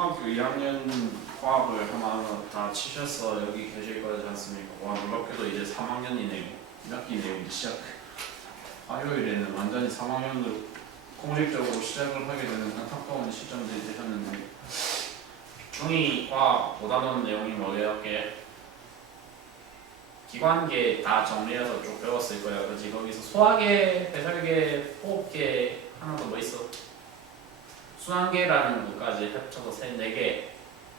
중학교 2학년 과학을 하나 다 치셔서 여기 계실 거지 않습니까? 와, 놀랍게도 이제 3학년이네요. 1학기네요. 이제 시작. 화요일에는 완전히 3학년으로 공식적으로 시작을 하게 되는 안타까운 시점들이 되셨는데, 중2 과학 5단원 내용이 뭐였게? 기관계 다 정리해서 쭉 배웠을 거야. 그렇지? 거기서 소화계, 배설계, 호흡계, 하나 더 뭐 있어? 순환계라는 것까지 합쳐서 4개.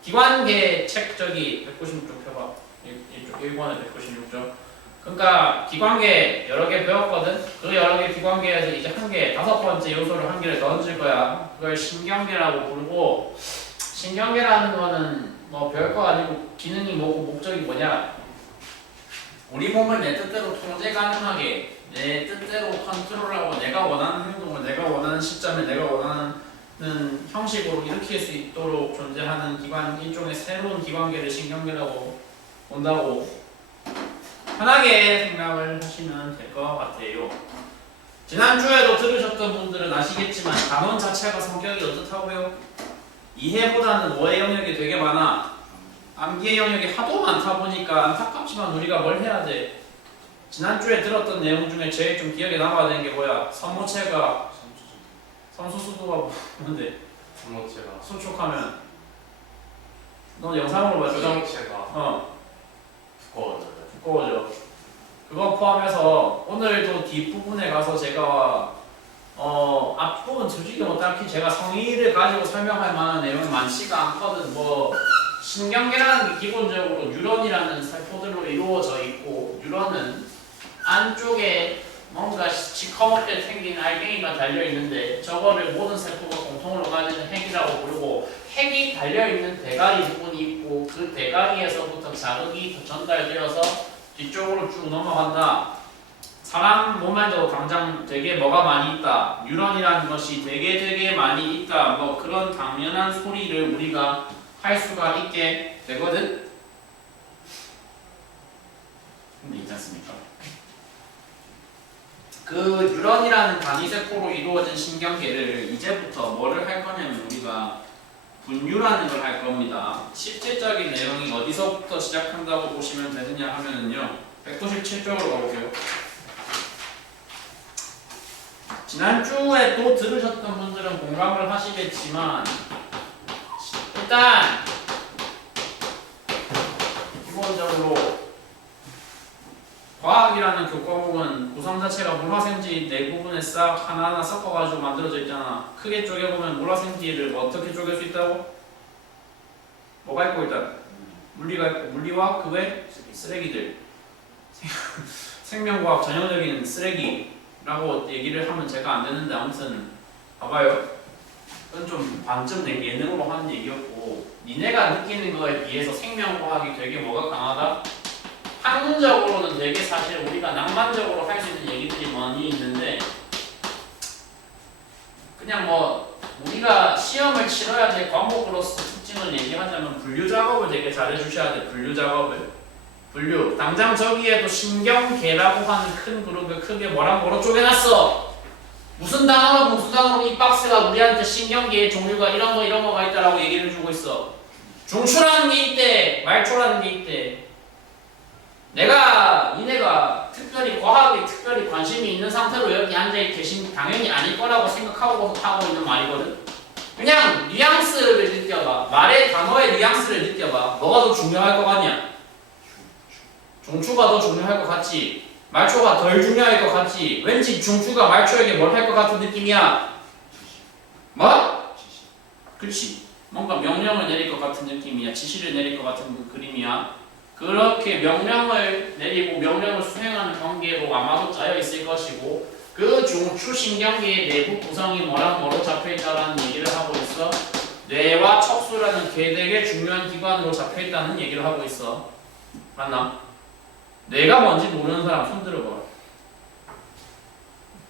기관계 책 저기 196쪽 펴봐. 이쪽 1번에 196쪽. 그러니까 기관계 여러 개 배웠거든. 그 여러 개 기관계에서 이제 한 개, 5번째 요소를 한 개를 더 얹을 거야. 그걸 신경계라고 부르고, 신경계라는 거는 뭐 별거 아니고 기능이 뭐고 목적이 뭐냐? 우리 몸을 내 뜻대로 통제 가능하게, 내 뜻대로 컨트롤하고 내가 원하는 행동을 내가 원하는 시점에 내가 원하는 형식으로 일으킬 수 있도록 존재하는 기관, 일종의 새로운 기관계를 신경계라고 본다고 편하게 생각을 하시면 될 것 같아요. 지난주에도 들으셨던 분들은 아시겠지만 단원 자체가 성격이 어떻다고요? 이해보다는 오해 영역이 되게 많아. 암기의 영역이 하도 많다 보니까 안타깝지만 우리가 뭘 해야 돼? 지난주에 들었던 내용 중에 제일 좀 기억에 남아야 되는 게 뭐야? 선모체가 선수수도가 뭔데? 선모체가 수축하면 너 영상으로 봤어? 수정체가 두꺼워져. 그거 포함해서 오늘도 뒷부분에 가서 제가 앞부분 솔직히 뭐 딱히 제가 성의를 가지고 설명할 만한 내용이 많지가 않거든. 뭐 신경계라는 게 기본적으로 뉴런이라는 세포들로 이루어져 있고, 뉴런은 안쪽에 뭔가 시커멓게 생긴 알갱이가 달려있는데 저거를 모든 세포가 공통으로 가지는 핵이라고 부르고, 핵이 달려있는 대가리 부분이 있고 그 대가리에서부터 자극이 전달되어서 뒤쪽으로 쭉 넘어간다. 사람 몸에도 당장 되게 뭐가 많이 있다. 뉴런이라는 것이 되게 많이 있다. 뭐 그런 당연한 소리를 우리가 할 수가 있게 되거든. 근데 있지 않습니까? 그 뉴런이라는 단위세포로 이루어진 신경계를 이제부터 뭐를 할 거냐면 우리가 분류라는 걸 할 겁니다. 실질적인 내용이 어디서부터 시작한다고 보시면 되느냐 하면은요, 197쪽으로 가볼게요. 지난주에 또 들으셨던 분들은 공감을 하시겠지만, 일단 기본적으로 과학이라는 교과목은 구성 자체가 물화생지 네 부분에 싹 하나하나 섞어가지고 만들어져 있잖아. 크게 쪼개보면 물화생지를 어떻게 쪼갤 수 있다고? 뭐가 있고 일단? 물리가 있고, 물리와 그 외 쓰레기들. 생명과학 전형적인 쓰레기라고 얘기를 하면 제가 안 되는데, 아무튼 봐봐요. 그건 좀 반쯤 예능으로 하는 얘기였고, 니네가 느끼는 거에 비해서 생명과학이 되게 뭐가 강하다? 학문적으로는 되게 사실 우리가 낭만적으로 할 수 있는 얘기들이 많이 있는데, 그냥 뭐 우리가 시험을 치러야 될 과목으로서 특징을 얘기하자면 분류 작업을 되게 잘 해주셔야 돼. 분류 작업을. 분류. 당장 저기에도 신경계라고 하는 큰 그룹을 크게 뭐로 쪼개놨어. 무슨 단어로 이 박스가 우리한테 신경계의 종류가 이런 거가 있다라고 얘기를 해주고 있어. 중추라는 게 있대. 말초라는 게 있대. 니네가 특별히 과학에 특별히 관심이 있는 상태로 여기 앉아 계신 당연히 아닐 거라고 생각하고 하고 있는 말이거든. 그냥 뉘앙스를 느껴봐. 말의 단어의 뉘앙스를 느껴봐. 뭐가 더 중요할 것 같냐? 중추가 더 중요할 것 같지? 말초가 덜 중요할 것 같지? 왠지 중추가 말초에게 뭘 할 것 같은 느낌이야? 뭐? 그렇지. 뭔가 명령을 내릴 것 같은 느낌이야. 지시를 내릴 것 같은 그 그림이야. 그렇게 명령을 내리고 명령을 수행하는 관계로 아마도 짜여 있을 것이고, 그 중추신경계의 내부 구성이 뭐로 잡혀있다라는 얘기를 하고 있어. 뇌와 척수라는 되게 중요한 기관으로 잡혀있다는 얘기를 하고 있어. 맞나? 뇌가 뭔지 모르는 사람 손 들어봐.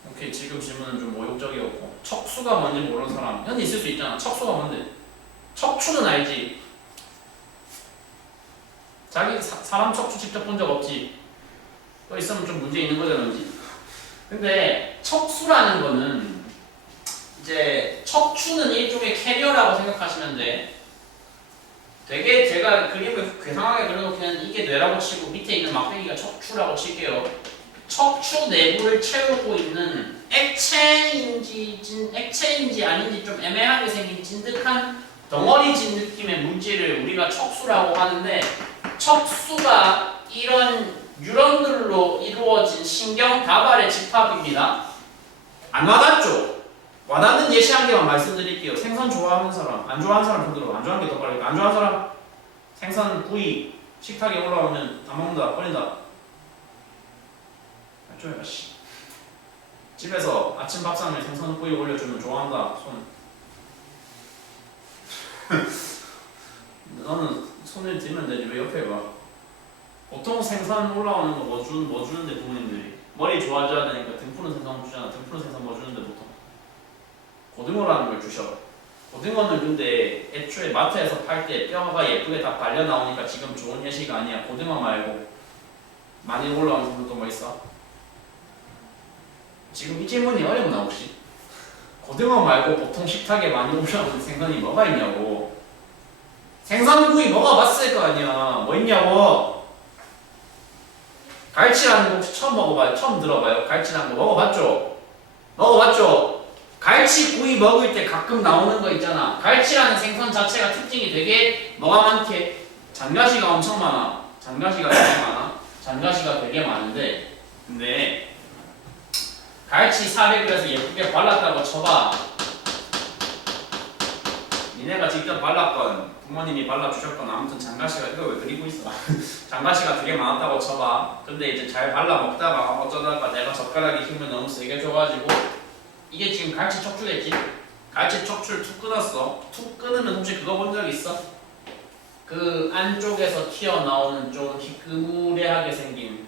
오케이, 지금 질문은 좀 모욕적이었고, 척수가 뭔지 모르는 사람 현재 있을 수 있잖아. 척수가 뭔데? 척추는 알지? 자기 사람 척추 직접 본 적 없지? 또 있으면 좀 문제 있는 거잖아, 그지? 근데 척수라는 거는 이제 척추는 일종의 캐리어라고 생각하시면 돼. 되게 제가 그림을 괴상하게 그려놓기는 이게 뇌라고 치고 밑에 있는 막대기가 척추라고 칠게요. 척추 내부를 채우고 있는 액체인지 아닌지 좀 애매하게 생긴 찐득한 덩어리진 느낌의 물질을 우리가 척수라고 하는데, 척수가 이런 뉴런들로 이루어진 신경 다발의 집합입니다. 안 와닿죠? 와닿는 예시 한 개만 말씀드릴게요. 생선 좋아하는 사람, 안 좋아하는 사람 손들어. 안 좋아하는 게 더 빠르겠다. 안 좋아하는 사람, 생선 구이 식탁에 올라오면 안 먹는다, 버린다. 좀 해봐, 씨. 집에서 아침 밥상에 생선 구이 올려주면 좋아한다, 손. 너는 손을 들면 되지, 왜 옆에 봐? 보통 생선 올라오는 거 뭐 주는데 부모님들이? 머리 좋아져야 되니까 등푸른 생선 주잖아. 등푸른 생선 뭐 주는데 보통? 고등어라는 걸 주셔. 고등어는 근데 애초에 마트에서 팔 때 뼈가 예쁘게 다 발려 나오니까 지금 좋은 예시가 아니야. 고등어 말고 많이 올라오는 생선 또 뭐 있어? 지금 이 질문이 어렵나 혹시? 고등어 말고 보통 식탁에 많이 올라오는 생선이 뭐가 있냐고. 생선구이 먹어봤을 거 아니야. 뭐 있냐고. 갈치라는 거 혹시 처음 먹어봐요? 처음 들어봐요? 갈치라는 거 먹어봤죠? 먹어봤죠? 갈치구이 먹을 때 가끔 나오는 거 있잖아. 갈치라는 생선 자체가 특징이 되게 뭐가 많게? 잔가시가 엄청 많아. 잔가시가 되게 많아. 잔가시가 되게 많은데, 근데 갈치 살을 그래서 예쁘게 발랐다고 쳐봐. 니네가 직접 발랐건 부모님이 발라주셨건 아무튼 장가시가 이거 왜 그리고 있어? 장가시가 되게 많았다고 쳐봐. 근데 이제 잘 발라 먹다가 어쩌다가 내가 젓가락에 힘을 너무 세게 줘가지고 이게 지금 갈치 척추겠지? 갈치 척추를 툭 끊었어. 툭 끊으면 혹시 그거 본 적 있어? 그 안쪽에서 튀어나오는 좀 희끄무레하게 생긴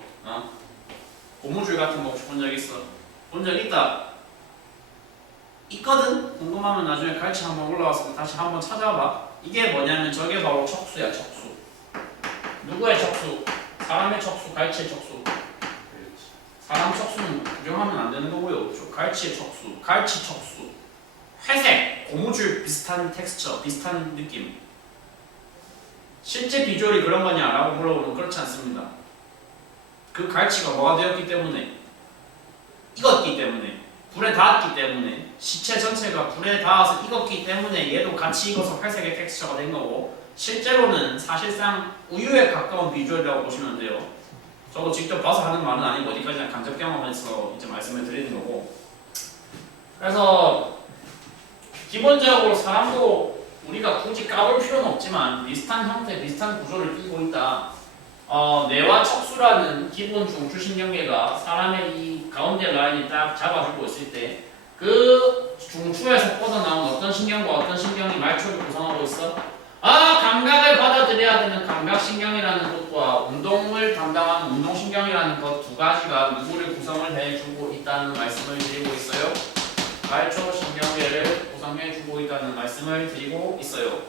고무줄 같은 거 혹시 본 적 있어? 본 적 있다. 있거든? 궁금하면 나중에 갈치 한번 올라와서 다시 한번 찾아봐. 이게 뭐냐면 저게 바로 척수야, 척수. 누구의 척수? 사람의 척수, 갈치의 척수. 사람 척수는 부정하면 안 되는 거고요. 갈치의 척수, 갈치 척수. 회색, 고무줄 비슷한 텍스처, 비슷한 느낌. 실제 비주얼이 그런 거냐? 라고 물어보면 그렇지 않습니다. 그 갈치가 뭐가 되었기 때문에? 익었기 때문에. 불에 닿았기 때문에, 시체 전체가 불에 닿아서 익었기 때문에 얘도 같이 익어서 회색의 텍스처가 된 거고, 실제로는 사실상 우유에 가까운 비주얼이라고 보시면 돼요. 저도 직접 봐서 하는 말은 아니고 어디까지나 간접 경험해서 이제 말씀을 드리는 거고. 그래서 기본적으로 사람도 우리가 굳이 까볼 필요는 없지만 비슷한 형태, 비슷한 구조를 띠고 있다. 뇌와 척수라는 기본 중추신경계가 사람의 이 가운데 라인이 딱 잡아주고 있을 때 그 중추에서 뻗어나온 어떤 신경과 어떤 신경이 말초를 구성하고 있어? 감각을 받아들여야 되는 감각신경이라는 것과 운동을 담당하는 운동신경이라는 것 두 가지가 누구를 구성을 해주고 있다는 말씀을 드리고 있어요. 말초 신경계를 구성해주고 있다는 말씀을 드리고 있어요.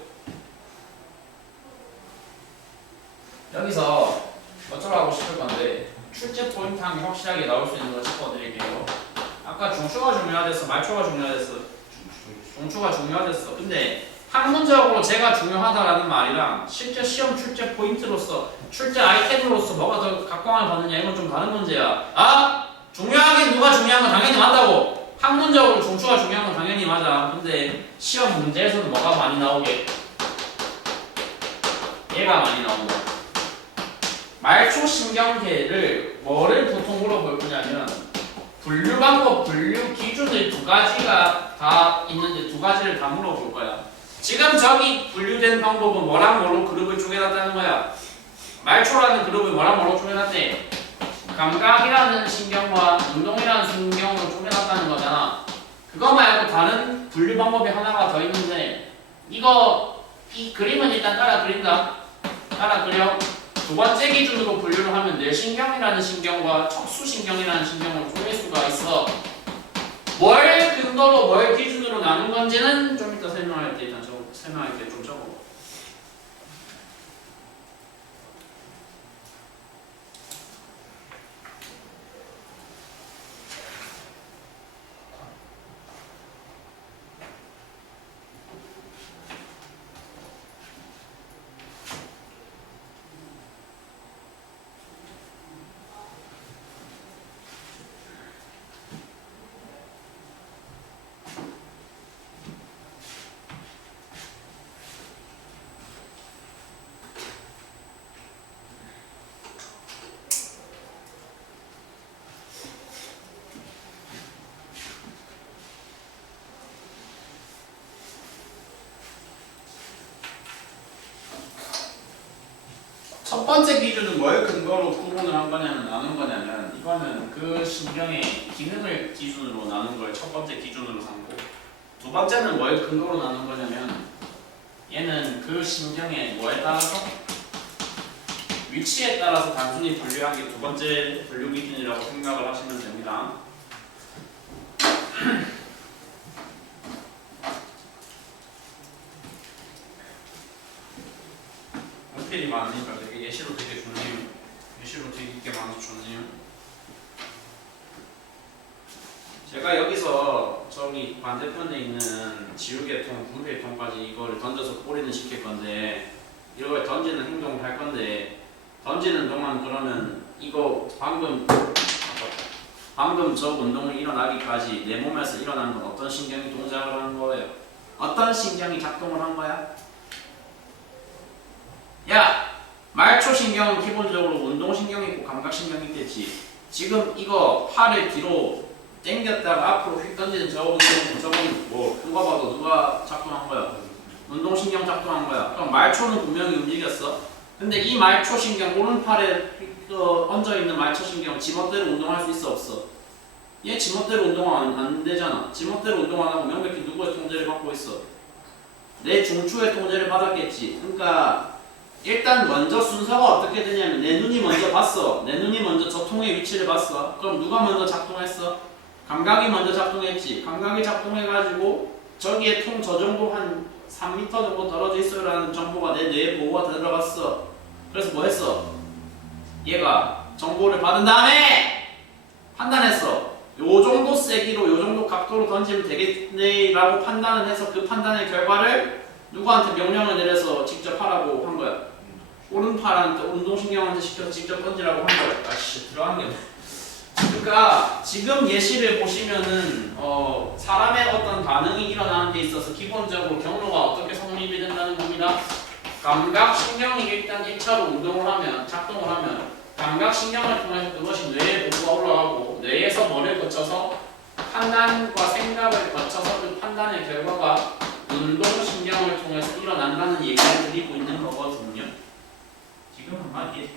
여기서 어쩌라고 싶을 건데 출제 포인트 한 개 확실하게 나올 수 있는 걸 짚어드릴게요. 아까 중추가 중요하댔어, 말초가 중요하댔어? 중추가 중요하댔어. 근데 학문적으로 제가 중요하다라는 말이랑 실제 시험 출제 포인트로서 출제 아이템으로서 뭐가 더 각광을 받느냐 이건 좀 다른 문제야. 중요하긴 누가 중요한 건 당연히 맞다고. 학문적으로 중추가 중요한 건 당연히 맞아. 근데 시험 문제에서는 뭐가 많이 나오게? 얘가 많이 나온다. 말초신경계를 뭐를 보통 물어볼 거냐면 분류 방법, 분류 기준의 두 가지가 다 있는데 두 가지를 다 물어볼 거야. 지금 저기 분류된 방법은 뭐랑 뭐로 그룹을 쪼개놨다는 거야. 말초라는 그룹을 뭐랑 뭐로 쪼개놨대? 감각이라는 신경과 운동이라는 신경으로 쪼개놨다는 거잖아. 그거 말고 다른 분류 방법이 하나가 더 있는데 이 그림은 일단 따라 그린다. 따라 그려. 두 번째 기준으로 분류를 하면 뇌신경이라는 신경과 척수신경이라는 신경을 쪼갤 수가 있어. 뭘 근거로 뭘 기준으로 나눈 건지는 좀 이따 설명할 때 일단 설명할 때 좀 적어. 번째 기준은 뭘 근거로 구분을 한 거냐면 나눈 거냐면 이거는 그 신경의 기능을 기준으로 나눈 걸 첫 번째 기준으로 삼고 두 번째는 뭘 근거로 나눈 거냐면 얘는 그 신경의 뭐에 따라서 위치에 따라서 단순히 분류한 게 두 번째 분류 기준이라고 생각을 하시면 됩니다. 원필이 많으니까 되게 예시로 되게 좋네요. 예시로 되게 있게 많아서 좋네요. 제가 여기서 저기 반대편에 있는 지우개통, 분필통까지 이거를 던져서 꼬리는 시킬 건데 이걸 던지는 행동을 할 건데 던지는 동안 그러면 이거 방금 저 운동을 일어나기까지 내 몸에서 일어나는 건 어떤 신경이 동작을 하는 거예요? 어떤 신경이 작동을 한 거야? 야! 말초신경은 기본적으로 운동신경이 있고 감각신경이 있겠지. 지금 이거 팔을 뒤로 당겼다가 앞으로 휙 던지는 저건 뭐 누가 봐도 누가 작동한 거야? 운동신경 작동한 거야. 그럼 말초는 분명히 움직였어. 근데 이 말초신경 오른팔에 얹어있는 말초신경 지멋대로 운동할 수 있어 없어? 얘 지멋대로 운동하면 안 되잖아. 지멋대로 운동 안 하고 명백히 누구의 통제를 받고 있어? 내 중추의 통제를 받았겠지. 그러니까 일단 먼저 순서가 어떻게 되냐면 내 눈이 먼저 봤어. 내 눈이 먼저 저 통의 위치를 봤어. 그럼 누가 먼저 작동했어? 감각이 먼저 작동했지. 감각이 작동해가지고 저기에 통 저 정도 한 3m 정도 떨어져 있어요 라는 정보가 내 뇌에 보고가 들어갔어. 그래서 뭐 했어? 얘가 정보를 받은 다음에 판단했어. 요 정도 세기로 요 정도 각도로 던지면 되겠네 라고 판단을 해서 그 판단의 결과를 누구한테 명령을 내려서 직접 하라고 한 거야. 오른팔한테 운동신경한테 시켜서 직접 던지라고 한 거야. 아씨 들어간 게 없네. 그러니까 지금 예시를 보시면은 사람의 어떤 반응이 일어나는 데 있어서 기본적으로 경로가 어떻게 성립이 된다는 겁니다. 감각신경이 일단 1차로 운동을 하면 작동을 하면 감각신경을 통해서 그것이 뇌에 보고가 올라가고 뇌에서 뭐를 거쳐서 판단과 생각을 거쳐서 그 판단의 결과가 운동신경을 통해서 일어난다는 얘기를 드리고 있는 거거든요. 지금 한번 이해했죠?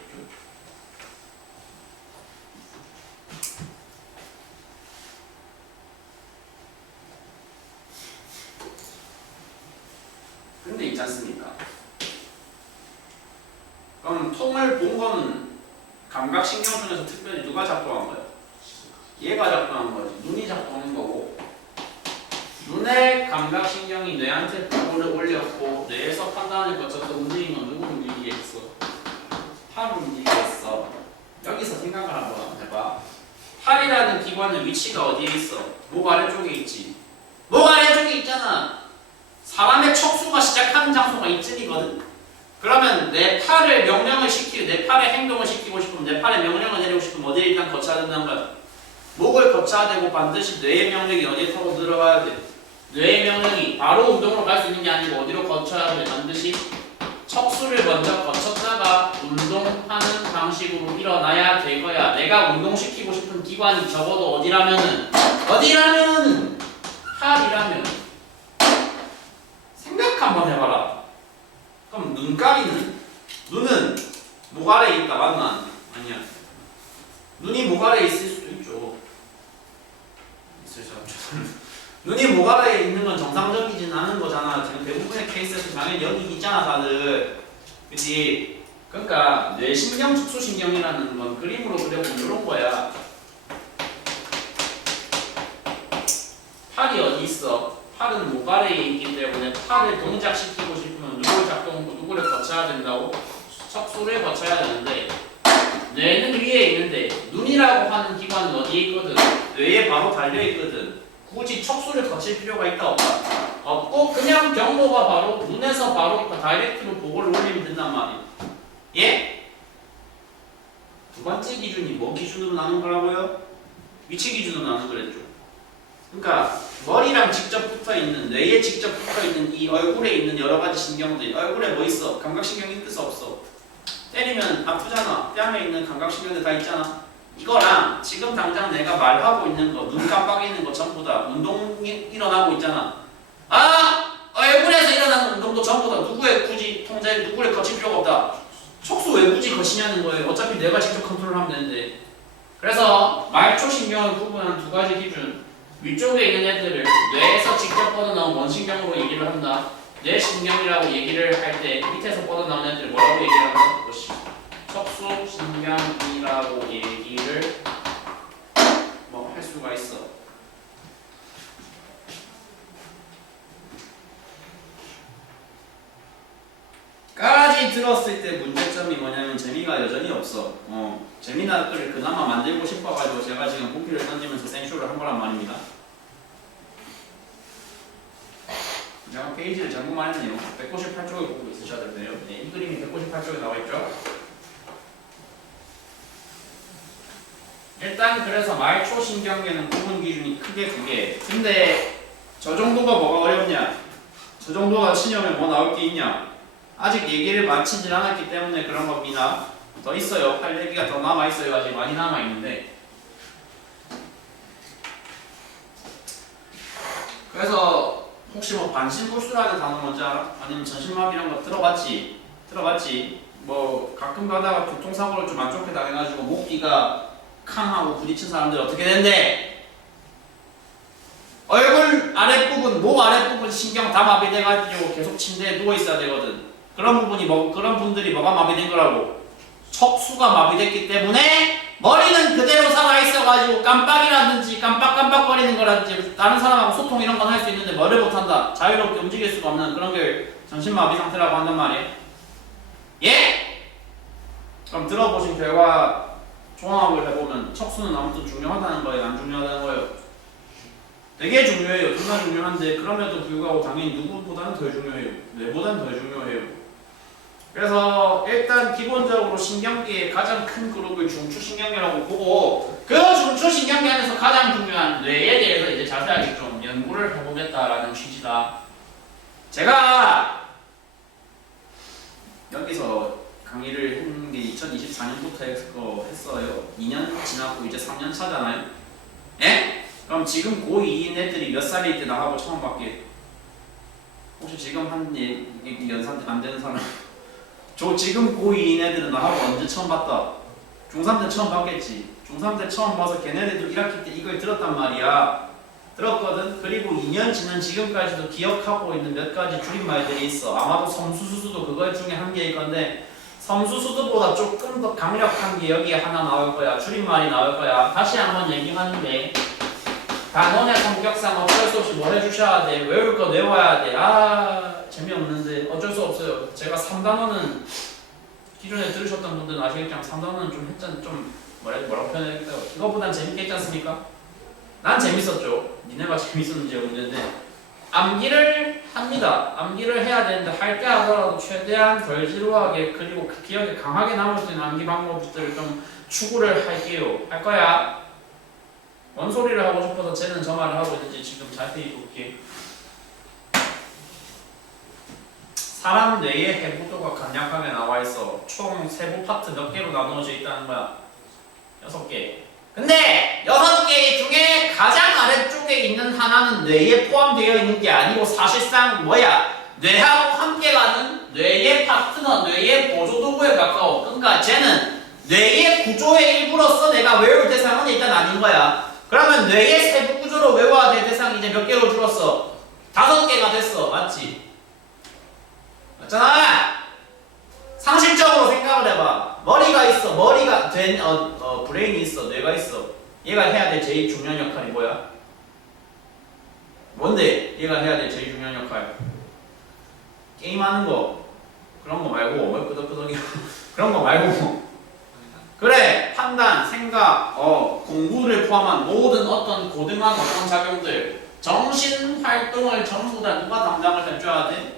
근데 있지 않습니까? 그럼 통을 본 거는 감각신경 중에서 특별히 누가 작동한 거예요? 얘가 작동한 거지. 눈이 작동한 거고 눈의 감각신경이 뇌한테 보고를 올렸고 뇌에서 판단을 거쳐서 움직인 건 누구 움직이겠어? 팔을 움직이겠어. 여기서 생각을 한번 해봐. 팔이라는 기관의 위치가 어디에 있어? 목 아래쪽에 있지. 목 아래쪽에 있잖아. 사람의 척수가 시작하는 장소가 이쯤이거든. 그러면 내 팔을 명령을 시키고 내 팔에 행동을 시키고 싶으면 내 팔에 명령을 내리고 싶으면 어디에 일단 거쳐야 된다는 거야? 목을 거쳐야 되고 반드시 뇌의 명령이 어디에 타고 들어가야 돼? 뇌의 명령이 바로 운동으로 갈 수 있는 게 아니고 어디로 거쳐야 돼? 반드시 척수를 먼저 거쳤다가 운동하는 방식으로 일어나야 될 거야. 내가 운동시키고 싶은 기관이 적어도 어디라면은 팔이라면 생각 한번 해봐라. 그럼 눈가리는? 눈은 목 아래에 있다 맞나? 아니야. 눈이 목 아래에 있을 수도 있죠. 있을 사람 눈이 목 아래에 있는 건 정상적이진 않은 거잖아. 지금 대부분의 케이스에서 당연히 여기 있잖아 다들. 그치? 그러니까 뇌신경, 축소신경이라는 건 그림으로 그려보면 이런 거야. 팔이 어디 있어? 팔은 목 아래에 있기 때문에 팔을 동작시키고 싶으면 누구를 거쳐야 된다고? 척수를 거쳐야 되는데 뇌는 위에 있는데 눈이라고 하는 기관은 어디에 있거든? 뇌에 바로 달려있거든. 굳이 척수를 거칠 필요가 있다 없다? 없고 그냥 경로가 바로 눈에서 바로 다이렉트로 보고를 올리면 된단 말이야. 예? 두 번째 기준이 뭐 기준으로 나눈 거라고요? 위치 기준으로 나눈 거랬죠. 그러니까 머리랑 직접 붙어있는 뇌에 직접 붙어있는 이 얼굴에 있는 여러 가지 신경들. 얼굴에 뭐 있어? 감각신경이 있어 없어? 때리면 아프잖아. 뺨에 있는 감각신경들 다 있잖아. 이거랑 지금 당장 내가 말하고 있는 거, 눈 깜빡이는 거 전부 다 운동이 일어나고 있잖아. 얼굴에서 일어나는 운동도 전부 다 누구의 굳이 통제, 누구를 거칠 필요가 없다. 척수 왜 굳이 거시냐는 거예요. 어차피 내가 직접 컨트롤하면 되는데. 그래서 말초신경을 구분한 두 가지 기준. 위쪽에 있는 애들을 뇌에서 직접 뻗어나온 원신경으로 얘기를 한다. 뇌신경이라고 얘기를 할 때 밑에서 뻗어나온 애들을 뭐라고 얘기를 한다? 그것이 척수신경이라고 얘기를 뭐 할 수가 있어. 까지 들었을 때 문제점이 뭐냐면 재미가 여전히 없어. 재미난 것들을 그나마 만들고 싶어가지고 제가 지금 뽑기를 던지면서 생쇼를 한 거란 말입니다. 제가 페이지를 잘못만 했네요. 158쪽을 보고 있으셔야 되네요. 네, 이 그림이 158쪽에 나와있죠. 일단 그래서 말초신경계는 구분 기준이 크게 두 개. 근데 저 정도가 뭐가 어렵냐? 저 정도가 치려면 뭐 나올 게 있냐? 아직 얘기를 마치질 않았기 때문에 그런 겁니다. 더 있어요. 할 얘기가 더 남아있어요. 아직 많이 남아있는데. 그래서 혹시 뭐 반신불수라는 단어 뭔지 알아? 아니면 전신마비라는 거 들어봤지? 들어봤지? 뭐 가끔 가다가 교통사고를 좀 안 좋게 당해가지고 목기가 캉하고 부딪힌 사람들이 어떻게 된대? 얼굴 아랫부분, 목 아랫부분 신경 다 마비돼가지고 계속 침대에 누워있어야 되거든. 그런 분들이 뭐가 마비된 거라고? 척수가 마비됐기 때문에 머리는 그대로 살아있어가지고 깜빡이라든지 깜빡깜빡거리는 거라든지 다른 사람하고 소통 이런 건 할 수 있는데 뭐를 못한다. 자유롭게 움직일 수가 없는 그런 게 전신마비 상태라고 한단 말이에요. 예? 그럼 들어보신 결과 종합을 해보면 척수는 아무튼 중요하다는 거예요? 안 중요하다는 거예요? 되게 중요해요. 정말 중요한데 그럼에도 불구하고 당연히 누구보다는 덜 중요해요. 뇌보다는 덜 중요해요. 그래서 일단 기본적으로 신경계의 가장 큰 그룹을 중추신경계라고 보고 그 중추신경계 안에서 가장 중요한 뇌에 대해서 이제 자세하게 좀 연구를 해보겠다라는 취지다. 제가 여기서 강의를 했는 게 2024년부터 했어요. 2년 지나고 이제 3년 차잖아요. 예? 그럼 지금 고2인 애들이 몇 살일 때 나하고 처음 봤게? 혹시 지금 한 연산 안 되는 사람? 저 지금 고2인 애들은 나하고 언제 처음 봤다? 중3 때 처음 봤겠지. 중3 때 처음 봐서 걔네들도 1학기 때 이걸 들었단 말이야. 들었거든? 그리고 2년 지난 지금까지도 기억하고 있는 몇 가지 줄임말들이 있어. 아마도 섬수수도 그거 중에 한 개일 건데 섬수수도보다 조금 더 강력한 게 여기에 하나 나올 거야. 줄임말이 나올 거야. 다시 한번 얘기하는데 단원의 성격상 어쩔 수 없이 뭘 해주셔야 돼. 외울 거 외워야 돼. 재미없는데 어쩔 수 없어요. 제가 3단원은 기존에 들으셨던 분들은 아시겠지만 3단원은 좀 뭐라고 표현해야겠다고. 이거보단 재밌게 했지 않습니까? 난 재밌었죠. 니네가 재밌었는지가 문제인데 암기를 합니다. 암기를 해야 되는데 할 때 하더라도 최대한 덜 지루하게 그리고 그 기억에 강하게 남을 수 있는 암기 방법들을 좀 추구를 할게요. 할 거야. 뭔 소리를 하고 싶어서 쟤는 저 말을 하고 있는지 지금 자세히 볼게. 사람 뇌의 해부도가 간략하게 나와 있어. 총 세부 파트 몇 개로 나누어져 있다는 거야? 6개. 근데 6개 중에 가장 아래쪽에 있는 하나는 뇌에 포함되어 있는 게 아니고 사실상 뭐야? 뇌하고 함께 가는 뇌의 파트너, 뇌의 보조도구에 가까워. 그러니까 쟤는 뇌의 구조의 일부로서 내가 외울 대상은 일단 아닌 거야. 그러면 뇌의 세부 구조로 외워야 될 대상이 이제 몇 개로 줄었어? 5개가 됐어. 맞지? 맞잖아? 상식적으로 생각을 해봐. 머리가 있어. 머리가 된 브레인이 있어. 뇌가 있어. 얘가 해야 될 제일 중요한 역할이 뭐야? 뭔데? 얘가 해야 될 제일 중요한 역할. 게임하는 거. 그런 거 말고 뭘 끄덕끄덕이 그런 거 말고 그래. 판단, 생각, 공부를 포함한 모든 어떤 고등한 어떤 작용들 정신 활동을 전부 다 누가 담당을 해줘야 돼?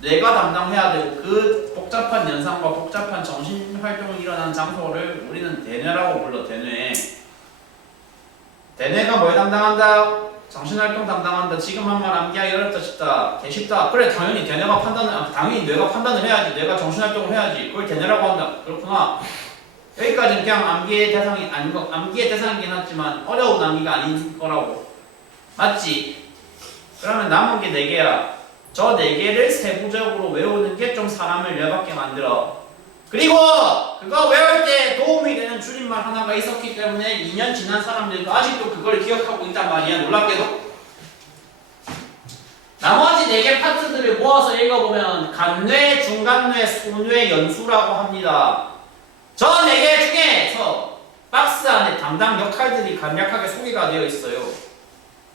뇌가 담당해야 되고 그 복잡한 연상과 복잡한 정신 활동이 일어나는 장소를 우리는 대뇌라고 불러. 대뇌. 대뇌가 뭘 담당한다? 정신 활동 담당한다. 지금 한 말 암기하기 어렵다 싶다. 개 쉽다. 그래 당연히 대뇌가 당연히 뇌가 판단을 해야지. 뇌가 정신 활동을 해야지. 그걸 대뇌라고 한다. 그렇구나. 여기까지는 그냥 암기의 대상이 아닌 거. 암기의 대상이긴 하지만 어려운 암기가 아닌 거라고. 맞지? 그러면 남은 게 4개야. 저 4개를 세부적으로 외우는 게 좀 사람을 열받게 만들어. 그리고 그거 외울 때 도움이 되는 줄임말 하나가 있었기 때문에 2년 지난 사람들도 아직도 그걸 기억하고 있단 말이야. 놀랍게도. 나머지 4개 파트들을 모아서 읽어보면 간뇌, 중간뇌, 소뇌, 연수라고 합니다. 저 4개 중에서 박스 안에 담당 역할들이 간략하게 소개가 되어 있어요.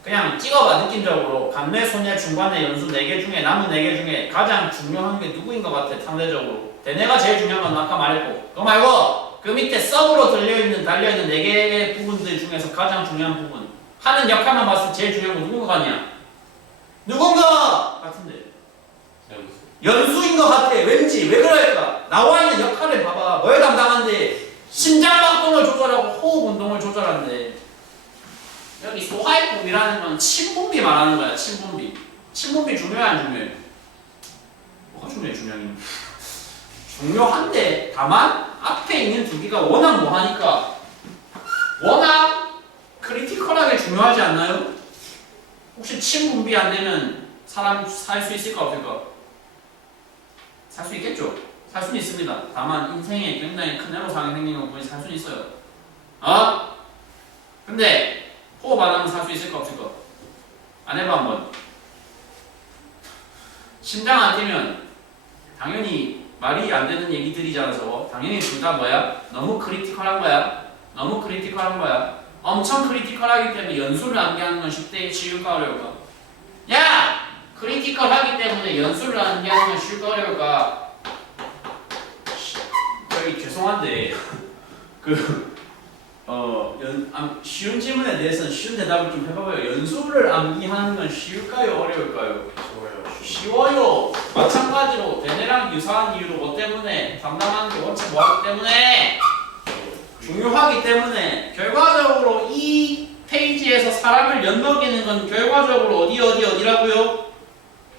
그냥 찍어봐. 느낌적으로 간뇌, 소뇌, 중간뇌, 연수 4개 중에 남은 4개 중에 가장 중요한 게 누구인 것 같아? 상대적으로. 대뇌가 제일 중요한 건 아까 말했고, 그거 말고 그 밑에 서브로 달려있는 4개의 부분들 중에서 가장 중요한 부분, 하는 역할만 봤을 때 제일 중요한 건 누군 것 같냐? 누군가 같은데 연수인 것 같아. 왠지. 왜 그럴까? 나와 있는 역할을 봐봐. 뭘 담당한데? 심장박동을 조절하고 호흡 운동을 조절한대. 여기 소화입법이라는 건 침분비 말하는 거야. 침분비. 침분비 중요해 안 중요해? 뭐가 중요해? 중요한데 다만 앞에 있는 2개가 워낙 뭐하니까 워낙 크리티컬하게 중요하지 않나요? 혹시 침 분비 안 되면 사람 살 수 있을까 없을까? 살 수 있겠죠? 살 수는 있습니다. 다만 인생에 굉장히 큰 애로사항이 생기는 분이 살 수는 있어요. 근데 호흡 안 하면 살 수 있을까 없을까? 안 해봐 한번. 심장 안 뛰면 당연히 말이 안 되는 얘기들이잖아 저거. 당연히 둘 다 뭐야? 너무 크리티컬한 거야. 엄청 크리티컬하기 때문에 연수를 암기하는 건 쉬울까 어려울까? 야! 크리티컬하기 때문에 연수를 암기하는 건 쉬울까 어려울까? 저기 죄송한데 쉬운 질문에 대해서는 쉬운 대답을 좀 해봐봐요. 연수를 암기하는 건 쉬울까요 어려울까요? 쉬워요. 마찬가지로 대뇌랑 유사한 이유로 뭐 때문에? 담당하는 게 원체 뭐하기 때문에? 중요하기 때문에. 결과적으로 이 페이지에서 사람을 엿먹이는 건 결과적으로 어디라고요?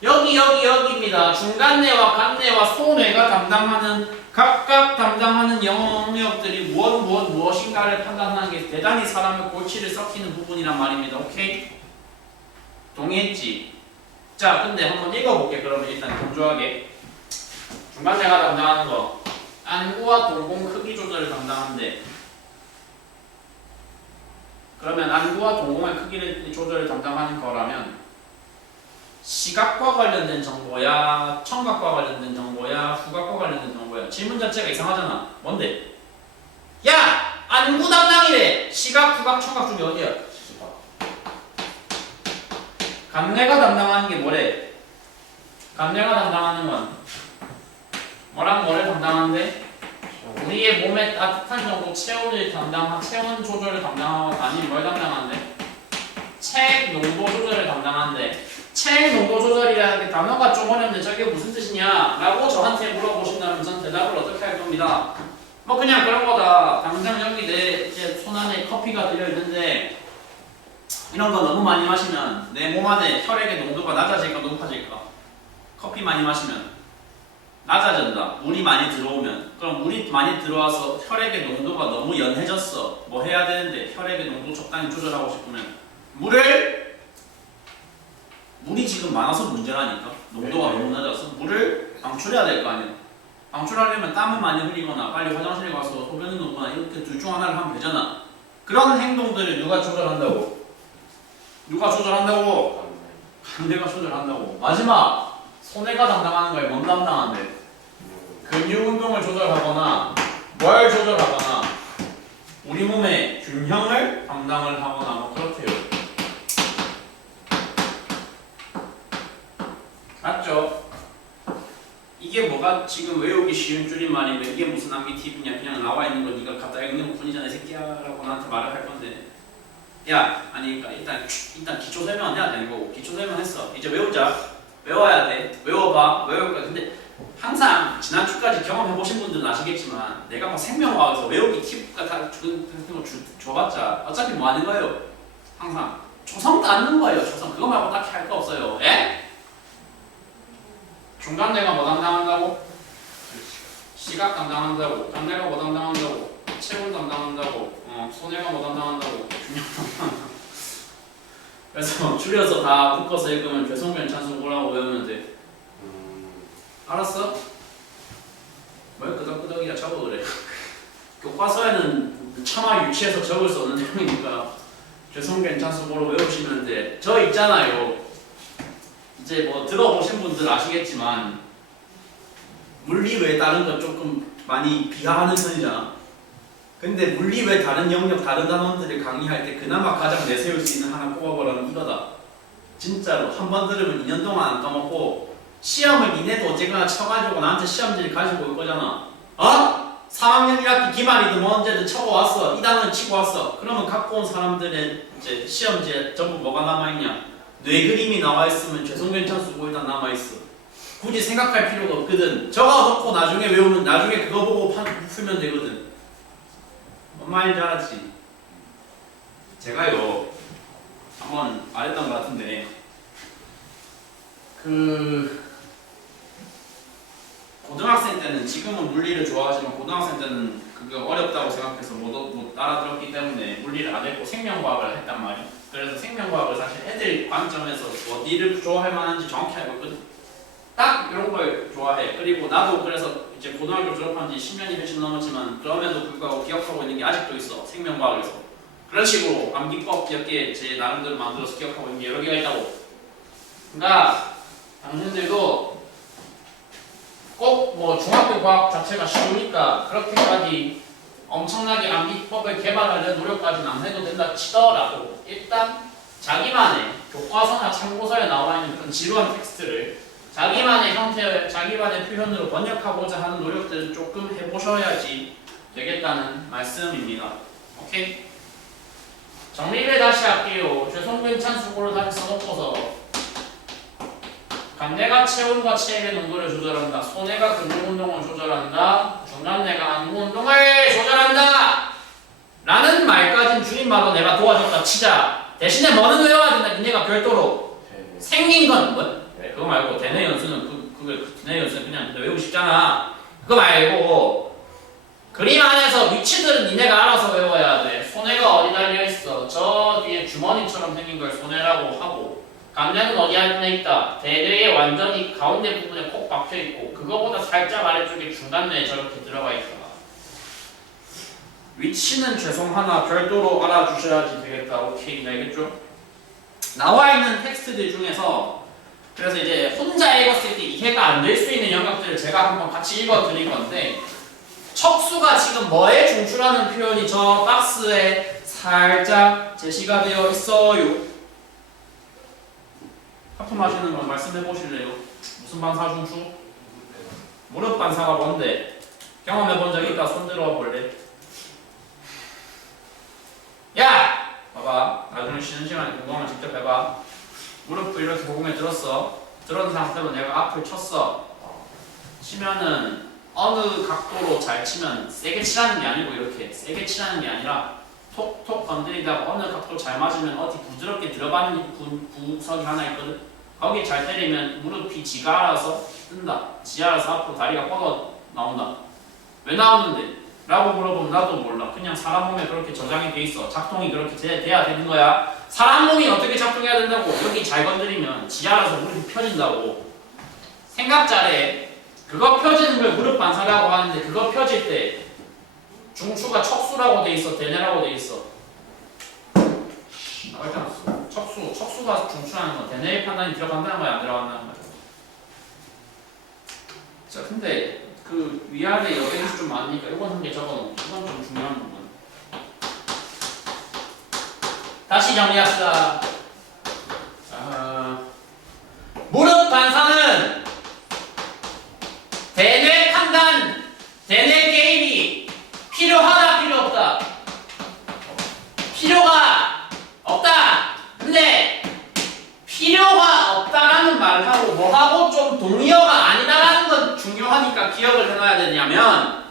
여기입니다. 중간뇌와 간뇌와 소뇌가 각각 담당하는 영역들이 무엇인가를 판단하는 게 대단히 사람의 골치를 썩히는 부분이란 말입니다. 오케이? 동의했지? 자, 근데 한번 읽어볼게. 그러면 일단 건조하게. 중간뇌가 담당하는 거. 안구와 동공 크기 조절을 담당한대. 그러면 안구와 동공의 크기를 조절을 담당하는 거라면 시각과 관련된 정보야, 청각과 관련된 정보야, 후각과 관련된 정보야. 질문 자체가 이상하잖아. 뭔데? 야! 안구 담당이래. 시각, 후각, 청각 중에 어디야? 간뇌가 담당하는 게 뭐래? 간뇌가 담당하는 건 뭐를 담당하는데? 우리의 몸에 따뜻한 정도 체온 조절을 담당하고 아니면 뭘 담당하는데? 체액 농도 조절을 담당하는데 체액 농도 조절이라는 게 단어가 좀 어려운데 저게 무슨 뜻이냐? 라고 저한테 물어보신다면 전 대답을 어떻게 할 겁니다. 뭐 그냥 그런 거다. 당장 여기 내 손 안에 커피가 들려있는데 이런 거 너무 많이 마시면 내 몸 안에 혈액의 농도가 낮아질까 높아질까? 커피 많이 마시면 낮아진다. 물이 많이 들어오면. 그럼 물이 많이 들어와서 혈액의 농도가 너무 연해졌어. 뭐 해야 되는데 혈액의 농도 적당히 조절하고 싶으면 물이 지금 많아서 문제라니까. 농도가 너무 낮아서 물을 방출해야 될 거 아니야. 방출하려면 땀을 많이 흘리거나 빨리 화장실에 가서 소변을 놓거나 이렇게 둘 중 하나를 하면 되잖아. 그런 행동들을 누가 조절한다고? 간뇌가 조절한다고. 마지막 소뇌가 담당하는 거에 뭔 담당한대? 근육 운동을 조절하거나 뭘 조절하거나 우리 몸의 균형을 담당을 하거나 뭐 그렇대요. 맞죠? 이게 뭐가 지금 외우기 쉬운 줄임말이면 이게 무슨 암기 팁이냐? 그냥 나와 있는 거 네가 갖다 읽는 것 뿐이잖아 이 새끼야라고 나한테 말을 할 건데 야 아니 그러니까 일단 기초 설명은 해야 되는 거고 기초 설명했어. 이제 외워야 돼. 외워봐. 외울 거야. 근데 항상 지난주까지 경험해보신 분들은 아시겠지만 내가 뭐 생명과학에서 외우기 팁 같은 거 줘봤자 어차피 뭐 하는 거예요? 항상 조성 닦는 거예요. 조성. 그거 말고 딱히 할 거 없어요. 예? 중간뇌가 뭐 담당한다고? 시각 담당한다고. 간뇌가 뭐 담당한다고? 체온 담당한다고. 소뇌가 뭐 담당한다고? 균형 담당한다고. 그래서 줄여서 다 묶어서 읽으면 괴성변 찬수 뭐라고 외우면 돼. 알았어? 뭘 끄덕끄덕이야 적어 그래. 교과서에는 차마 유치해서 적을 수 없는 내용이니까 죄송 괜찮습으로 외우시면 돼. 저 있잖아요. 이제 뭐 들어보신 분들 아시겠지만 물리 외 다른 거 조금 많이 비하하는 편이잖아. 근데 물리 외 다른 영역 다른 단원들을 강의할 때 그나마 가장 내세울 수 있는 하나 꼽아보라면 이거다. 진짜로 한 번 들으면 2년 동안 안 까먹고 시험을 니네도 어쨌거나 쳐가지고 나한테 시험지를 가지고 올 거잖아. 어? 3학년 1학기 기말이든 뭐 언제든 쳐고 왔어. 이 단원 치고 왔어. 그러면 갖고 온 사람들의 이제 시험지에 전부 뭐가 남아있냐? 뇌 그림이 나와있으면 죄송 괜찮수고 일단 남아있어. 굳이 생각할 필요가 없거든. 적어놓고 나중에 외우면 나중에 그거 보고 풀면 되거든. 뭔 말인지 알았지? 제가요 한번 말했던 것 같은데 고등학생 때는 지금은 물리를 좋아하지만 고등학생 때는 그게 어렵다고 생각해서 못 알아들었기 때문에 물리를 안 했고 생명과학을 했단 말이야. 그래서 생명과학을 사실 애들 관점에서 어디를 좋아할 만한지 정확히 알고 있거든. 딱 이런 걸 좋아해. 그리고 나도 그래서 이제 고등학교 졸업한 지 10년이 훨씬 넘었지만 그럼에도 불구하고 기억하고 있는 게 아직도 있어. 생명과학에서. 그런 식으로 암기법 몇 개 제 나름대로 만들어서 기억하고 있는 게 여러 개가 있다고. 그러니까 당신들도 꼭 뭐 중학교 과학 자체가 쉬우니까 그렇게까지 엄청나게 암기법을 개발하려는 노력까지는 안 해도 된다 치더라도 일단 자기만의 교과서나 참고서에 나와 있는 그런 지루한 텍스트를 자기만의 형태, 자기만의 표현으로 번역하고자 하는 노력들을 조금 해보셔야지 되겠다는 말씀입니다. 오케이? 정리를 다시 할게요. 죄송 괜찮수고를 다시 써놓고서 간내가 체온과 체액의 농도를 조절한다. 소뇌가 근육운동을 조절한다. 중간내가 안구운동을 조절한다. 라는 말까지는 줄임말로 내가 도와줬다 치자. 대신에 뭐는 외워야 된다. 니네가 별도로. 생긴 건 뭐? 그거 말고 대뇌 연수는 대뇌 연수는 그냥 외우고 싶잖아. 그거 말고 그림 안에서 위치들은 니네가 알아서 외워야 돼. 소뇌가 어디 달려있어. 저 뒤에 주머니처럼 생긴 걸 소뇌라고 하고 감량은 어디 안에 있다. 대뇌의 완전히 가운데 부분에 콕 박혀있고 그거보다 살짝 아래쪽에 중간뇌에 저렇게 들어가 있다. 위치는 죄송하나 별도로 알아주셔야지 되겠다. 오케이, 알겠죠? 나와 있는 텍스트들 중에서 그래서 이제 혼자 읽었을 때 이해가 안 될 수 있는 영역들을 제가 한번 같이 읽어드릴 건데 척수가 지금 뭐에 중추라는 표현이 저 박스에 살짝 제시가 되어 있어요. 하품하시는 거 말씀해 보실래요? 무슨 반사 중추? 무릎 반사가 뭔데? 경험해 본 적 있다? 손 들어 볼래? 야! 봐봐. 나중에 쉬는 시간에 궁금하면 직접 해봐. 무릎을 이렇게 고공에 들었어. 들은 상태로 내가 앞을 쳤어. 치면은 어느 각도로 잘 치면 세게 치라는 게 아니고 이렇게 세게 치라는 게 아니라 톡톡 건드리다가 어느 각도 잘 맞으면 어디 부드럽게 들어가는 구석이 하나 있거든. 거기 잘 때리면 무릎이 지가 알아서 뜬다. 지 알아서 앞으로 다리가 뻗어 나온다. 왜 나오는데? 라고 물어보면 나도 몰라. 그냥 사람 몸에 그렇게 저장이 돼 있어. 작동이 그렇게 돼야 되는 거야. 사람 몸이 어떻게 작동해야 된다고? 여기 잘 건드리면 지 알아서 무릎이 펴진다고. 생각 잘해. 그거 펴지는 걸 무릎 반사라고 하는데 그거 펴질 때 중추가 척수라고 돼 있어? 대뇌라고 돼 있어? 나갈 때 났어. 척수가 중추라는 건 대뇌의 판단이 들어간다는 거야? 안 들어간다는 거야? 자, 근데 그 위아래 여백이 좀 많으니까 이건 한 개 적어놓고 이건 좀 중요한 부분. 다시 정리합시다. 무릎 반사는 대뇌 판단, 대뇌 개입이 필요하다, 필요 없다? 필요가 없다. 근데 필요가 없다라는 말하고 뭐하고 좀 동의어가 아니다라는 건 중요하니까 기억을 해놔야 되냐면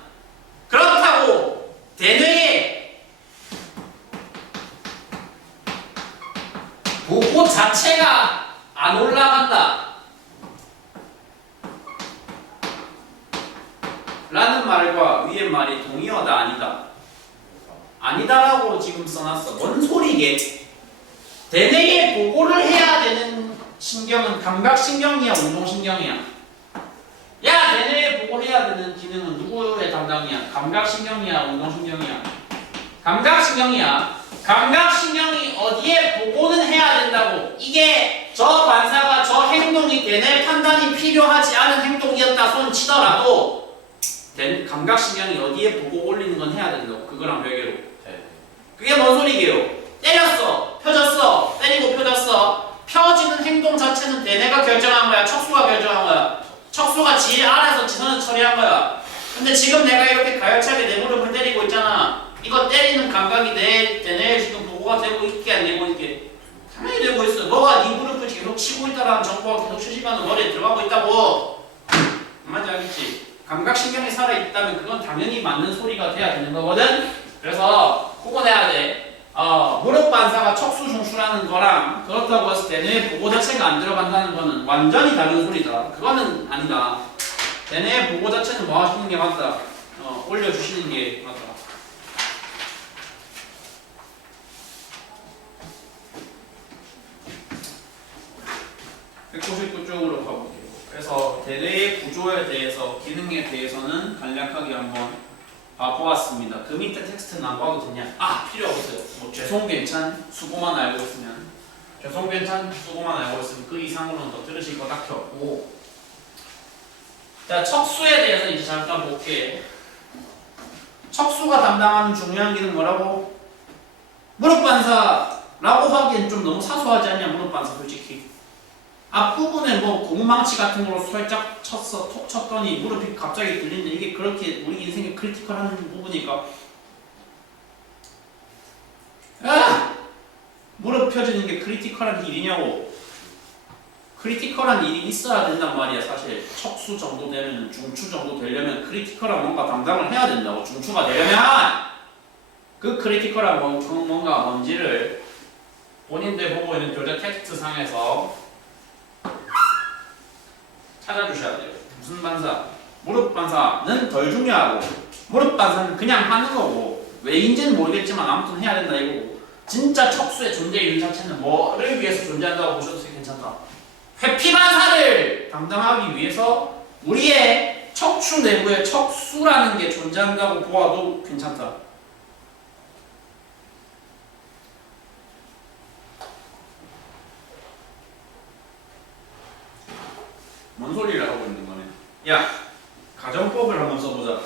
그렇다고 대뇌의 보고 자체가 안 올라간다 라는 말과 위에 말이 동의어다 아니다? 아니다라고 지금 써놨어. 뭔 소리게? 대뇌에 보고를 해야 되는 신경은 감각신경이야 운동신경이야? 야 대뇌에 보고해야 해야 되는 기능은 누구의 담당이야? 감각신경이야, 운동신경이야? 감각신경이야. 감각신경이 어디에 보고는 해야 된다고. 이게 저 반사가 저 행동이 되네 판단이 필요하지 않은 행동이었다 손 치더라도 감각신경이 어디에 보고 올리는 건 해야 된다고. 그거랑 별개로. 네. 그게 뭔 소리게요? 때렸어, 펴졌어, 때리고 펴졌어. 펴지는 행동 자체는 내가 결정한 거야, 척수가 결정한 거야. 척수가 지 안에서 지선을 처리한 거야. 근데 지금 내가 이렇게 가열차게 내 무릎을 때리고 있잖아. 이거 때리는 감각이 내에 지금 보고가 되고 있게 안 되고 있게? 당연히 되고 있어. 너가 네 무릎을 계속 치고 있다라는 정보가 계속 실시간으로 머리에 들어가고 있다고. 맞지 알겠지? 감각신경이 살아있다면 그건 당연히 맞는 소리가 돼야 되는 거거든. 그래서 구분해야 돼. 무릎 반사가 척수 중추라는 거랑 그렇다고 했을 때 내 보고 자체가 안 들어간다는 거는 완전히 다른 소리다. 그거는 아니다. 내 보고 자체는 뭐 하시는 게 맞다. 올려주시는 게 맞다. 쪽으로 가볼게요. 그래서 대뇌의 구조에 대해서 기능에 대해서는 간략하게 한번 보았습니다. 그 밑에 텍스트는 안 봐도 되냐? 필요 없어요. 뭐 죄송 괜찮 수고만 알고 있으면 죄송 괜찮 수고만 알고 있으면 그 이상으로는 더 들으실 거 딱히 없고. 자, 척수에 대해서 이제 잠깐 볼게. 척수가 담당하는 중요한 기능 뭐라고? 무릎 반사라고 하기엔 좀 너무 사소하지 않냐? 무릎 반사 솔직히. 앞부분에 뭐 고무망치 같은 거로 살짝 쳤어, 톡 쳤더니 무릎이 갑자기 들리는데 이게 그렇게 우리 인생에 크리티컬한 부분이니까 무릎 펴지는 게 크리티컬한 일이냐고. 크리티컬한 일이 있어야 된단 말이야. 사실 척수 정도 되면 중추 정도 되려면 크리티컬한 뭔가 담당을 해야 된다고. 중추가 되려면 그 크리티컬한 뭔가 뭔지를 본인들 보고 있는 교재 텍스트 상에서 찾아주셔야 돼요. 무슨 반사? 무릎 반사는 덜 중요하고 무릎 반사는 그냥 하는 거고 왜인지는 모르겠지만 아무튼 해야 된다 이거고 진짜 척수의 존재 이유 자체는 뭐를 위해서 존재한다고 보셔도 괜찮다. 회피 반사를 담당하기 위해서 우리의 척추 내부에 척수라는 게 존재한다고 보아도 괜찮다. 뭔 소리를 하고 있는 거네. 야, 가정법을 한번 써보자.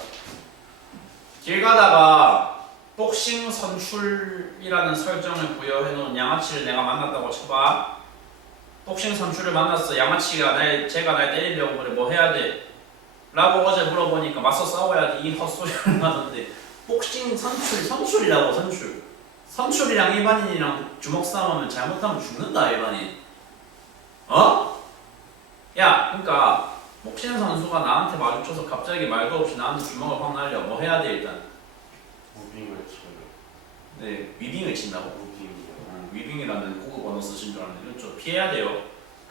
길 가다가 복싱 선출이라는 설정을 부여해놓은 양아치를 내가 만났다고 쳐봐. 복싱 선출을 만났어. 양아치가 제가 날 때리려고 그래. 뭐 해야 돼? 라고 어제 물어보니까 맞서 싸워야 돼. 이 헛소리를 하던데 복싱 선출이라고 선출. 선출이랑 일반인이랑 주먹 싸움하면 잘못하면 죽는다 일반인. 야, 그러니까 복싱 선수가 나한테 마주쳐서 갑자기 말도 없이 나한테 주먹을 확 날려. 뭐 해야 돼 일단? 무빙을 쳐요. 네, 위빙을 친다고? 무빙이요. 위빙이라는 고급 언어 쓰신 줄 알았는데 좀 피해야 돼요.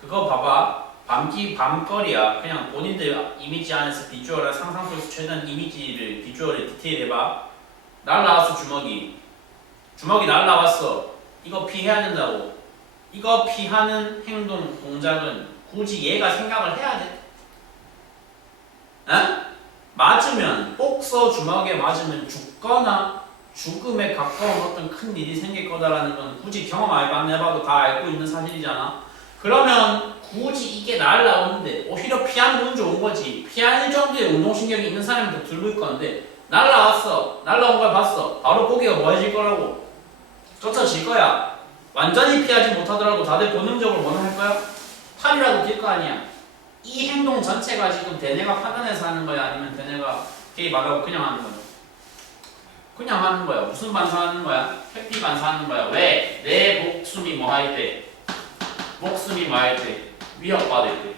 그거 봐봐. 밤거리야. 그냥 본인들 이미지 안에서 비주얼을 상상 속에서 최대한 이미지를 비주얼을 디테일해봐. 날라왔어 주먹이 날라왔어. 이거 피해야 된다고. 이거 피하는 행동 동작은 굳이 얘가 생각을 해야 돼? 맞으면 복서 주먹에 맞으면 죽거나 죽음에 가까운 어떤 큰 일이 생길 거다라는 건 굳이 경험 안 해봐도 다 알고 있는 사실이잖아. 그러면 굳이 이게 날라오는데 오히려 피하는 운 좋은 거지. 피할 정도의 운동신경이 있는 사람이 더 들고 있을 건데 날라왔어. 날라온 걸 봤어. 바로 고개가 뭐해질 거라고? 쫓아질 거야. 완전히 피하지 못하더라도 다들 본능적으로 뭐는 할 거야? 팔이라도 뛸 거 아니야. 이 행동 전체가 지금 대뇌가 판단해서 하는 거야? 아니면 대뇌가 개입 안 하고 그냥 하는 거야? 그냥 하는 거야. 무슨 반사하는 거야? 회피 반사하는 거야. 왜? 내 목숨이 뭐 할 때? 목숨이 뭐 할 때? 위협받을 때.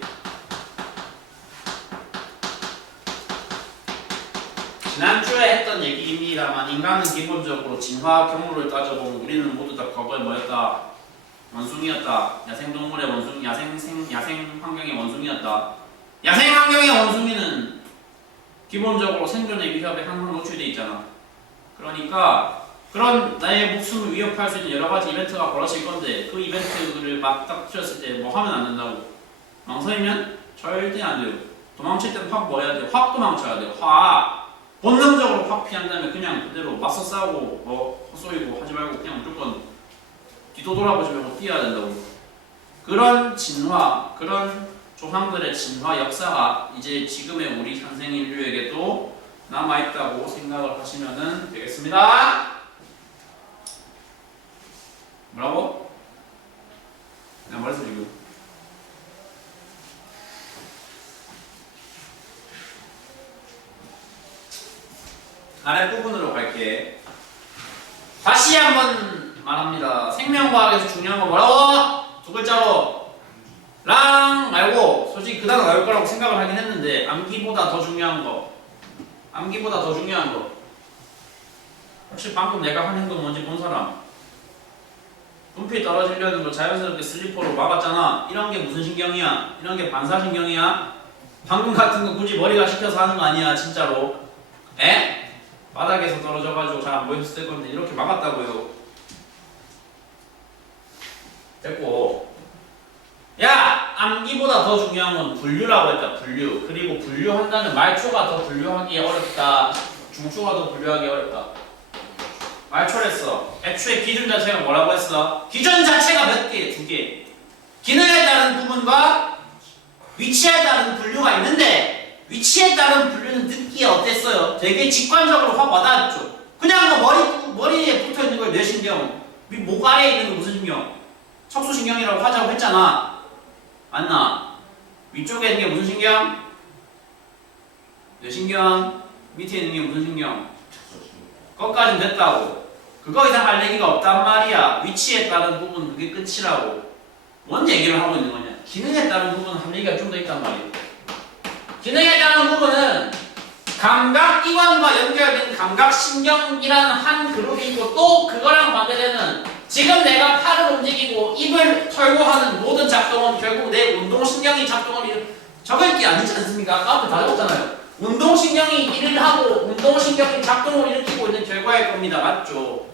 지난주에 했던 얘기입니다만 인간은 기본적으로 진화 경로를 따져보면 우리는 모두 다 과거에 뭐였다? 원숭이였다. 야생동물의 원숭이, 야생 환경의 원숭이였다. 야생 환경의 원숭이는 기본적으로 생존의 위협에 항상 노출돼 있잖아. 그러니까 그런 나의 목숨을 위협할 수 있는 여러 가지 이벤트가 벌어질 건데 그 이벤트를 막 딱 튀었을 때 뭐 하면 안 된다고. 망설이면 절대 안 돼요. 도망칠 때는 확 뭐 해야 돼? 확 도망쳐야 돼. 확. 본능적으로 확 피한 다음에 그냥 그대로 맞서 싸우고 뭐 헛소리고 하지 말고 그냥 무조건 뒤도 돌아보지 말고 뛰어야 된다고. 그런 진화, 그런 조상들의 진화 역사가 이제 지금의 우리 현생 인류에게도 남아있다고 생각을 하시면 되겠습니다. 뭐라고? 내가 말했어 지금. 아래 부분으로 갈게. 다시 한번 말합니다. 생명과학에서 중요한 거 뭐라고? 두 글자로 랑 말고 솔직히 그 단어 나올 거라고 생각을 하긴 했는데 암기보다 더 중요한 거. 암기보다 더 중요한 거. 혹시 방금 내가 한 행동 뭔지 본 사람? 분필 떨어지려는 거 자연스럽게 슬리퍼로 막았잖아. 이런 게 무슨 신경이야? 이런 게 반사신경이야? 방금 같은 거 굳이 머리가 시켜서 하는 거 아니야 진짜로. 에? 바닥에서 떨어져가지고 잘 안 보였을 건데 이렇게 막았다고요. 됐고, 야! 암기보다 더 중요한 건 분류라고 했다. 분류. 그리고 분류한다면 말초가 더 분류하기 어렵다. 중초가 더 분류하기 어렵다. 말초랬어. 애초에 기준 자체가 뭐라고 했어? 기준 자체가 몇 개? 두 개. 기능에 따른 부분과 위치에 따른 분류가 있는데 위치에 따른 분류는 듣기에 어땠어요? 되게 직관적으로 확 와닿았죠. 그냥 뭐 머리에 붙어있는 걸 뇌신경, 목 아래에 있는 거 무슨 신경? 척수신경이라고 하자고 했잖아. 맞나? 위쪽에 있는 게 무슨 신경? 뇌신경. 밑에 있는 게 무슨 신경? 거기까지는 됐다고. 그거 이상 할 얘기가 없단 말이야. 위치에 따른 부분 그게 끝이라고. 뭔 얘기를 하고 있는 거냐? 기능에 따른 부분은 할 얘기가 좀 더 있단 말이야. 기능에 따른 부분은 감각기관과 연결된 감각신경이라는 한 그룹이 있고 또 그거랑 반대되는 지금 내가 팔을 움직이고 입을 털고 하는 모든 작동은 결국 내 운동신경이 작동을 적을 게 아니지 않습니까? 아까 다 적었잖아요. 운동신경이 일을 하고 운동신경이 작동을 일으키고 있는 결과일 겁니다. 맞죠?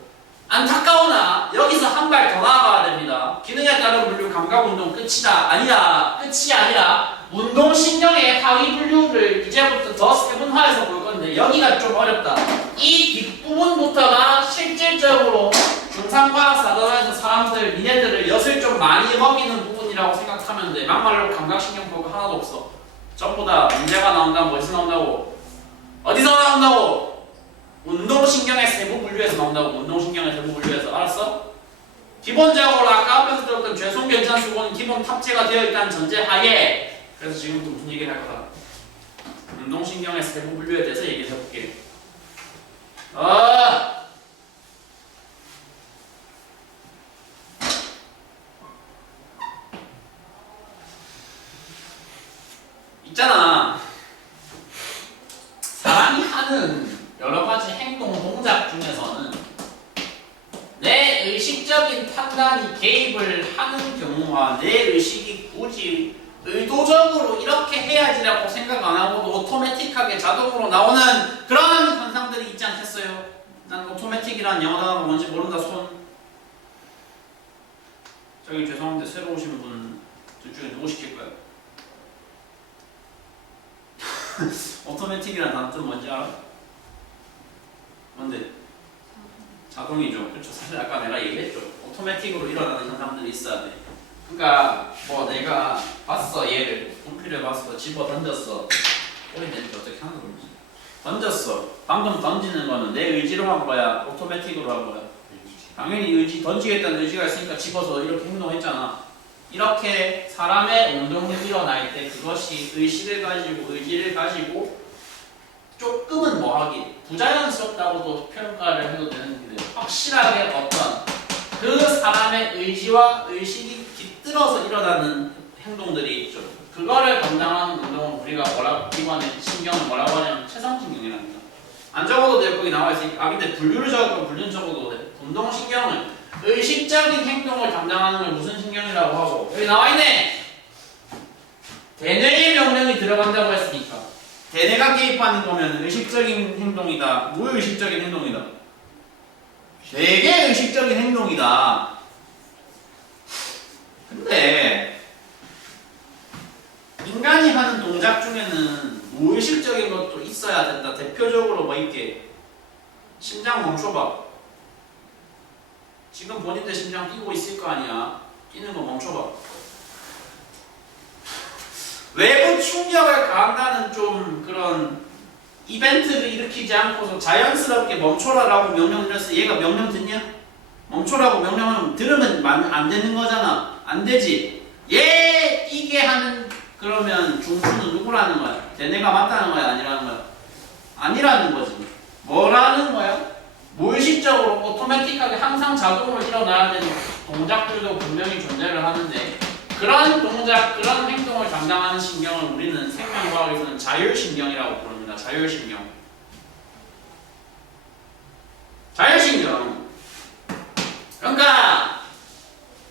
안타까우나 여기서 한 발 더 나아가야 됩니다. 기능에 따른 분류 감각운동 끝이다. 아니다. 끝이 아니라 운동신경의 하위 분류를 이제부터 더 세분화해서 볼 건데 여기가 좀 어렵다. 이 뒷부분부터가 실질적으로 중상과학사단에서 사람들 니네들을 엿을 좀 많이 먹이는 부분이라고 생각하면 돼. 막말로 감각신경 볼 거 하나도 없어. 전부 다 문제가 나온다면 어디서 나온다고? 어디서 나온다고? 운동신경의 세부 분류에서 나온다고. 운동신경의 세부 분류에서. 알았어? 기본적으로 아까 앞에서 들었던 죄송견산수고는 기본 탑재가 되어 있다는 전제하에 그래서 지금부터 무슨 얘기를 할 거다? 운동신경의 세부 분류에 대해서 얘기해 볼게. 있잖아. 사람이 하는 여러 가지 행동 동작 중에서는 내 의식적인 판단이 개입을 하는 경우와 내 의식이 굳이 의도적으로 이렇게 해야지라고 생각 안 하고도 오토매틱하게 자동으로 나오는 그런 현상들이 있지 않겠어요? 난 오토매틱이란 영어 단어가 뭔지 모른다. 손. 저기 죄송한데 새로 오신 분 둘 중에 누구 시킬까요? 오토매틱이란 단어 뜻 뭔지 알아? 뭔데? 자동이죠. 그렇죠. 사실 아까 내가 얘기했죠. 오토매틱으로 일어나는 현상들이 있어야 돼. 그러니까 뭐 내가 봤어 얘를 분필을 봤어 집어 던졌어. 꼬리는 어떻게 하는 건지 던졌어. 방금 던지는 거는 내 의지로 한 거야? 오토매틱으로 한 거야? 당연히 의지 던지겠다는 의지가 있으니까 집어서 이렇게 행동했잖아. 이렇게 사람의 운동이 일어날 때 그것이 의식을 가지고 의지를 가지고 조금은 뭐하기 부자연스럽다고도 평가를 해도 되는데 확실하게 어떤 그 사람의 의지와 의식이 깃들어서 일어나는 행동들이 있죠. 그거를 감당하는 운동은 우리가 뭐라고 기관의 신경을 뭐라고 하냐면 체성신경이랍니다. 안 적어도 돼. 거기 나와 있으니까. 아 근데 분류를 적어도 분류는 적어도 돼. 운동신경은 의식적인 행동을 담당하는 걸 무슨 신경이라고 하고 여기 나와 있네. 대뇌의 명령이 들어간다고 했으니까 대뇌가 개입하는 거면 의식적인 행동이다. 무의식적인 행동이다. 되게 의식적인 행동이다. 근데 인간이 하는 동작 중에는 무의식적인 것도 있어야 된다. 대표적으로 뭐 있게? 심장 멈춰봐. 지금 본인들 심장 뛰고 있을 거 아니야. 뛰는 거 멈춰봐. 외부 충격을 가한다는 좀 그런 이벤트를 일으키지 않고서 자연스럽게 멈춰라라고 명령을 했어. 얘가 명령 듣냐? 멈춰라고 명령을 들으면 안 되는 거잖아. 안 되지. 얘 뛰게 하는 그러면 중추는 누구라는 거야? 걔네가 맞다는 거야? 아니라는 거야? 아니라는 거지. 뭐라는 거야? 무의식적으로 오토매틱하게 항상 자동으로 일어나야 되는 동작들도 분명히 존재를 하는데 그런 동작, 그런 행동을 담당하는 신경을 우리는 생명과학에서는 자율신경이라고 부릅니다. 자율신경. 자율신경. 그러니까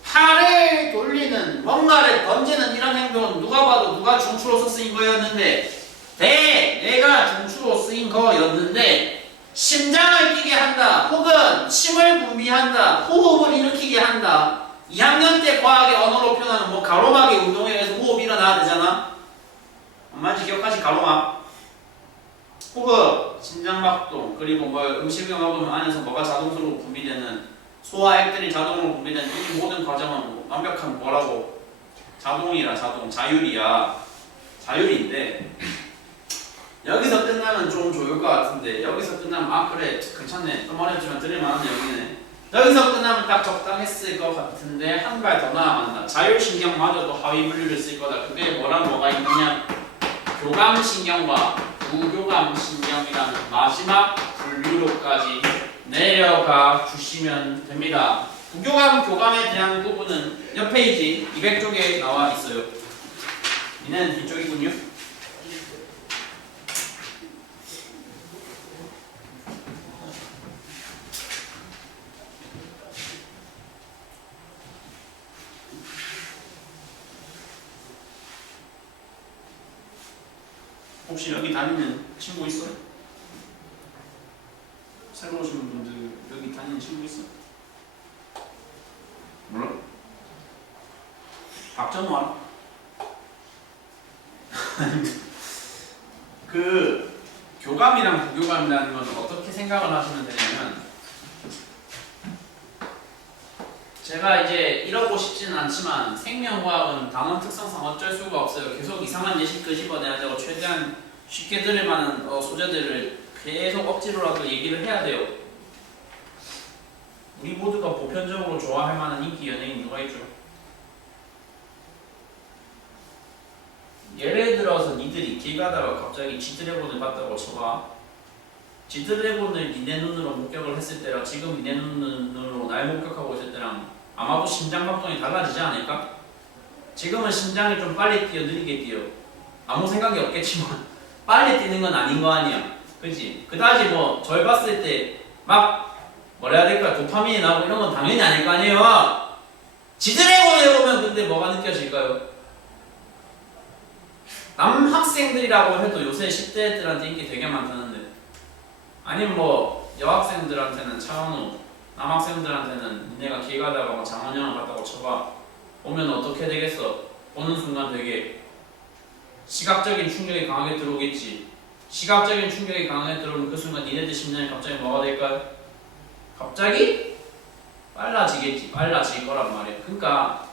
팔을 돌리는, 뭔가를 던지는 이런 행동은 누가 봐도 누가 중추로서 쓰인 거였는데 내가 중추로 쓰인 거였는데 심장을 뛰게 한다. 혹은 침을 분비한다. 호흡을 일으키게 한다. 2학년 때 과학의 언어로 표현하는 뭐 가로막이 운동에 의해서 호흡이 일어나야 되잖아. 엄마지 기억하지? 가로막. 호흡, 심장박동, 그리고 뭐 음식을 먹으면 안에서 뭐가 자동적으로 분비되는 소화액들이 자동으로 분비되는 이 모든 과정은 완벽한 뭐라고? 자동이라 자동, 자율이야. 자율인데 여기서 끝나면 좀 좋을 것 같은데 여기서 끝나면 아 그래 괜찮네 또 말해주면 들을만한 얘기네. 여기서 끝나면 딱 적당했을 것 같은데 한 발 더 나아간다. 자율신경마저도 하위 분류를 쓸 거다. 그게 뭐랑 뭐가 있느냐? 교감신경과 부교감신경이라는 마지막 분류로까지 내려가 주시면 됩니다. 부교감, 교감에 대한 부분은 옆 페이지 200쪽에 나와 있어요. 얘는 뒤쪽이군요. 혹시 여기 다니는 친구 있어? 새로 오신 분들 여기 다니는 친구 있어? 몰라? 박정우 알아? 그 교감이랑 부교감이라는 건 어떻게 생각을 하시면 되냐면 제가 이제 이러고 싶지는 않지만 생명과학은 단원 특성상 어쩔 수가 없어요. 계속 이상한 예시 끄집어내야 되고 최대한 쉽게 들을 만한 소재들을 계속 억지로라도 얘기를 해야 돼요. 우리 모두가 보편적으로 좋아할 만한 인기 연예인 누가 있죠? 예를 들어서 니들이 길 가다가 갑자기 지드래곤을 봤다고 쳐봐. 지드래곤을 니네 눈으로 목격을 했을 때랑 지금 니네 눈으로 날 목격하고 있을 때랑 아마도 심장박동이 달라지지 않을까? 지금은 심장이 좀 빨리 뛰어 느리게 뛰어. 아무 생각이 없겠지만 빨리 뛰는 건 아닌 거 아니야. 그치? 그다지 뭐 절 봤을 때 막 뭐라 해야 될까 도파민이 나오고 이런 건 당연히 아닐 거 아니에요. 지드래곤을 보면 근데 뭐가 느껴질까요? 남학생들이라고 해도 요새 10대들한테 인기 되게 많다는데 아니면 뭐 여학생들한테는 차은우, 남학생들한테는 니네가 길 가다가 뭐 장원영을 봤다고 쳐봐. 보면 어떻게 되겠어? 보는 순간 되게 시각적인 충격이 강하게 들어오겠지. 시각적인 충격이 강하게 들어오는 그 순간 니네들 심장이 갑자기 뭐가 될까요? 갑자기 빨라지겠지. 빨라질 거란 말이야. 그러니까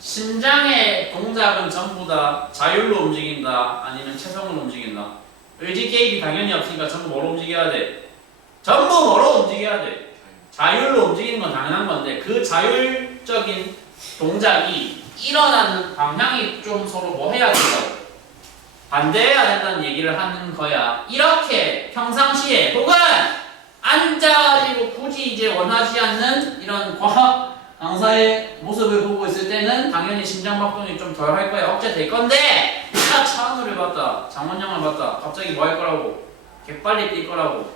심장의 동작은 전부 다 자율로 움직인다 아니면 체성으로 움직인다. 의지 개입이 당연히 없으니까 전부 뭐로 움직여야 돼? 전부 뭐로 움직여야 돼? 자율로 움직이는 건 당연한 건데 그 자율적인 동작이 일어나는 방향이 좀 서로 뭐 해야 된다고? 반대해야 된다는 얘기를 하는 거야. 이렇게 평상시에 혹은 앉아가지고 굳이 이제 원하지 않는 이런 과학 강사의 모습을 보고 있을 때는 당연히 심장박동이 좀 덜 할 거야. 억제될 건데 차은우를 봤다, 장원영을 봤다. 갑자기 뭐 할 거라고? 개빨리 뛸 거라고.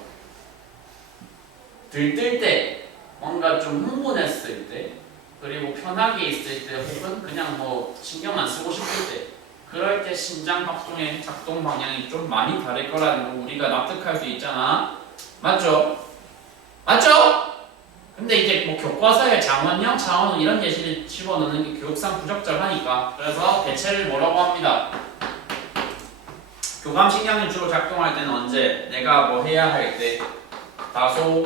들뜰 때, 뭔가 좀 흥분했을 때, 그리고 편하게 있을 때, 혹은 그냥 뭐 신경 안 쓰고 싶을 때, 그럴 때 심장박동의 작동 방향이 좀 많이 다를 거라는 거 우리가 납득할 수 있잖아. 맞죠? 맞죠? 근데 이제 뭐 교과서에 장원영, 차은우 이런 예시를 집어넣는 게 교육상 부적절하니까 그래서 대체를 뭐라고 합니다? 교감신경이 주로 작동할 때는 언제? 내가 뭐 해야 할 때, 다소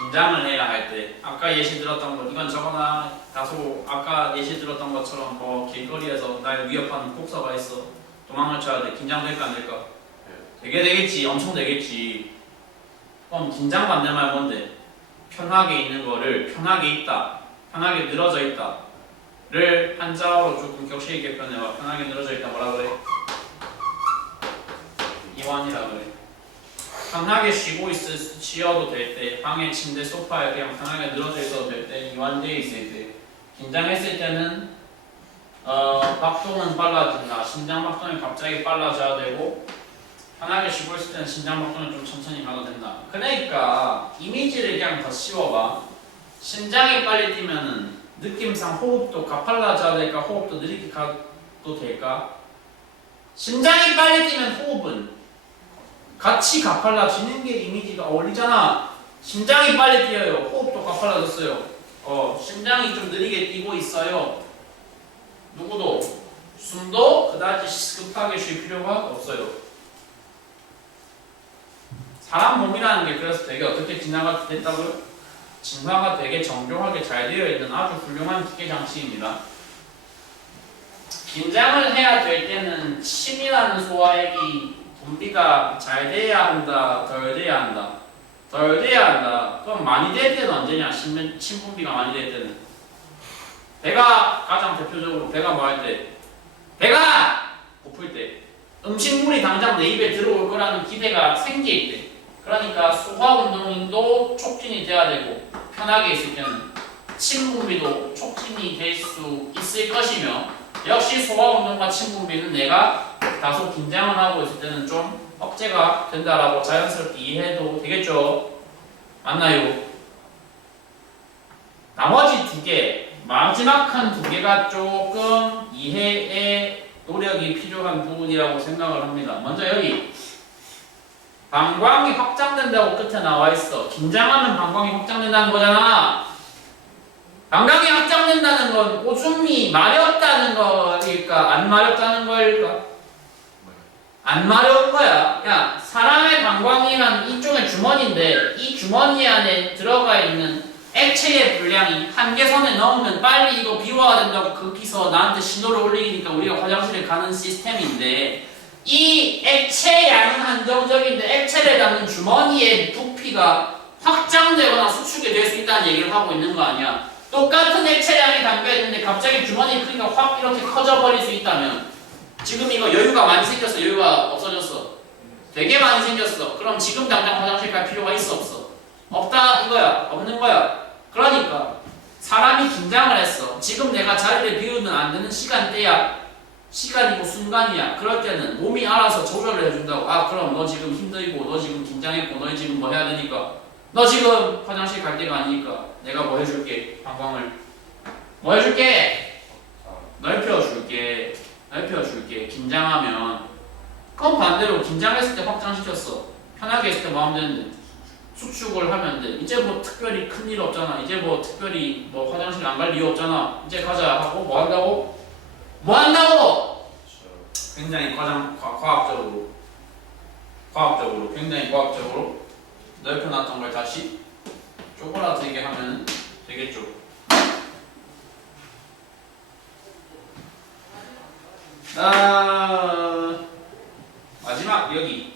긴장을 해야 할 때. 아까 예시 들었던 거 이건 저거나 다소 아까 예시 들었던 것처럼 뭐 길거리에서 날 위협하는 폭서가 있어. 도망을 쳐야 돼. 긴장될까 안 될까? 되게 되겠지. 엄청 되겠지. 그럼 긴장 반대말 뭔데? 편하게 있는 거를 편하게 있다, 편하게 늘어져 있다를 한자어로 조금 격식 있게 표현해봐. 편하게 늘어져 있다 뭐라 그래? 이완이라 그래. 편하게 쉬어도 될 때, 방에 침대 소파에 그냥 편하게 늘어져 있어도 될 때, 이완되어 있을 때, 긴장했을 때는 박동은 빨라진다. 심장 박동이 갑자기 빨라져야 되고, 편하게 쉬고 있을 때는 심장 박동이 좀 천천히 가도 된다. 그러니까 이미지를 그냥 더 씌워봐. 심장이 빨리 뛰면은 느낌상 호흡도 가팔라져야 될까? 호흡도 느리게 가도 될까? 심장이 빨리 뛰면 호흡은 같이 가팔라지는 게 이미지가 어울리잖아. 심장이 빨리 뛰어요. 호흡도 가팔라졌어요. 심장이 좀 느리게 뛰고 있어요. 누구도 숨도 그다지 급하게 쉴 필요가 없어요. 사람 몸이라는 게 그래서 되게 어떻게 진화가 됐다고요? 진화가 되게 정교하게 잘 되어 있는 아주 훌륭한 기계 장치입니다. 긴장을 해야 될 때는 침이라는 소화액이 분비가 잘 돼야 한다, 덜 돼야 한다. 덜 돼야 한다. 그럼 많이 될 때는 언제냐? 침 분비가 많이 될 때는. 배가 가장 대표적으로 배가 뭐 할 때? 배가 고플 때. 음식물이 당장 내 입에 들어올 거라는 기대가 생길 때. 그러니까 소화운동도 촉진이 돼야 되고 편하게 있을 때는 침 분비도 촉진이 될 수 있을 것이며 역시 소화운동과 침 분비는 내가 다소 긴장을 하고 있을 때는 좀 억제가 된다라고 자연스럽게 이해해도 되겠죠? 맞나요? 나머지 두 개, 마지막 한 두 개가 조금 이해의 노력이 필요한 부분이라고 생각을 합니다. 먼저 여기 방광이 확장된다고 끝에 나와 있어. 긴장하면 방광이 확장된다는 거잖아. 방광이 확장된다는 건 오줌이 마렵다는 거일까? 안 마렵다는 거일까? 안 마려운 거야. 야, 사람의 방광이란 이쪽의 주머니인데 이 주머니 안에 들어가 있는 액체의 분량이 한계선에 넘으면 빨리 이거 비워야 된다고 거기서 나한테 신호를 올리니까 우리가 화장실에 가는 시스템인데 이 액체 양은 한정적인데 액체를 담는 주머니의 부피가 확장되거나 수축이 될 수 있다는 얘기를 하고 있는 거 아니야. 똑같은 액체량이 담겨 있는데 갑자기 주머니 크기가 확 이렇게 커져버릴 수 있다면 지금 이거 여유가 많이 생겼어? 여유가 없어졌어? 되게 많이 생겼어. 그럼 지금 당장 화장실 갈 필요가 있어? 없어? 없다 이거야. 없는 거야. 그러니까 사람이 긴장을 했어. 지금 내가 자리를 비우면 안 되는 시간대야. 시간이고 순간이야. 그럴 때는 몸이 알아서 조절을 해준다고. 아 그럼 너 지금 힘들고 너 지금 긴장했고 너 지금 뭐 해야 되니까 너 지금 화장실 갈 때가 아니니까 내가 뭐 해줄게. 방광을 뭐 해줄게? 넓혀줄게. 넓혀줄게. 긴장하면 그럼 반대로 긴장했을 때 확장시켰어. 편하게 했을 때 뭐 하면 되는데 수축을 하면 돼. 이제 뭐 특별히 큰일 없잖아. 이제 뭐 특별히 뭐 화장실 안 갈 이유 없잖아. 이제 가자 하고 뭐 한다고? 뭐 한다고? 굉장히 과학적으로 굉장히 과학적으로 넓혀놨던 걸 다시 쪼그라들게 하면 되겠죠. 마지막 여기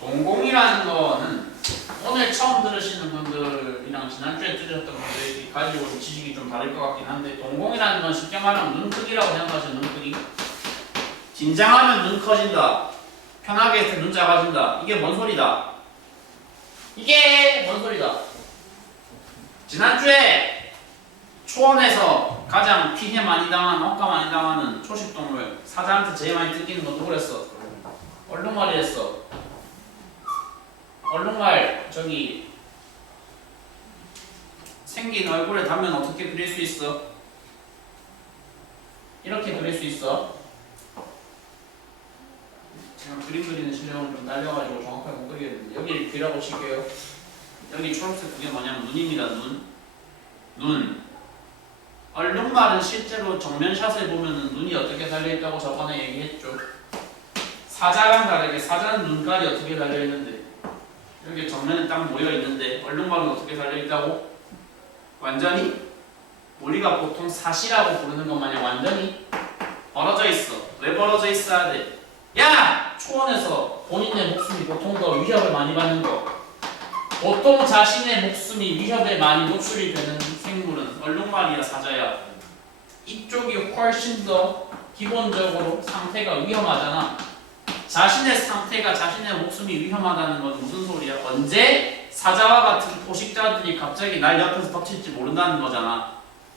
동공이라는 거는 오늘 처음 들으시는 분들이랑 지난주에 들으셨던 분들이 가지고 있는 지식이 좀 다를 것 같긴 한데 동공이라는 건 쉽게 말하면 눈 크기라고 생각하시는 눈 크기. 긴장하면 눈 커진다. 편하게 했을 때 눈 작아진다. 이게 뭔 소리다? 이게 뭔 소리다? 지난주에 초원에서 가장 피해 많이 당하는, 억까 많이 당하는 초식동물 사자한테 제일 많이 뜯기는 건 누구랬어? 얼룩말이랬어. 얼룩말 저기 생긴 얼굴에 닿으면 어떻게 그릴 수 있어? 이렇게 그릴 수 있어. 제가 그림 그리는 실력은 좀 딸려가지고 정확하게 못 그리겠는데 여기 B라고 칠게요. 여기 초록색 그게 뭐냐면 눈입니다. 눈. 얼룩말은 실제로 정면샷에 보면은 눈이 어떻게 달려있다고 저번에 얘기했죠. 사자랑 다르게 사자는 눈깔이 어떻게 달려있는데 여기 정면에 딱 모여있는데 얼룩말은 어떻게 달려있다고? 완전히 우리가 보통 사시라고 부르는 것 마냥 완전히 벌어져 있어. 왜 벌어져 있어야 돼? 야! 초원에서 본인의 목숨이 보통 더 위협을 많이 받는 거, 보통 자신의 목숨이 위협에 많이 노출이 되는 생물은 얼룩말이야 사자야. 이쪽이 훨씬 더 기본적으로 상태가 위험하잖아. 자신의 상태가 자신의 목숨이 위험하다는 건 무슨 소리야? 언제 사자와 같은 포식자들이 갑자기 날 옆에서 덮칠지 모른다는 거잖아.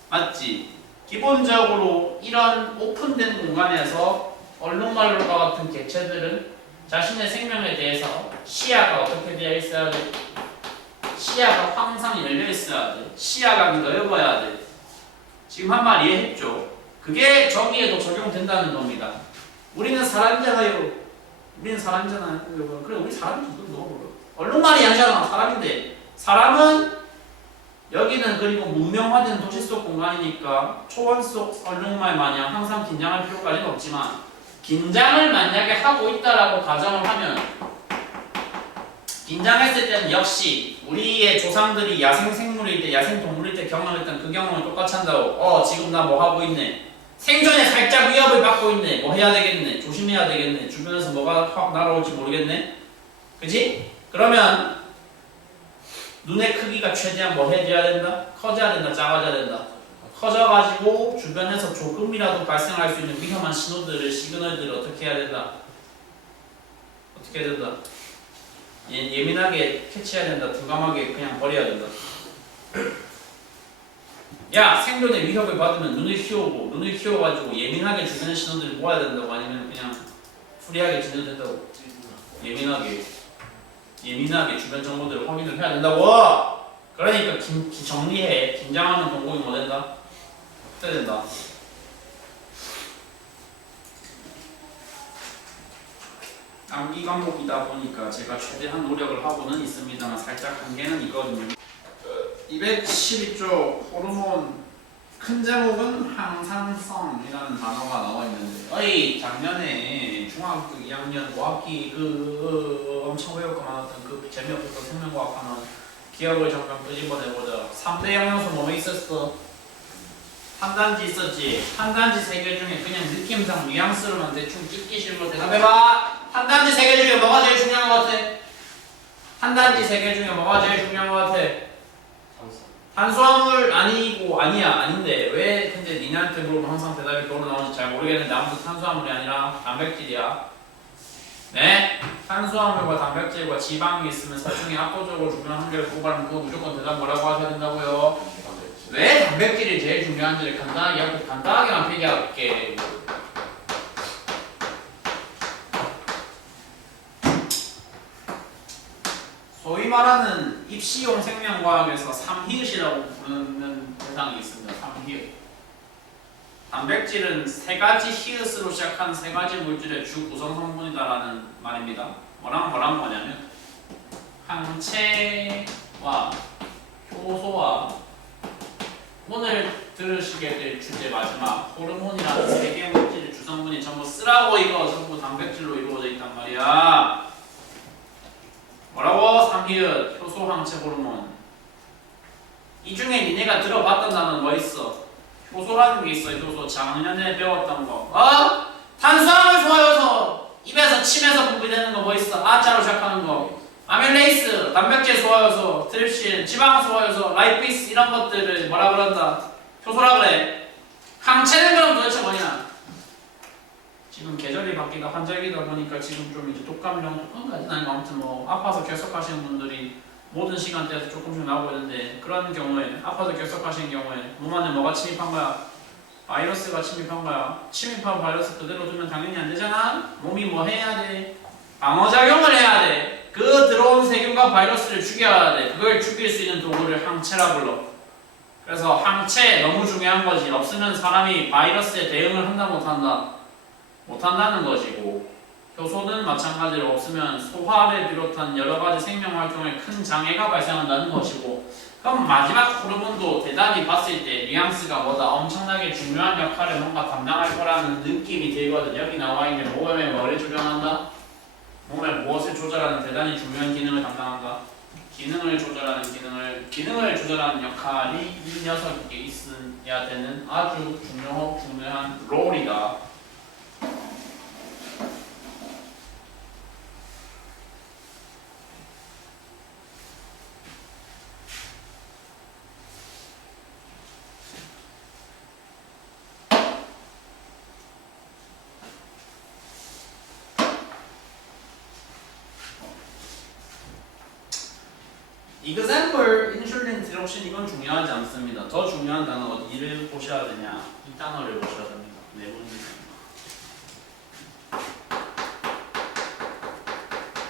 맞지? 기본적으로 이런 오픈된 공간에서 얼룩말과 같은 개체들은 자신의 생명에 대해서 시야가 어떻게 되어 있어야 돼? 시야가 항상 열려 있어야 돼. 시야가 넓어야 돼. 지금 한 말 이해했죠? 그게 저기에도 적용된다는 겁니다. 우리는 사람이잖아요. 우리는 사람이잖아요. 그래, 우리 사람이 누구 먹어버려. 얼룩말이 아니잖아. 사람인데. 사람은 여기는 그리고 문명화된 도시 속 공간이니까 초원 속 얼룩말 마냥 항상 긴장할 필요까지는 없지만, 긴장을 만약에 하고 있다라고 가정을 하면, 긴장했을 때는 역시 우리의 조상들이 야생생물일 때, 야생동물일 때 경험했던 그 경험을 똑같이 한다고. 지금 나 뭐 하고 있네. 생존에 살짝 위협을 받고 있네. 뭐 해야 되겠네. 조심해야 되겠네. 주변에서 뭐가 확 날아올지 모르겠네. 그지? 그러면 눈의 크기가 최대한 뭐 해줘야 된다? 커져야 된다? 작아져야 된다? 커져가지고 주변에서 조금이라도 발생할 수 있는 위험한 신호들을, 시그널들을 어떻게 해야 된다? 어떻게 해야 된다? 예민하게 캐치해야 된다. 둔감하게 그냥 버려야 된다. 야, 생존의 위협을 받으면 눈을 키우고, 눈을 키워가지고 예민하게 주변의 신호들을 모아야 된다고? 아니면 그냥 프리하게 지내도 된다고? 예민하게 주변 정보들을 확인을 해야 된다고. 그러니까 정리해. 긴장하면 동공이 뭐 된다? 어떻게 된다? 암기 과목이다 보니까 제가 최대한 노력을 하고는 있습니다만 살짝 한계는 있거든요. 212쪽 호르몬 큰 제목은 항산성이라는 단어가 나와 있는데, 작년에 중학교 2학년 5학기 엄청 외울 거 많았던 그 재미없었던 생명과학하는 기억을 잠깐 끄집어내보자. 3대 영양소 뭐뭐 있었어? 한 단지 있었지? 한 단지 3개 중에 그냥 느낌상 뉘앙스로만 대충 찍기 실로 대답해봐. 한 단지 3개 중에 뭐가 제일 중요한 것 같아? 한 단지 3개 중에 뭐가 제일 중요한 것 같아? 탄수화물 아니고 아닌데 왜 근데 니네한테 물어보면 항상 대답이 그걸로 나오는지 잘 모르겠는데, 아무튼 탄수화물이 아니라 단백질이야. 네? 탄수화물과 단백질과 지방이 있으면 사중에 압도적으로 중요한 한 개를 뽑아내면 그거 무조건 대답 뭐라고 하셔야 된다고요? 왜 단백질이 제일 중요한지를 간단하게만 얘기할게. 소위 말하는 입시용 생명과학에서 3히읗이라고 부르는 대상이 있습니다. 3히읗. 단백질은 3가지 히읗으로 시작한 3가지 물질의 주 구성 성분이다라는 말입니다. 뭐냐면 항체와 효소와 오늘 들으시게 될 주제 마지막 호르몬이라는 3개의 물질의 주성분이 전부 쓰라고 이거 전부 단백질로 이루어져 있단 말이야. 뭐라고? 3히읗 효소, 항체, 호르몬. 이 중에 니네가 들어봤던 단어는 뭐 있어? 효소라는 게 있어. 효소. 작년에 배웠던 거. 탄수화물 소화효소. 입에서 침에서 분비되는 거 뭐 있어? 아자로 시작하는 거. 아밀레이스, 단백질 소화효소, 트립신, 지방 소화효소, 라이피스 이런 것들을 뭐라 그런다? 효소라 그래. 항체는 그럼 도대체 뭐냐? 지금 계절이 바뀌다 환절기다 보니까 지금 좀 이제 독감까지는 아니고 아무튼 뭐 아파서 결석하시는 분들이 모든 시간대에서 조금씩 나오고 있는데, 그런 경우에 아파서 결석하시는 경우에 몸 안에 뭐가 침입한 거야? 바이러스가 침입한 거야. 침입한 바이러스 그대로 두면 당연히 안 되잖아. 몸이 뭐 해야 돼? 방어작용을 해야 돼. 그 들어온 세균과 바이러스를 죽여야 돼. 그걸 죽일 수 있는 도구를 항체라 불러. 그래서 항체 너무 중요한 거지. 없으면 사람이 바이러스에 대응을 한다 못한다? 못한다는 것이고, 효소는 마찬가지로 없으면 소화를 비롯한 여러 가지 생명 활동에 큰 장애가 발생한다는 것이고, 그럼 마지막 호르몬도 대단히 봤을 때 뉘앙스가 뭐다? 엄청나게 중요한 역할을 뭔가 담당할 거라는 느낌이 들거든. 여기 나와 있는 몸에 뭐를 조정한다? 몸에 무엇을 조절하는 대단히 중요한 기능을 담당한다. 기능을 조절하는 기능을 조절하는 역할이 이 녀석에게 있어야 되는 아주 중요한 롤이다. example, 인슐린, 티록신 이건 중요하지 않습니다. 더 중요한 단어 어디를 보셔야 되냐? 이 단어를 보셔야 됩니다. 내분비상.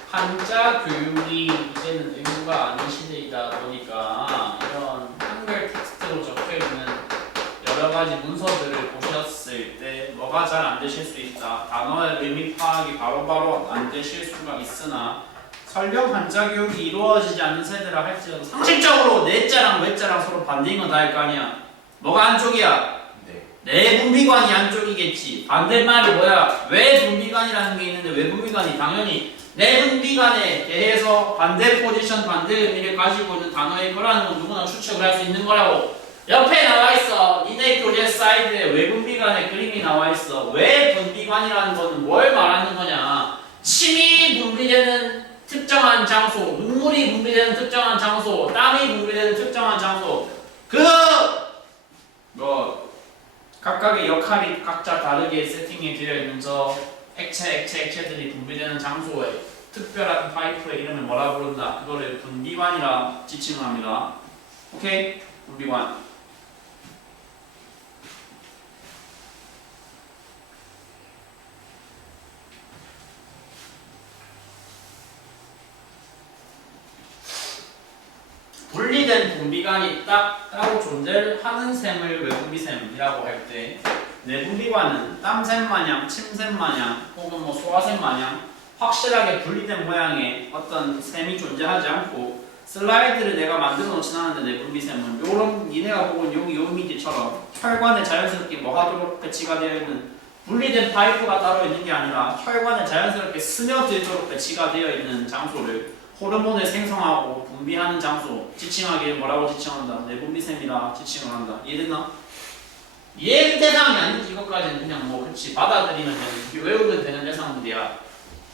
한자 교육이 이제는 의무가 아닌 시대이다 보니까 이런 한글 텍스트로 적혀있는 여러 가지 문서들을 보셨을 때 뭐가 잘 안 되실 수 있다. 단어의 의미 파악이 바로바로 안 되실 수가 있으나 설령 한자 교육이 이루어지지 않는 세대라 할지라도 상식적으로 내자랑 외자랑 서로 반대인 건 다 할 거 아니야. 뭐가 한쪽이야? 내분비관이 한쪽이겠지. 반대말이 뭐야? 외분비관이라는 게 있는데 외분비관이 당연히 내분비관에 대해서 반대 포지션, 반대 의미를 가지고 있는 단어일 거라는 건 누구나 추측을 할 수 있는 거라고. 옆에 나와 있어. 니네 교재 사이드에 외분비관의 그림이 나와 있어. 외분비관이라는 거는 뭘 말하는 거냐? 침이 분비되는 특정한 장소, 눈물이 분비되는 특정한 장소, 땀이 분비되는 특정한 장소. 각각의 역할이 각자 다르게 세팅이 되어 있는 저 액체들이 분비되는 장소에 특별한 파이프의 이름을 뭐라 부른다? 그거를 분비관이라 지칭을 합니다. 오케이? 분비관. 분리된 분비관이 따로 존재를 하는 셈을 외분비샘이라고 할 때 내분비관은 땀샘 마냥, 침샘 마냥, 혹은 뭐 소화샘 마냥 확실하게 분리된 모양의 어떤 샘이 존재하지 않고 슬라이드를 내가 만들어 놓진 않은데 내분비샘은 요런 니네가 보고 여기 요 이미지처럼 혈관에 자연스럽게 뭐 하도록 배치가 되어 있는 분리된 파이프가 따로 있는 게 아니라 혈관에 자연스럽게 스며들도록 배치가 되어 있는 장소를 호르몬을 생성하고 분비하는 장소 지칭하기를 뭐라고 지칭한다? 내분비샘이라 지칭을 한다. 이해됐나? 이해 대상이 아니지. 이것까지는 그냥 뭐 그치 받아들이면 되는 외우면 되는 대상들이야.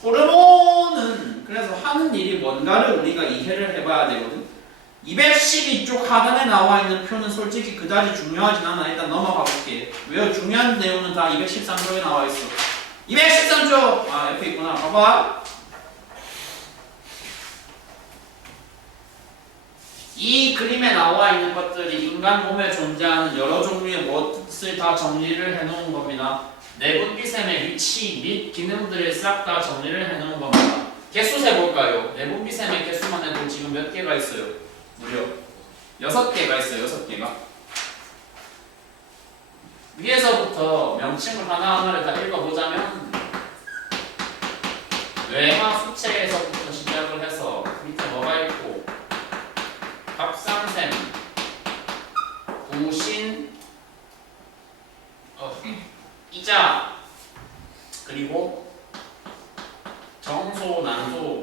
호르몬은 그래서 하는 일이 뭔가를 우리가 이해를 해봐야 되거든. 212쪽 하단에 나와 있는 표는 솔직히 그다지 중요하진 않아. 일단 넘어가 볼게. 왜요? 중요한 내용은 다 213쪽에 나와 있어. 213쪽! 아 옆에 있구나. 봐봐. 이 그림에 나와 있는 것들이 인간 몸에 존재하는 여러 종류의 것을 다 정리를 해놓은 겁니다. 내분비샘의 위치 및 기능들을 싹 다 정리를 해놓은 겁니다. 개수 세볼까요? 내분비샘의 개수만 해도 지금 몇 개가 있어요? 무려 6개가 있어요. 6개가. 위에서부터 명칭을 하나하나를 다 읽어보자면 뇌와 수체에서부터 시작을 해서 밑에 뭐가 있고 갑상샘, 부신, 이자, 그리고 정소, 난소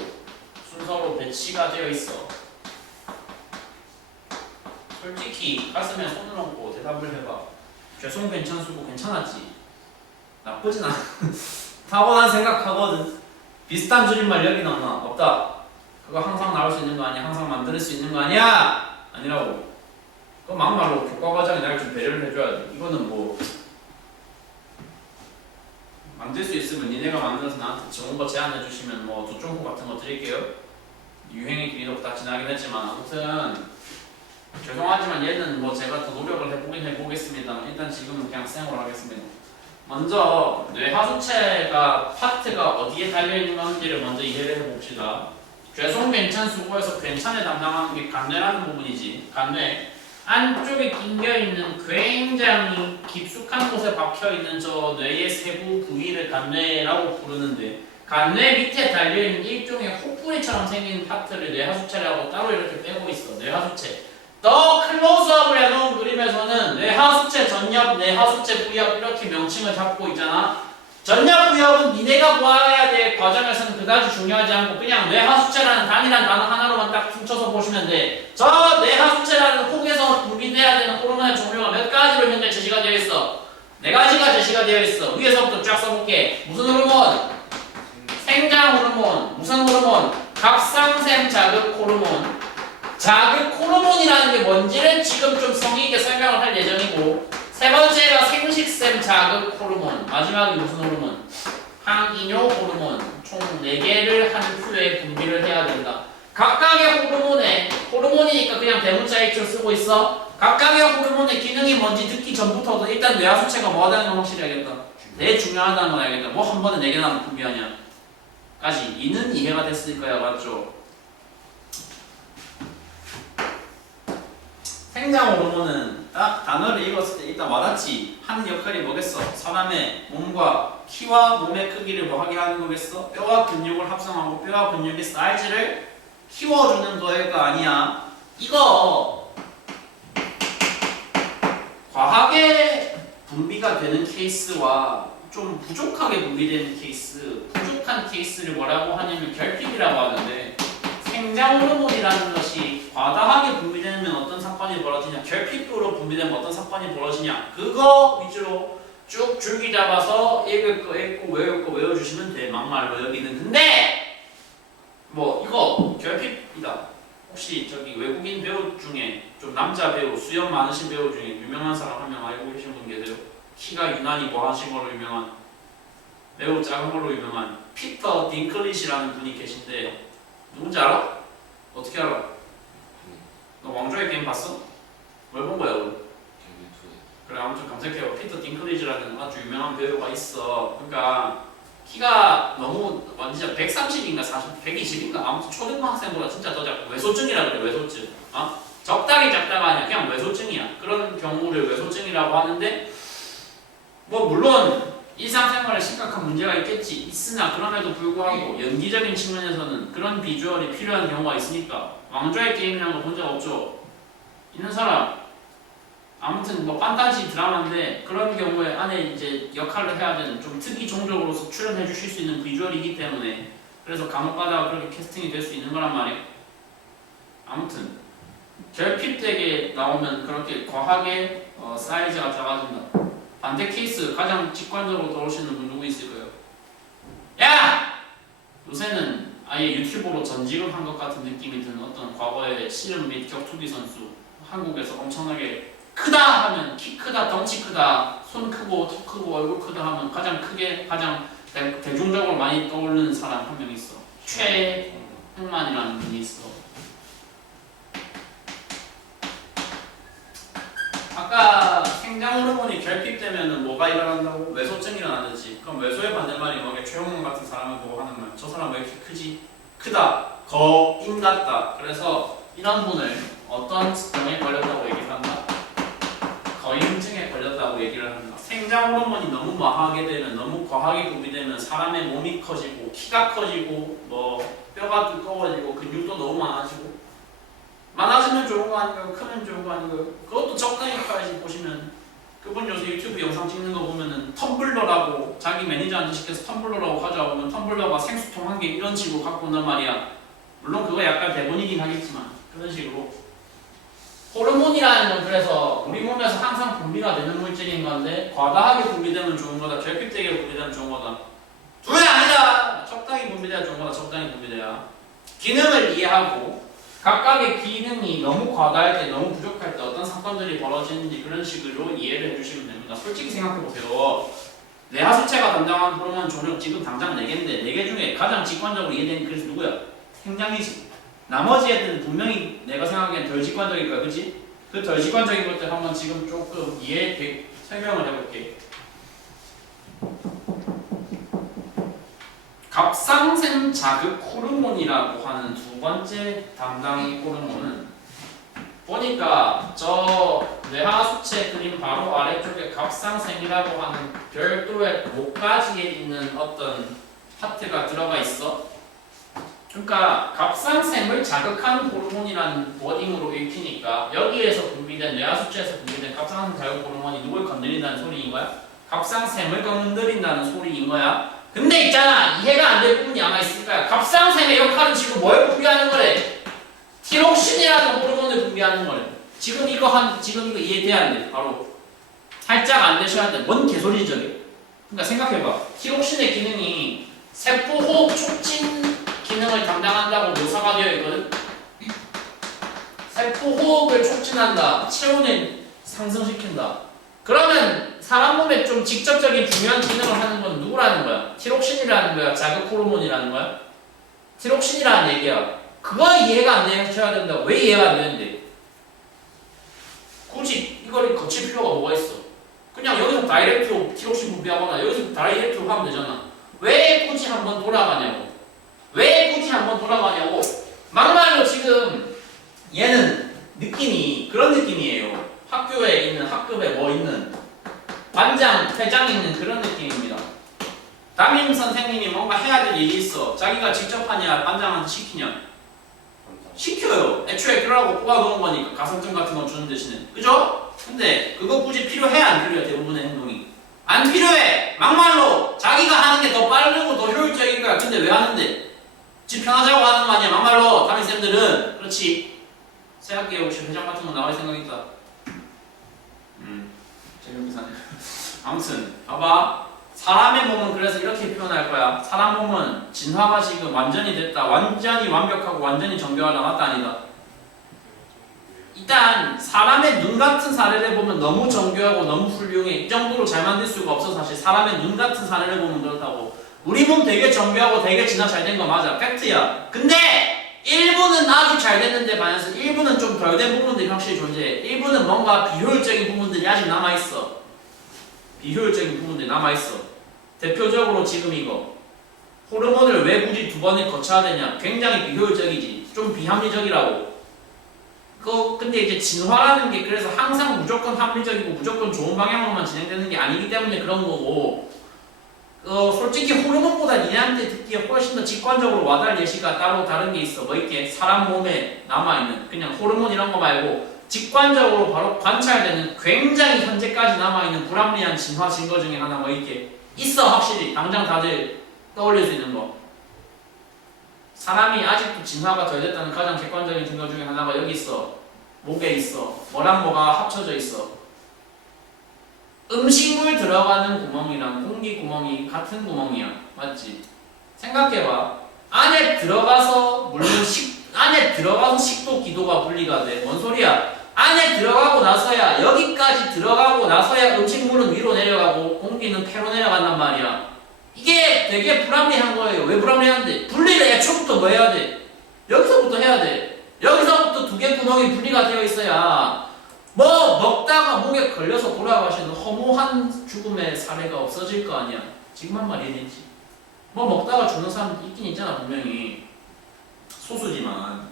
순서로 배치가 되어 있어. 솔직히 가슴에 손을 얹고 대답을 해봐. 죄송 괜찮수고 괜찮았지? 나쁘진 않아. 타고난 생각하거든. 비슷한 줄임말 여기 나오나? 없다. 그거 항상 나올 수 있는 거 아니야? 항상 만들 수 있는 거 아니야? 아니라고. 그거 막말로 교과과정에 날 좀 배려를 해줘야 돼. 이거는 뭐 만들 수 있으면 니네가 만들어서 나한테 좋은 거 제안해 주시면 뭐 조종호 같은 거 드릴게요. 유행의 길이도 다 지나긴 했지만 아무튼 죄송하지만 얘는 뭐 제가 더 노력을 해보겠습니다. 일단 지금은 그냥 생으로 하겠습니다. 먼저 뇌하수체가 파트가 어디에 달려있는 건지를 먼저 이해를 해봅시다. 죄송 괜찮수고에서 괜찮을 담당하는 게 간뇌라는 부분이지. 간뇌 안쪽에 낑겨있는 굉장히 깊숙한 곳에 박혀있는 저 뇌의 세부 부위를 간뇌라고 부르는데 간뇌 밑에 달려있는 일종의 혹부리처럼 생긴 파트를 뇌하수체라고 따로 이렇게 빼고 있어. 뇌하수체. 더 클로즈업을 해놓은 그림에서는 뇌하수체 전엽, 뇌하수체 부엽 이렇게 명칭을 잡고 있잖아. 전엽 부엽은 니네가 보아야 될 과정에서는 그다지 중요하지 않고 그냥 뇌하수체라는 단일한 단어 하나로만 딱 퉁쳐서 보시면 돼. 저 뇌하수체라는 혹에서 분비돼야 되는 호르몬의 종류가 몇 가지로 현재 제시가 되어 있어. 네 가지가 제시가 되어 있어. 위에서부터 쫙 써볼게. 무슨 호르몬? 생장 호르몬. 무슨 호르몬? 갑상샘 자극 호르몬. 자극 호르몬이라는 게 뭔지를 지금 좀 성의 있게 설명을 할 예정이고, 세 번째가 생식샘 자극 호르몬. 마지막이 무슨 호르몬? 항이뇨 호르몬. 총 4개를 한 후에 분비를 해야 된다. 각각의 호르몬이니까 그냥 대문자 H로 쓰고 있어. 각각의 호르몬의 기능이 뭔지 듣기 전부터도 일단 뇌하수체가 뭐하다는 건 확실히 알겠다. 되게 중요하다는 건 알겠다. 뭐 한 번에 4개나 분비하냐 까지 이는 이해가 됐을 거야. 맞죠? 생장 호르몬은 딱 단어를 읽었을 때 일단 와닿지. 하는 역할이 뭐겠어? 사람의 몸과 키와 몸의 크기를 뭐하게 하는 거겠어? 뼈와 근육을 합성하고 뼈와 근육의 사이즈를 키워주는 거가 아니야. 이거 과하게 분비가 되는 케이스와 좀 부족하게 분비되는 케이스, 부족한 케이스를 뭐라고 하냐면 결핍이라고 하는데, 생장 호르몬이라는 것이 과다하게 분비되면 어떤 사건이 벌어지냐, 결핍으로 분비되면 어떤 사건이 벌어지냐, 그거 위주로 쭉 줄기 잡아서 읽을 거 읽고 외울 거 외워주시면 돼. 막말로 여기는. 근데 뭐 이거 결핍이다. 혹시 저기 외국인 배우 중에 좀 남자 배우, 수염 많으신 배우 중에 유명한 사람 한 명 알고 계신 분 계세요? 키가 유난히 뭐 하신 걸로 유명한, 매우 작은 걸로 유명한 피터 딩클리시라는 분이 계신데, 누군지 알아? 어떻게 알아? 너 왕좌의 게임 봤어? 뭘 본 거야 너? 그래, 아무튼 검색해봐. 피터 딩클리지라는 아주 유명한 배우가 있어. 그러니까 키가 너무 완전 130인가 40, 120인가 아무튼 초등학생보다 진짜 더 작고, 외소증이라 그래. 외소증. 적당히 작다가 아니야. 그냥 외소증이야. 그런 경우를 외소증이라고 하는데, 뭐 물론 일상생활에 심각한 문제가 있겠지. 있으나 그럼에도 불구하고 연기적인 측면에서는 그런 비주얼이 필요한 경우가 있으니까. 왕좌의 게임이라는 거 본 적 없죠? 있는 사람? 아무튼 뭐 판타지 드라마인데 그런 경우에 안에 이제 역할을 해야 되는 좀 특이 종족으로서 출연해 주실 수 있는 비주얼이기 때문에, 그래서 간혹 가다가 그렇게 캐스팅이 될 수 있는 거란 말이야. 아무튼 결핍되게 나오면 그렇게 과하게 사이즈가 작아진다. 반대 케이스 가장 직관적으로 떠오르시는 분 누구 있을까요? 야! 요새는 아예 유튜브로 전직을 한 것 같은 느낌이 드는 어떤 과거의 씨름 및 격투기 선수, 한국에서 엄청나게 크다 하면 키 크다, 덩치 크다, 손 크고 턱 크고 얼굴 크다 하면 가장 크게 가장 대중적으로 많이 떠오르는 사람 한 명 있어. 최흥만이라는 분이 있어. 아까 생장 호르몬이 결핍되면 뭐가 일어난다고? 외소증이 일어나듯이. 그럼 외소의 반대말이 뭐게? 최홍만 같은 사람을 보고 하는 말. 저 사람 왜 이렇게 크지? 크다. 거인 같다. 그래서 이런 분을 어떤 병에 걸렸다고 얘기를 한다? 거인증에 걸렸다고 얘기를 한다. 생장 호르몬이 너무 과하게 되면, 너무 과하게 분비되면 사람의 몸이 커지고 키가 커지고 뭐 뼈가 두꺼워지고 근육도 너무 많아지면 좋은 거 아닌가요? 크면 좋은 거 아닌가요? 그것도 적당히 커야지. 보시면 그분 요새 유튜브 영상 찍는 거 보면은 텀블러라고 자기 매니저한테 시켜서 텀블러라고 가져오면 텀블러가 생수통 한 개 이런 식으로 갖고 온단 말이야. 물론 그거 약간 대본이긴 하겠지만 그런 식으로. 호르몬이라는 건 그래서 우리 몸에서 항상 분비가 되는 물질인 건데, 과다하게 분비되면 좋은 거다, 결핍되게 분비되면 좋은 거다. 둘 다 아니다. 적당히 분비돼야 좋은 거다. 적당히 분비돼야. 기능을 이해하고 각각의 기능이 너무 과다할 때, 너무 부족할 때 어떤 사건들이 벌어지는지 그런 식으로 이해를 해주시면 됩니다. 솔직히 생각해보세요. 뇌하수체가 담당하는 호르몬 종류 지금 당장 4개인데 4개 중에 가장 직관적으로 이해되는 그래서 누구야? 생장이지. 나머지 애들은 분명히 내가 생각하기엔 덜 직관적일 거야. 그치? 그 덜 직관적인 것들 한번 지금 조금 설명을 해볼게. 갑상샘 자극 호르몬이라고 하는 두 번째 담당 호르몬은 보니까 저 뇌하수체 그림 바로 아래쪽에 갑상샘이라고 하는 별도의 목가지에 있는 어떤 파트가 들어가 있어. 그러니까 갑상샘을 자극하는 호르몬이라는 워딩으로 읽히니까 여기에서 분비된 뇌하수체에서 분비된 갑상샘 자극 호르몬이 누굴 건드린다는 소리인 거야? 갑상샘을 건드린다는 소리인 거야. 근데 있잖아, 이해가 안 될 부분이 아마 있을 거야. 갑상샘의 역할은 지금 뭘 분비하는 거래? 티록신이라는 호르몬을 분비하는 거래. 지금 이거 이해돼야 안 돼. 바로 살짝 안 되셔야 돼. 뭔 개소리지 저게? 그러니까 생각해봐. 티록신의 기능이 세포 호흡 촉진 기능을 담당한다고 묘사가 되어 있거든. 세포 호흡을 촉진한다. 체온을 상승시킨다. 그러면 사람 몸에 좀 직접적인 중요한 기능을 하는 건 누구라는 거야? 티록신이라는 거야? 자극 호르몬이라는 거야? 티록신이라는 얘기야. 그거 이해가 안 되셔야 된다. 왜 이해가 안 되는데? 굳이 이걸 거칠 필요가 뭐가 있어? 그냥 여기서 다이렉트로 티록신 분비하거나 여기서 다이렉트로 하면 되잖아. 왜 굳이 한번 돌아가냐고. 왜 굳이 한번 돌아가냐고. 막말로 지금 얘는 느낌이 그런 느낌이에요. 학교에 있는 학급에 뭐 있는 반장, 회장 있는 그런 느낌입니다. 담임 선생님이 뭔가 해야 될 일이 있어. 자기가 직접 하냐 반장한테 시키냐? 시켜요. 애초에 그러라고 뽑아놓은 거니까 가산점 같은 거 주는 대신에. 그죠? 근데 그거 굳이 필요해 안 필요해? 대부분의 행동이 안 필요해. 막말로 자기가 하는 게 더 빠르고 더 효율적인 거야. 근데 왜 하는데? 집 편하자고 하는 거 아니야. 막말로 담임쌤들은. 그렇지. 새학기에 혹시 회장 같은 거 나올 생각 있다. 재밌게 사네. 아무튼 봐봐. 사람의 몸은 그래서 이렇게 표현할 거야. 사람 몸은 진화가 지금 완전히 됐다. 완전히 완벽하고 완전히 정교하다. 맞다 아니다? 일단 사람의 눈 같은 사례를 보면 너무 정교하고 너무 훌륭해. 이 정도로 잘 만들 수가 없어. 사실 사람의 눈 같은 사례를 보면 그렇다고. 우리 몸 되게 정교하고 되게 진화 잘 된 거 맞아. 팩트야. 근데 일부는 아주 잘 됐는데 반해서 일부는 좀 덜 된 부분들이 확실히 존재해. 일부는 뭔가 비효율적인 부분들이 아직 남아있어. 비효율적인 부분들이 남아있어. 대표적으로 지금 이거 호르몬을 왜 굳이 두 번을 거쳐야 되냐. 굉장히 비효율적이지. 좀 비합리적이라고. 근데 이제 진화라는 게 그래서 항상 무조건 합리적이고 무조건 좋은 방향으로만 진행되는 게 아니기 때문에 그런 거고, 솔직히 호르몬보다 니네한테 듣기에 훨씬 더 직관적으로 와닿을 예시가 따로 다른 게 있어. 뭐 이렇게 사람 몸에 남아있는 그냥 호르몬 이런 거 말고 직관적으로 바로 관찰되는 굉장히 현재까지 남아있는 불합리한 진화 증거 중에 하나 뭐 이렇게 있어. 확실히 당장 다들 떠올릴 수 있는 거. 사람이 아직도 진화가 덜 됐다는 가장 객관적인 증거 중에 하나가 여기 있어. 목에 있어. 뭐랑 뭐가 합쳐져 있어. 음식물 들어가는 구멍이랑 공기 구멍이 같은 구멍이야. 맞지? 생각해봐. 안에 들어가서 물론 안에 들어가서 식도 기도가 분리가 돼. 뭔 소리야? 안에 들어가고 나서야 여기까지 들어가고 나서야 음식물은 위로 내려가고 공기는 폐로 내려간단 말이야. 이게 되게 불합리한 거예요. 왜 불합리한데? 분리를 애초부터 뭐 해야 돼? 여기서부터 해야 돼. 여기서부터 두 개 구멍이 분리가 되어 있어야 뭐 먹다가 목에 걸려서 돌아가시는 허무한 죽음의 사례가 없어질 거 아니야. 지금 한 말 이해되지? 뭐 먹다가 죽는 사람 있긴 있잖아. 분명히 소수지만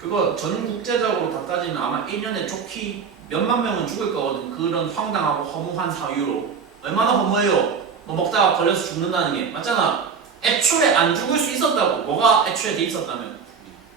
그거 전 국제적으로 다 따지면 아마 1년에 좋기 몇만 명은 죽을 거거든. 그런 황당하고 허무한 사유로. 얼마나 허무해요. 뭐 먹다가 걸려서 죽는다는 게. 맞잖아. 애초에 안 죽을 수 있었다고. 뭐가 애초에 돼 있었다면.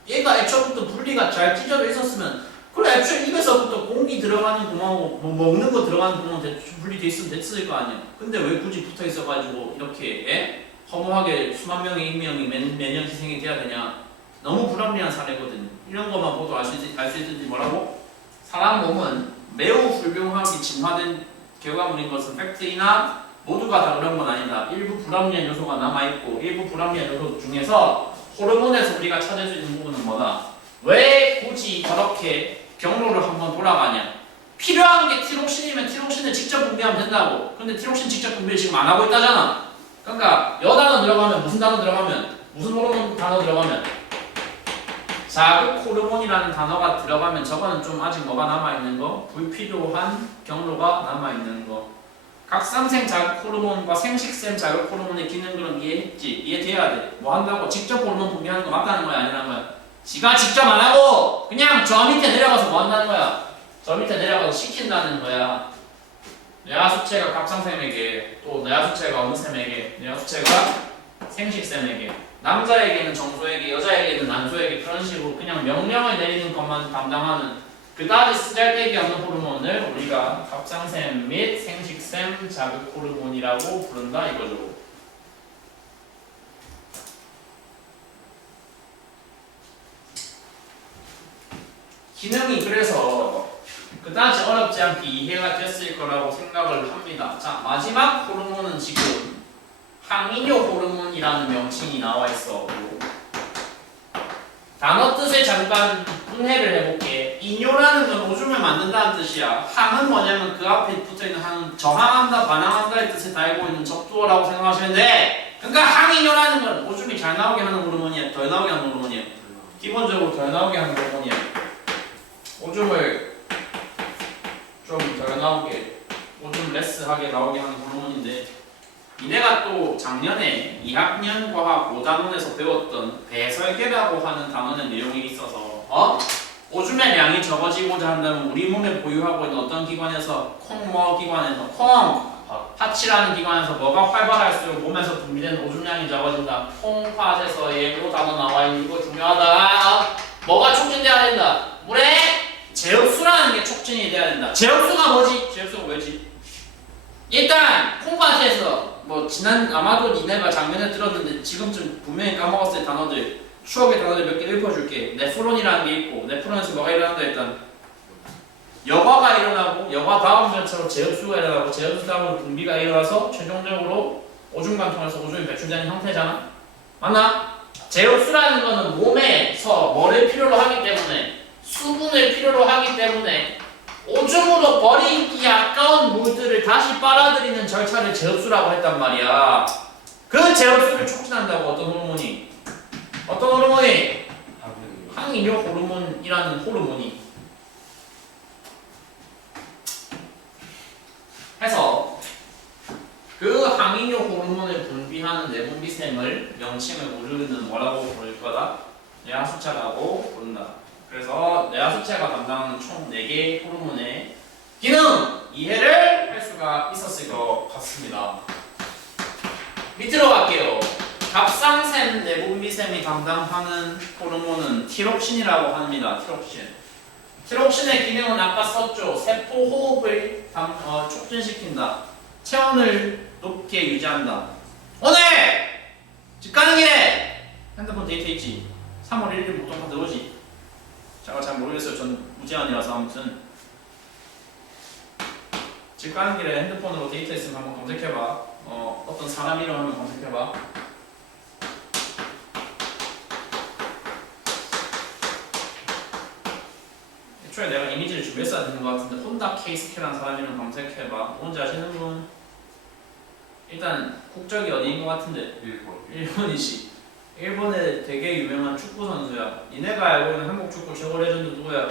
얘가 애초부터 분리가 잘 찢어져 있었으면, 그래 애초에 입에서부터 공기 들어가는 구멍하고 뭐 먹는 거 들어가는 구멍 분리돼 있으면 됐을 거 아니야. 근데 왜 굳이 붙어 있어가지고 이렇게 허무하게 수만 명의 인명이 매년 희생이 돼야 되냐. 너무 불합리한 사례거든. 이런 것만 보도 알 수 있든지 뭐라고? 사람 몸은 매우 훌륭하게 진화된 결과물인 것은 팩트이나 모두가 다 그런 건 아니다. 일부 불합리한 요소가 남아있고 일부 불합리한 요소 중에서 호르몬에서 우리가 찾을 수 있는 부분은 뭐다? 왜 굳이 저렇게 경로를 한번 돌아가냐? 필요한 게 티록신이면 티록신을 직접 분비하면 된다고. 근데 티록신 직접 분비를 지금 안 하고 있다잖아. 그러니까 여 단어 들어가면 무슨 단어 들어가면 무슨 호르몬 단어 들어가면 자극 호르몬이라는 단어가 들어가면 저거는 좀 아직 뭐가 남아있는 거? 불필요한 경로가 남아있는 거. 각상생 자극 호르몬과 생식샘 자극 호르몬의 기능들은 이해했지? 이해돼야 돼. 뭐 한다고? 직접 호르몬 분비하는 거 맞다는 거야? 아니라는 거야? 지가 직접 안 하고 그냥 저 밑에 내려가서 뭐 한다는 거야? 저 밑에 내려가서 시킨다는 거야. 뇌하수체가 갑상샘에게 또 뇌하수체가 어느 샘에게? 뇌하수체가 생식샘에게, 남자에게는 정소에게, 여자에게는 난소에게 그런 식으로 그냥 명령을 내리는 것만 담당하는 그다지 쓰잘데기 없는 호르몬을 우리가 갑상샘 및 생식샘 자극 호르몬이라고 부른다 이거죠. 기능이 그래서 그다지 어렵지 않게 이해가 됐을 거라고 생각을 합니다. 자, 마지막 호르몬은 지금 항이뇨 호르몬이라는 명칭이 나와 있어. 단어 뜻을 잠깐 분해를 해볼게. 이뇨라는 건 오줌을 만든다는 뜻이야. 항은 뭐냐면 그 앞에 붙어있는 항은 저항한다, 반항한다의 뜻을 달고 있는 접두어라고 생각하시면 돼. 그러니까 항이뇨라는 건 오줌이 잘 나오게 하는 호르몬이야, 덜 나오게 하는 호르몬이야. 기본적으로 덜 나오게 하는 호르몬이야. 오줌을 좀 덜 나오게, 오줌 레스하게 나오게 하는 호르몬인데, 이내가 또 작년에 2학년 과학 5단원에서 배웠던 배설계라고 하는 단원의 내용이 있어서 오줌의 양이 적어지고자 한다면 우리 몸에 보유하고 있는 어떤 기관에서 콩뭐 기관에서 콩팥이라는 기관에서 뭐가 활발할수록 몸에서 분비되는 오줌량이 적어진다. 콩팥에서 요 단어 나와 있는 이거 중요하다. 뭐가 촉진돼야 된다. 물에 제흡수라는 게 촉진이 돼야 된다. 제흡수가 뭐지? 제흡수가 뭐지? 일단 콩팥에서 뭐 지난 아마도 니네가 작년에 들었는데 지금쯤 분명히 까먹었을 단어들, 추억의 단어들 몇 개 읊어줄게. 네프론이라는 게 있고, 네프론에서 뭐가 일어난다. 일단 여과가 일어나고, 여과 다음 절차로 제흡수가 일어나고, 제흡수 다음으로 분비가 일어나서 최종적으로 오줌관 통해서 오줌이 배출되는 형태잖아. 맞나? 제흡수라는 거는 몸에서 뭐를 필요로 하기 때문에, 수분을 필요로 하기 때문에 오줌으로 버리기 아까운 물들을 다시 빨아들이는 절차를 제흡수라고 했단 말이야. 그 제흡수를 촉진한다고 어떤 호르몬이? 어떤 호르몬이? 항이뇨 호르몬이라는 호르몬이. 해서 그 항이뇨 호르몬을 분비하는 내분비샘을 명칭을 우리는 뭐라고 부를 거다? 뇌하수체라고 부른다. 그래서 뇌하수체가 담당하는 총 4개의 호르몬의 기능 이해를 할 수가 있었을 것 같습니다. 밑으로 갈게요. 갑상샘 내분비샘이 담당하는 호르몬은 티록신이라고 합니다. 티록신. 티록신의 기능은 아까 썼죠. 세포 호흡을 촉진시킨다. 체온을 높게 유지한다. 오늘 집 가는 길에 핸드폰 데이트 있지? 3월 1일 보통 다 들어오지? 제가 잘 모르겠어요. 전 무제한이라서. 아무튼 집 가는 길에 핸드폰으로 데이트 있으면 한번 검색해봐. 어떤 사람 이름 한번 검색해봐. 애초에 내가 이미지를 준비했어야 되는 것 같은데 혼다 케이스케라는 사람 이름 검색해봐. 뭔지 아시는 분? 일단 국적이 어디인 것 같은데? 일본이지. 일본의 되게 유명한 축구 선수야. 니네가 알고 있는 한국 축구 최고 레전드 누구야?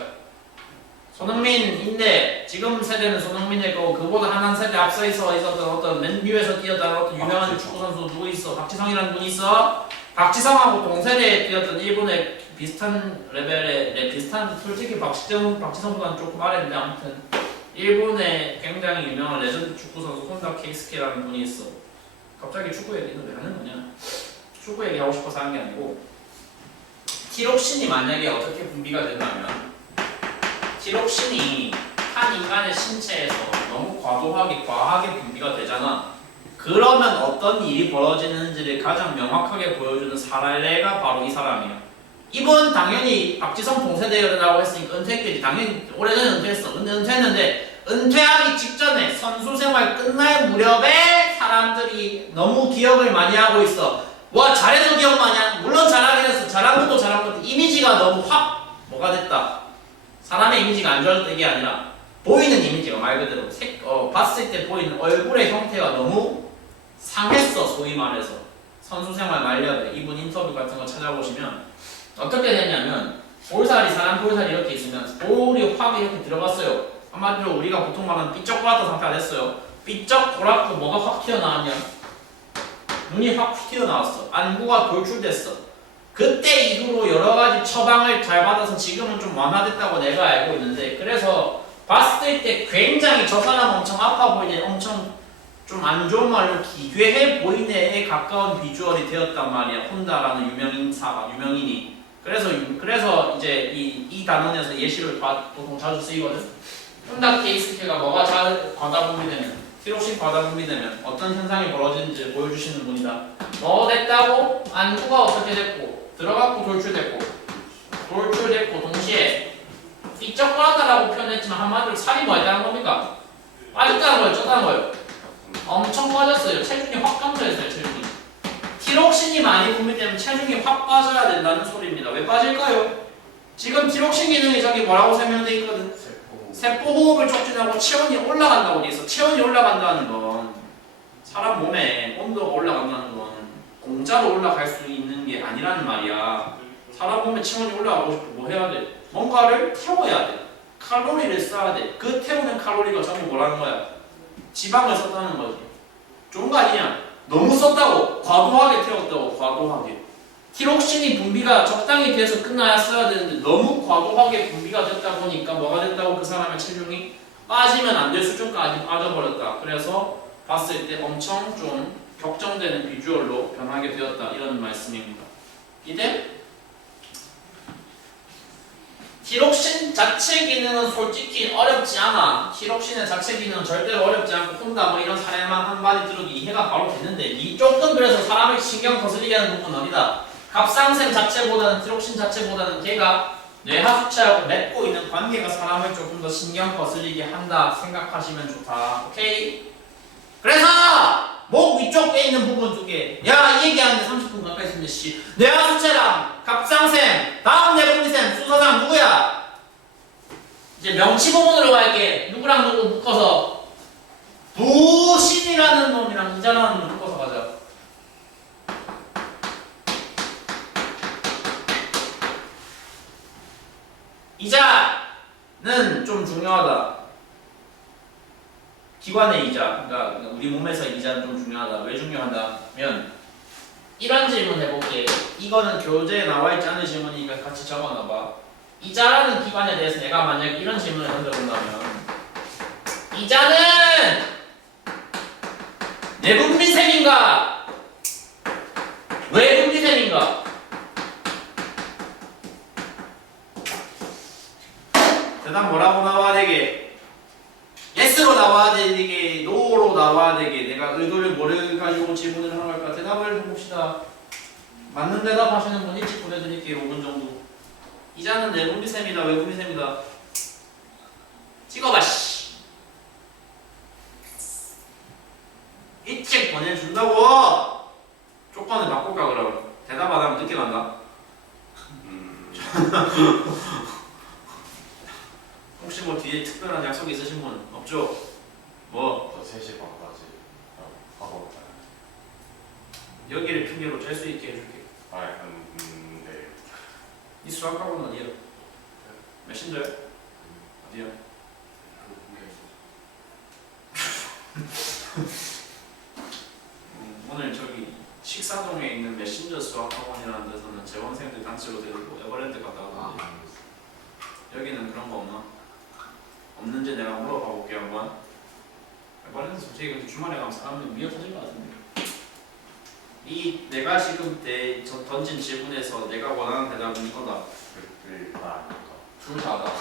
손흥민인데 지금 세대는 손흥민일 거고 그보다 한 세대 앞서 있었던 어떤 맨유에서 뛰었던 어떤 유명한 축구 선수 누구 있어? 박지성이라는 분이 있어. 박지성하고 동세대에 뛰었던 일본의 비슷한 레벨의 비슷한 솔직히 박지성보다는 조금 아래인데 아무튼 일본의 굉장히 유명한 레전드 축구 선수 혼다 케이스케라는 분이 있어. 갑자기 축구 얘기는 왜 하는 거냐? 축구 얘기하고 싶어서 하는 게 아니고 티록신이 만약에 어떻게 분비가 된다면 티록신이 한 인간의 신체에서 너무 과하게 분비가 되잖아. 그러면 어떤 일이 벌어지는지를 가장 명확하게 보여주는 사례가 바로 이 사람이야. 이번 당연히 박지성 동세대라고 했으니까 은퇴했겠지. 당연히 오래전에 은퇴했어. 근데 은퇴했는데 은퇴하기 직전에 선수 생활 끝날 무렵에 사람들이 너무 기억을 많이 하고 있어. 와 잘해서 기억 많이 하냐? 물론 잘하긴 했어. 잘한 것도 잘한 것도 이미지가 너무 확 뭐가 됐다. 사람의 이미지가 안 좋아졌다 이게 아니라 보이는 이미지가 말 그대로 봤을 때 보이는 얼굴의 형태가 너무 상했어. 소위 말해서 선수 생활 말년에 이분 인터뷰 같은 거 찾아보시면 어떻게 되냐면 사람 볼살이 이렇게 있으면 볼이 확 이렇게 들어갔어요. 한마디로 우리가 보통 말하는 삐쩍 돌았던 상태가 됐어요. 삐쩍 돌았고 뭐가 확 튀어나왔냐? 눈이 확 튀어나왔어. 안구가 돌출됐어. 그때 이후로 여러 가지 처방을 잘 받아서 지금은 좀 완화됐다고 내가 알고 있는데 그래서 봤을 때 굉장히 저 사람 엄청 아파 보이네. 엄청 좀 안 좋은 말로 기괴해 보이는 애에 가까운 비주얼이 되었단 말이야. 혼다라는 유명인이. 그래서 이제 이 단원에서 예시를 보통 자주 쓰이거든. 혼다 케이스케가 뭐가 잘 과다 분비되면, 티록신 과다 분비되면 어떤 현상이 벌어지는지 보여주시는 분이다. 뭐 됐다고? 안구가 어떻게 됐고, 들어갔고 돌출됐고, 동시에 삐쩍거렸다라고 표현했지만 한마디로 살이 뭐 했다는 겁니까? 빠졌다는 거예요, 쪘다는 거예요. 엄청 빠졌어요. 체중이 확 감소했어요. 체중이. 티록신이 많이 분비되면 체중이 확 빠져야 된다는 소리입니다. 왜 빠질까요? 지금 티록신 기능이 저기 뭐라고 설명되어 있거든. 세포 호흡을 촉진하고 체온이 올라간다고 돼 있어. 체온이 올라간다는 건 사람 몸에 온도가 올라간다는 건 공짜로 올라갈 수 있는 게 아니라는 말이야. 사람 몸에 체온이 올라가고 싶으면 뭐 해야 돼? 뭔가를 태워야 돼. 칼로리를 써야 돼. 그 태우는 칼로리가 전부 뭐라는 거야? 지방을 썼다는 거지. 좋은 거 아니냐? 너무 썼다고. 과도하게 태웠다고. 과도하게. 티록신이 분비가 적당히 돼서 끝나야 되는데 너무 과도하게 분비가 됐다 보니까 뭐가 됐다고? 그 사람의 체중이 빠지면 안 될 수준까지 빠져버렸다. 그래서 봤을 때 엄청 좀 격정되는 비주얼로 변하게 되었다. 이런 말씀입니다. 이제 티록신 자체 기능은 솔직히 어렵지 않아. 티록신의 자체 기능은 절대로 어렵지 않고 혼다 뭐 이런 사례만 한 마디 들어도 이해가 바로 되는데 이 조금 그래서 사람을 신경 거슬리게 하는 부분은 어디다? 갑상샘 자체보다는 티록신 자체보다는 걔가 뇌하수체하고 맺고 있는 관계가 사람을 조금 더 신경 거슬리게 한다 생각하시면 좋다. 오케이? 그래서 목 위쪽에 있는 부분 두 개. 야, 이 얘기하는데 30분 가까이 했는데 씨. 뇌하수체랑 갑상샘, 다음 내분비샘 순서상 누구야? 이제 명치 부분으로 갈게. 누구랑 누구 묶어서 부신이라는 놈이랑 이자라는 놈 묶어서 가자. 이자는 좀 중요하다. 기관의 이자, 그러니까 우리 몸에서 이자는 좀 중요하다. 왜 중요하다면 이런 질문 해볼게. 이거는 교재에 나와있지 않은 질문이니까 같이 적어놔봐. 이자라는 기관에 대해서 내가 만약 이런 질문을 던져본다면 이자는 내분비샘인가? 외분비샘인가? 대답 뭐라고 나와야 되게? 예스로 나와야 되게, 노로 나와야 되게. 내가 의도를 뭐를 가지고 질문을 하는 걸까? 대답을 해봅시다. 맞는 대답 하시는 분 일찍 보내드릴게요. 5분 정도. 이자는 내분비샘이다, 외분비샘이다. 찍어봐 씨. 일찍 보내준다고. 조건을 바꿀까 그럼? 대답 안 하면 늦게 간다. 혹시 뭐 뒤에 특별한 약속이 있으신 분 없죠? 뭐? 저 3시 반까지 하고 올까요? 여기를 핑계로 짤 수 있게 해줄게. 네. 이 수학학원 어디야? 메신저야? 어디야? 오늘 저기 식사동에 있는 메신저 수학학원이라는 데서는 재원생들 단체로 데리고 에버랜드 갔다 왔는데 여기는 그런 거 없나? 없는지 내가 물어봐 볼게 한번. 에버랜드 솔직히 근데 주말에 가면 사람들이 미어 터질 것 같은데. 이 내가 지금 던진 질문에서 내가 원하는 대답은 이거다. 둘 다다.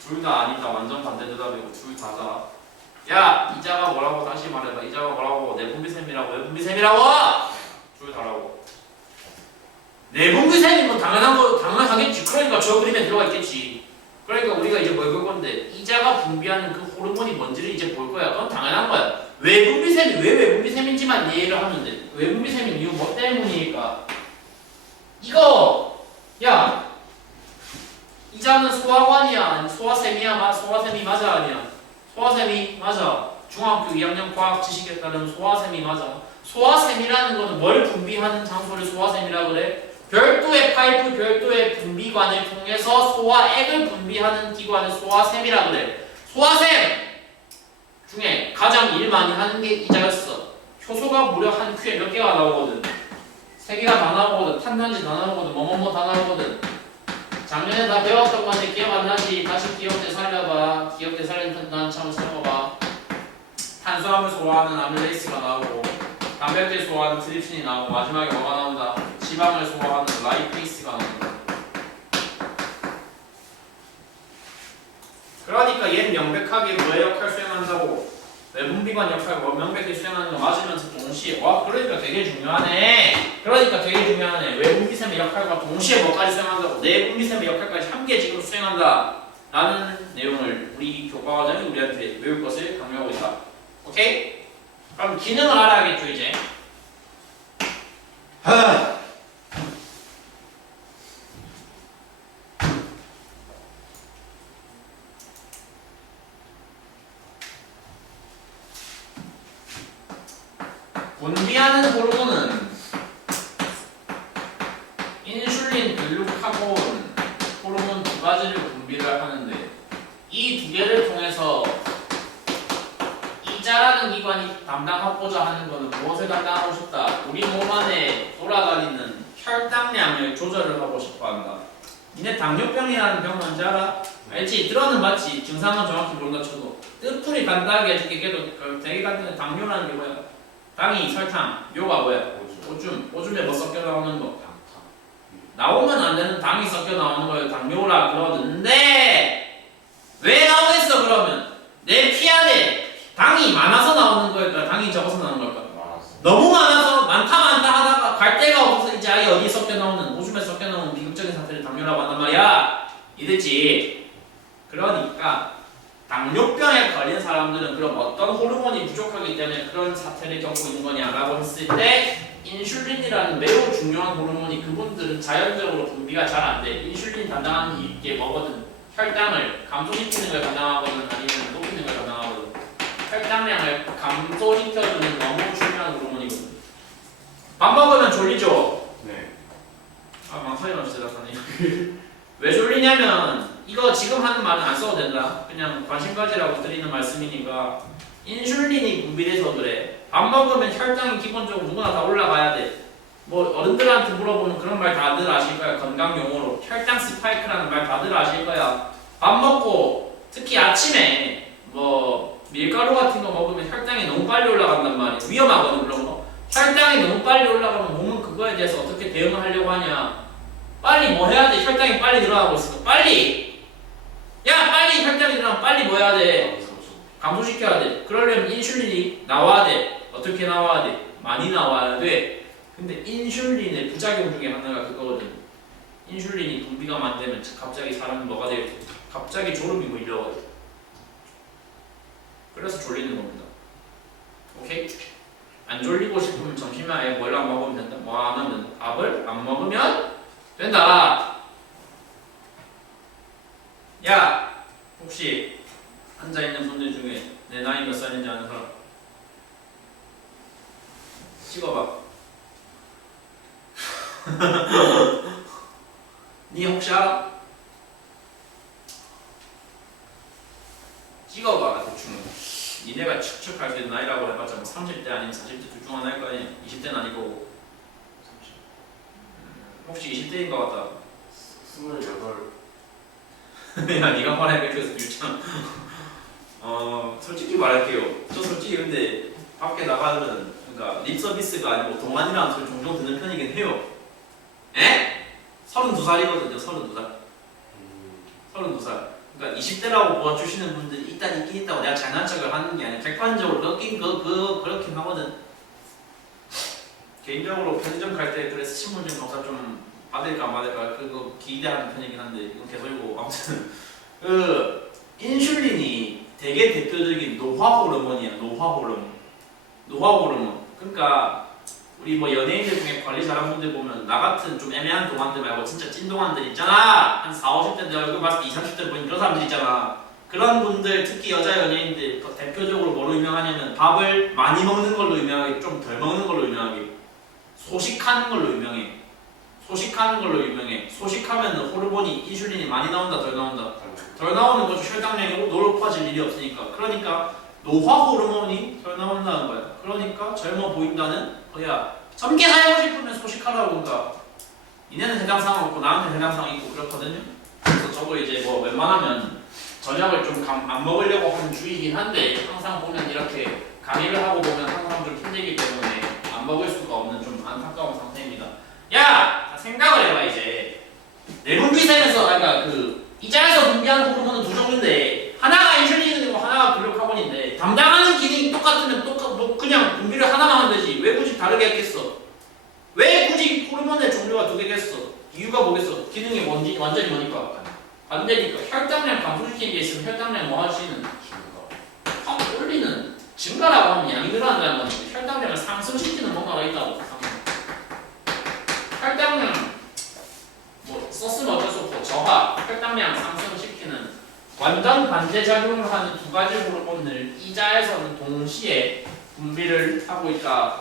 둘 다 아니다. 완전 반대 대답이고 둘 다다. 야, 이자가 뭐라고 다시 말해봐. 이자가 뭐라고? 내분비샘이라고? 외분비샘이라고? 둘 다라고. 내분비샘이면 당연하겠지. 그러니까 저 그림에 들어가 있겠지. 그러니까 우리가 이제 뭘 볼 건데 이자가 분비하는 그 호르몬이 뭔지를 이제 볼 거야. 그건 당연한 거야. 외분비샘이 왜 외분비샘인지만 이해를 하면 돼. 외분비샘인 이유 뭐 때문일까? 이거 야 이자는 소화관이야 소화샘이야? 소화샘이 맞아 아니야? 소화샘이 맞아. 중학교 2학년 과학 지식에 따르면 소화샘이 맞아. 소화샘이라는 거는 뭘 분비하는 장소를 소화샘이라고 그래? 별도의 파이프, 별도의 분비관을 통해서 소화액을 분비하는 기관을 소화샘이라고 그래. 소화샘 중에 가장 일 많이 하는 게 이자였어. 효소가 무려 한 큐에 몇 개가 나오거든. 3개가 다 나오거든. 탄단지 다 나오거든. 뭐뭐뭐 다 나오거든. 작년에 다 배웠던 건데 기억 안 나지? 다시 기억대 살려봐. 기억대 살리는 단참 써봐. 탄수화물 소화하는 아밀레이스가 나오고 단백질 소화하는 트립신이 나오고 마지막에 뭐가 나온다? 지방을 소화하는 라이페이스가 나온다. 그러니까 얘는 명백하게 뭐의 역할 수행한다고? 외분비관 역할 뭐 명백히 수행하는 거 맞으면서 동시에 와 그러니까 되게 중요하네. 그러니까 되게 중요하네. 외분비샘의 역할과 동시에 뭐까지 수행한다고? 내분비샘의 역할까지 함께 지금 수행한다 라는 내용을 우리 교과과정이 우리한테 외울 것을 강조하고 있다. 오케이? 그럼 기능을 알아야겠죠 이제. 분비하는 호르몬은 인슐린, 글루카곤 호르몬 두 가지를 분비를 하는데 이 두 개를 통해서 이자라는 기관이 담당하고자 하는 것은 무엇을 담당하고 싶다? 우리 몸 안에 돌아다니는 혈당량을 조절을 하고 싶어 한다. 니네 당뇨병이라는 병 뭔지 알아? 알지? 들어는 봤지? 증상은 정확히 모른다 쳐도 뜻풀이 간단하게 해줄게. 걔도 되게 간단해. 당뇨라는 게 뭐야? 당이 설탕, 묘가 뭐야? 오줌에 뭐 섞여 나오는 거? 나오면 안 되는 당이 섞여 나오는 걸 당뇨라 그러는데 왜 나오겠어 그러면? 내 피 안에 당이 많아서 나오는 걸까? 당이 적어서 나오는 걸까? 너무 많아서 많다 하다가 갈 데가 없어서 이제 아예 어디에 섞여 나오는 오줌에 섞여 나오는 비극적인 사태를 당뇨라고 한단 말이야. 이랬지? 그러니까 당뇨병에 걸린 사람들은 그럼 어떤 호르몬이 부족하기 때문에 그런 사태를 겪고 있는 거냐라고 했을 때 인슐린이라는 매우 중요한 호르몬이 그분들은 자연적으로 분비가 잘 안 돼. 인슐린 담당하는 이게 뭐거든? 혈당을 감소시키는 걸 담당하거든 아니면 높이는 걸 담당하거든. 혈당량을 감소시켜주는 너무 중요한 호르몬이거든. 밥 먹으면 졸리죠? 네. 아 망설이면 대답하네. 왜 졸리냐면 이거 지금 하는 말은 안 써도 된다. 그냥 관심 가지라고 드리는 말씀이니까 인슐린이 분비돼서 그래. 밥 먹으면 혈당이 기본적으로 누구나 다 올라가야 돼. 뭐 어른들한테 물어보면 그런 말 다들 아실 거야. 건강 용어로 혈당 스파이크라는 말 다들 아실 거야. 밥 먹고 특히 아침에 뭐 밀가루 같은 거 먹으면 혈당이 너무 빨리 올라간단 말이야. 위험하거든 그런 거. 혈당이 너무 빨리 올라가면 몸은 그거에 대해서 어떻게 대응을 하려고 하냐. 빨리 뭐 해야 돼? 혈당이 빨리 늘어나고 있어. 빨리! 야 빨리 혈당이 늘어나면 빨리 뭐 해야 돼? 감소시켜야 돼. 그러려면 인슐린이 나와야 돼. 어떻게 나와야 돼? 많이 나와야 돼. 근데 인슐린의 부작용 중에 하나가 그거거든. 인슐린이 분비가 많이 되면 갑자기 사람이 뭐가 돼요? 갑자기 졸음이 밀려가지고. 그래서 졸리는 겁니다. 오케이? 안 졸리고 싶으면 점심에 아예 뭘 안 먹으면 된다. 뭐 안 하면 밥을 안 먹으면 된다. 야 혹시 앉아있는 분들 중에 내 나이 몇 살인지 아는 사람? 찍어봐. 니 혹시 알아? 찍어봐 대충. 니네가 축축할 수 있는 나이라고 해봤자 뭐 30대 아니면 40대 둘 중 하나일 거 아니야. 20대는 아닐 거고. 혹시 20대인 것 같다. 28. 야 니가 말해 그래서 유창. 솔직히 말할게요. 저 솔직히 근데 밖에 나가면 그러니까 립 서비스가 아니고 동안이라는 소리 종종 듣는 편이긴 해요. 에? 32살이거든요. 32살. 32살. 그러니까 20대라고 보아주시는 분들이 일단 있긴 있다고 내가 장난척을 하는 게 아니라 객관적으로 그렇긴 그렇긴 하거든. 개인적으로 편의점 갈 때 그래서 신분증 검사 좀 받을까 안 받을까 그거 기대하는 편이긴 한데 이건 개소리고 아무튼 그 인슐린이 되게 대표적인 노화 호르몬이야. 노화 호르몬. 그러니까 우리 뭐 연예인들 중에 관리 잘하는 분들 보면 나 같은 좀 애매한 동안들 말고 진짜 찐 동안들 있잖아. 한 40, 50대 얼굴 봤을 때 20, 30대 보이는 그런 사람들 있잖아. 그런 분들 특히 여자 연예인들 대표적으로 뭐로 유명하냐면 밥을 많이 먹는 걸로 유명하게 좀 덜 먹는 걸로 유명하게 소식하는 걸로 유명해. 소식하면 호르몬이 인슐린이 많이 나온다 덜 나온다? 덜 나오는 거죠. 혈당량이 높아질 일이 없으니까. 그러니까 노화 호르몬이 덜 나온다는 거야. 그러니까 젊어 보인다는 거야. 젊게 살고 싶으면 소식하라고. 그러니까 니네는 해당 사항 없고 나한테 해당 사항 있고 그렇거든요. 저도 이제 뭐 웬만하면 저녁을 좀 안 먹으려고 하는 주의긴 한데 항상 보면 이렇게 강의를 하고 보면 항상 좀 힘들기 때문에 안 먹을 수가 없는 좀 안타까운 상태입니다. 야! 생각을 해봐 이제. 내분비샘에서 그러니까 그 이자에서 분비하는 호르몬은 두 종류인데 하나가 인슐린이고 하나가 글루카곤인데 담당하는 기능이 똑같으면 뭐 그냥 분비를 하나만 하면 되지 왜 굳이 다르게 했겠어? 왜 굳이 호르몬의 종류가 두 개겠어? 이유가 뭐겠어? 기능이 완전히 뭐니까? 안 되니까 혈당량 감소시키는 게 있으면 혈당량 뭐 할 수 있는? 확 올리는 증가라고 하면 양이 늘어난다는 건데 혈당량을 상승시키는 뭔가가 있다고. 혈당량 뭐 썼으면 어쩔 수 없고 저하 혈당량 상승시키는 완전 반대작용을 하는 두 가지 호르몬을 이자에서는 동시에 분비를 하고 있다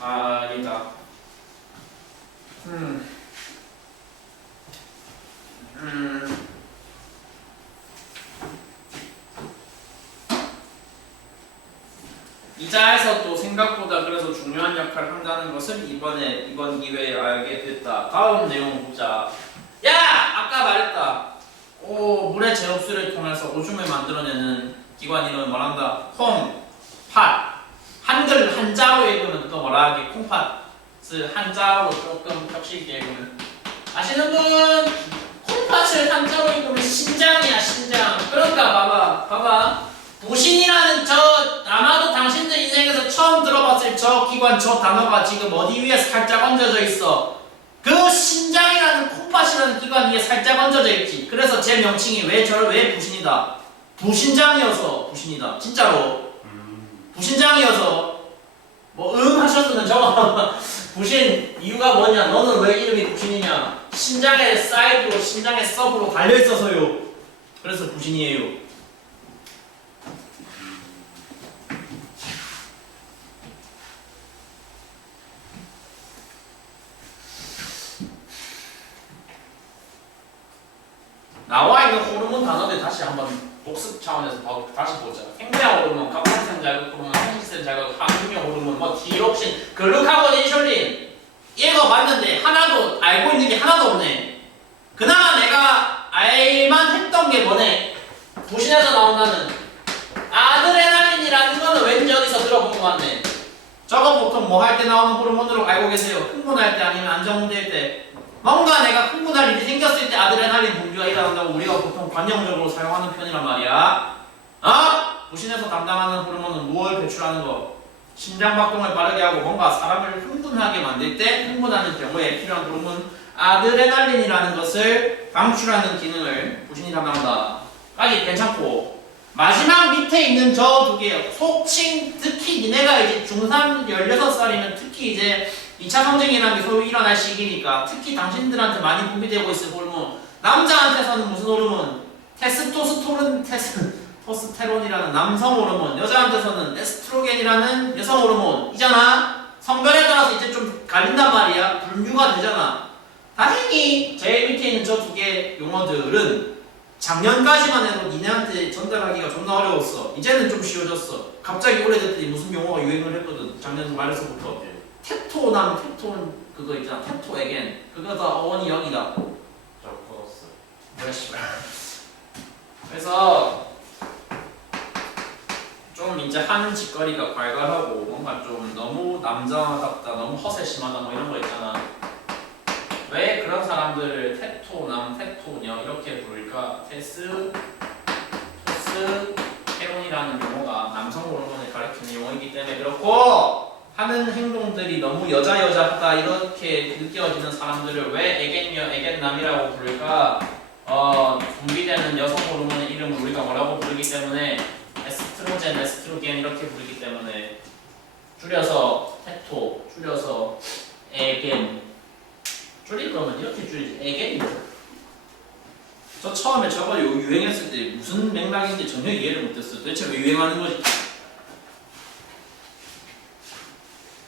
말이다. 이자에서 또 생각보다 그래서 중요한 역할을 한다는 것을 이번 기회에 알게 됐다. 다음 내용 보자. 야! 아까 말했다. 물의 제흡수를 통해서 오줌을 만들어내는 기관 이름을 말한다. 콩, 팥. 한글 한자로 읽으면 또 뭐라 하기? 콩팥을 한자로 조금 격식 있게 읽으면 아시는 분? 콩팥을 한자로 읽으면 신장이야 신장. 그러니까 봐봐. 부신이라는 아마도 당신들 인생에서 처음 들어봤을 저 기관 저 단어가 지금 어디 위에 살짝 얹어져 있어. 그 신장이라는 콩팥이라는 기관 위에 살짝 얹어져 있지. 그래서 제 명칭이 왜 부신이다. 부신장이어서 부신이다. 진짜로. 부신장이어서 뭐 하셨으면 적어. 부신 이유가 뭐냐? 너는 왜 이름이 부신이냐? 신장의 사이드로 신장의 서브로 달려 있어서요. 그래서 부신이에요. 나와 있는 호르몬 단어들 다시 한번 복습 차원에서 다시 보자. 생리학 호르몬, 갑상선 자극 호르몬, 생식선 자극, 항균형 호르몬, 뭐 디옥신, 글루카곤, 인슐린 읽어봤는데 하나도 알고 있는 게 하나도 없네. 그나마 내가 알만 했던 게 뭐네? 부신에서 나온다는 아드레날린이라는 거는 왠지 어디서 들어본 것 같네. 저거 보통 뭐 할 때 나오는 호르몬으로 알고 계세요? 흥분할 때 아니면 안정될 때. 뭔가 내가 흥분할 일이 생겼을 때 아드레날린 분비가 일어난다고 우리가 보통 관용적으로 사용하는 편이란 말이야. 부신에서 담당하는 호르몬은 무엇을 배출하는 거? 심장박동을 빠르게 하고 뭔가 사람을 흥분하게 만들 때 흥분하는 경우에 필요한 호르몬 아드레날린이라는 것을 방출하는 기능을 부신이 담당한다. 까지 괜찮고 마지막 밑에 있는 저 두 개 속칭 특히 니네가 이제 중3 16살이면 특히 이제 2차 성징이라는 게 소위 일어날 시기니까 특히 당신들한테 많이 분비되고 있을 호르몬 남자한테서는 무슨 호르몬? 토스테론이라는 남성 호르몬 여자한테서는 에스트로겐이라는 여성 호르몬 이잖아? 성별에 따라서 이제 좀 갈린단 말이야. 분류가 되잖아. 다행히 제일 밑에 있는 저 두 개 용어들은 작년까지만 해도 니네한테 전달하기가 존나 어려웠어. 이제는 좀 쉬워졌어. 갑자기 오래됐더니 무슨 용어가 유행을 했거든. 작년 말에서부터. 테토남, 테톤 그거 있잖아. 테토에겐 그거 다 어원이 여기다. 저 퍼졌어. 뭐야 씨발. 그래서 좀 이제 하는 짓거리가 괄괄하고 뭔가 좀 너무 남자답다, 너무 허세 심하다 뭐 이런 거 있잖아. 왜 그런 사람들을 테토남, 테토녀 이렇게 부를까? 테스토스테론이라는 용어가 남성 호르몬을 가리키는 용어이기 때문에 그렇고 하는 행동들이 너무 여자하다 이렇게 느껴지는 사람들을 왜 애견녀, 애견남이라고 부를까? 분비되는 여성 호르몬의 이름을 우리가 뭐라고 부르기 때문에 에스트로겐, 에스트로겐 이렇게 부르기 때문에 줄여서 테토, 줄여서 애겐 줄일 거면 이렇게 줄이지. 애겐이죠. 저 처음에 저거 유행했을 때 무슨 맥락인지 전혀 이해를 못했어요. 도대체 왜 유행하는 거지?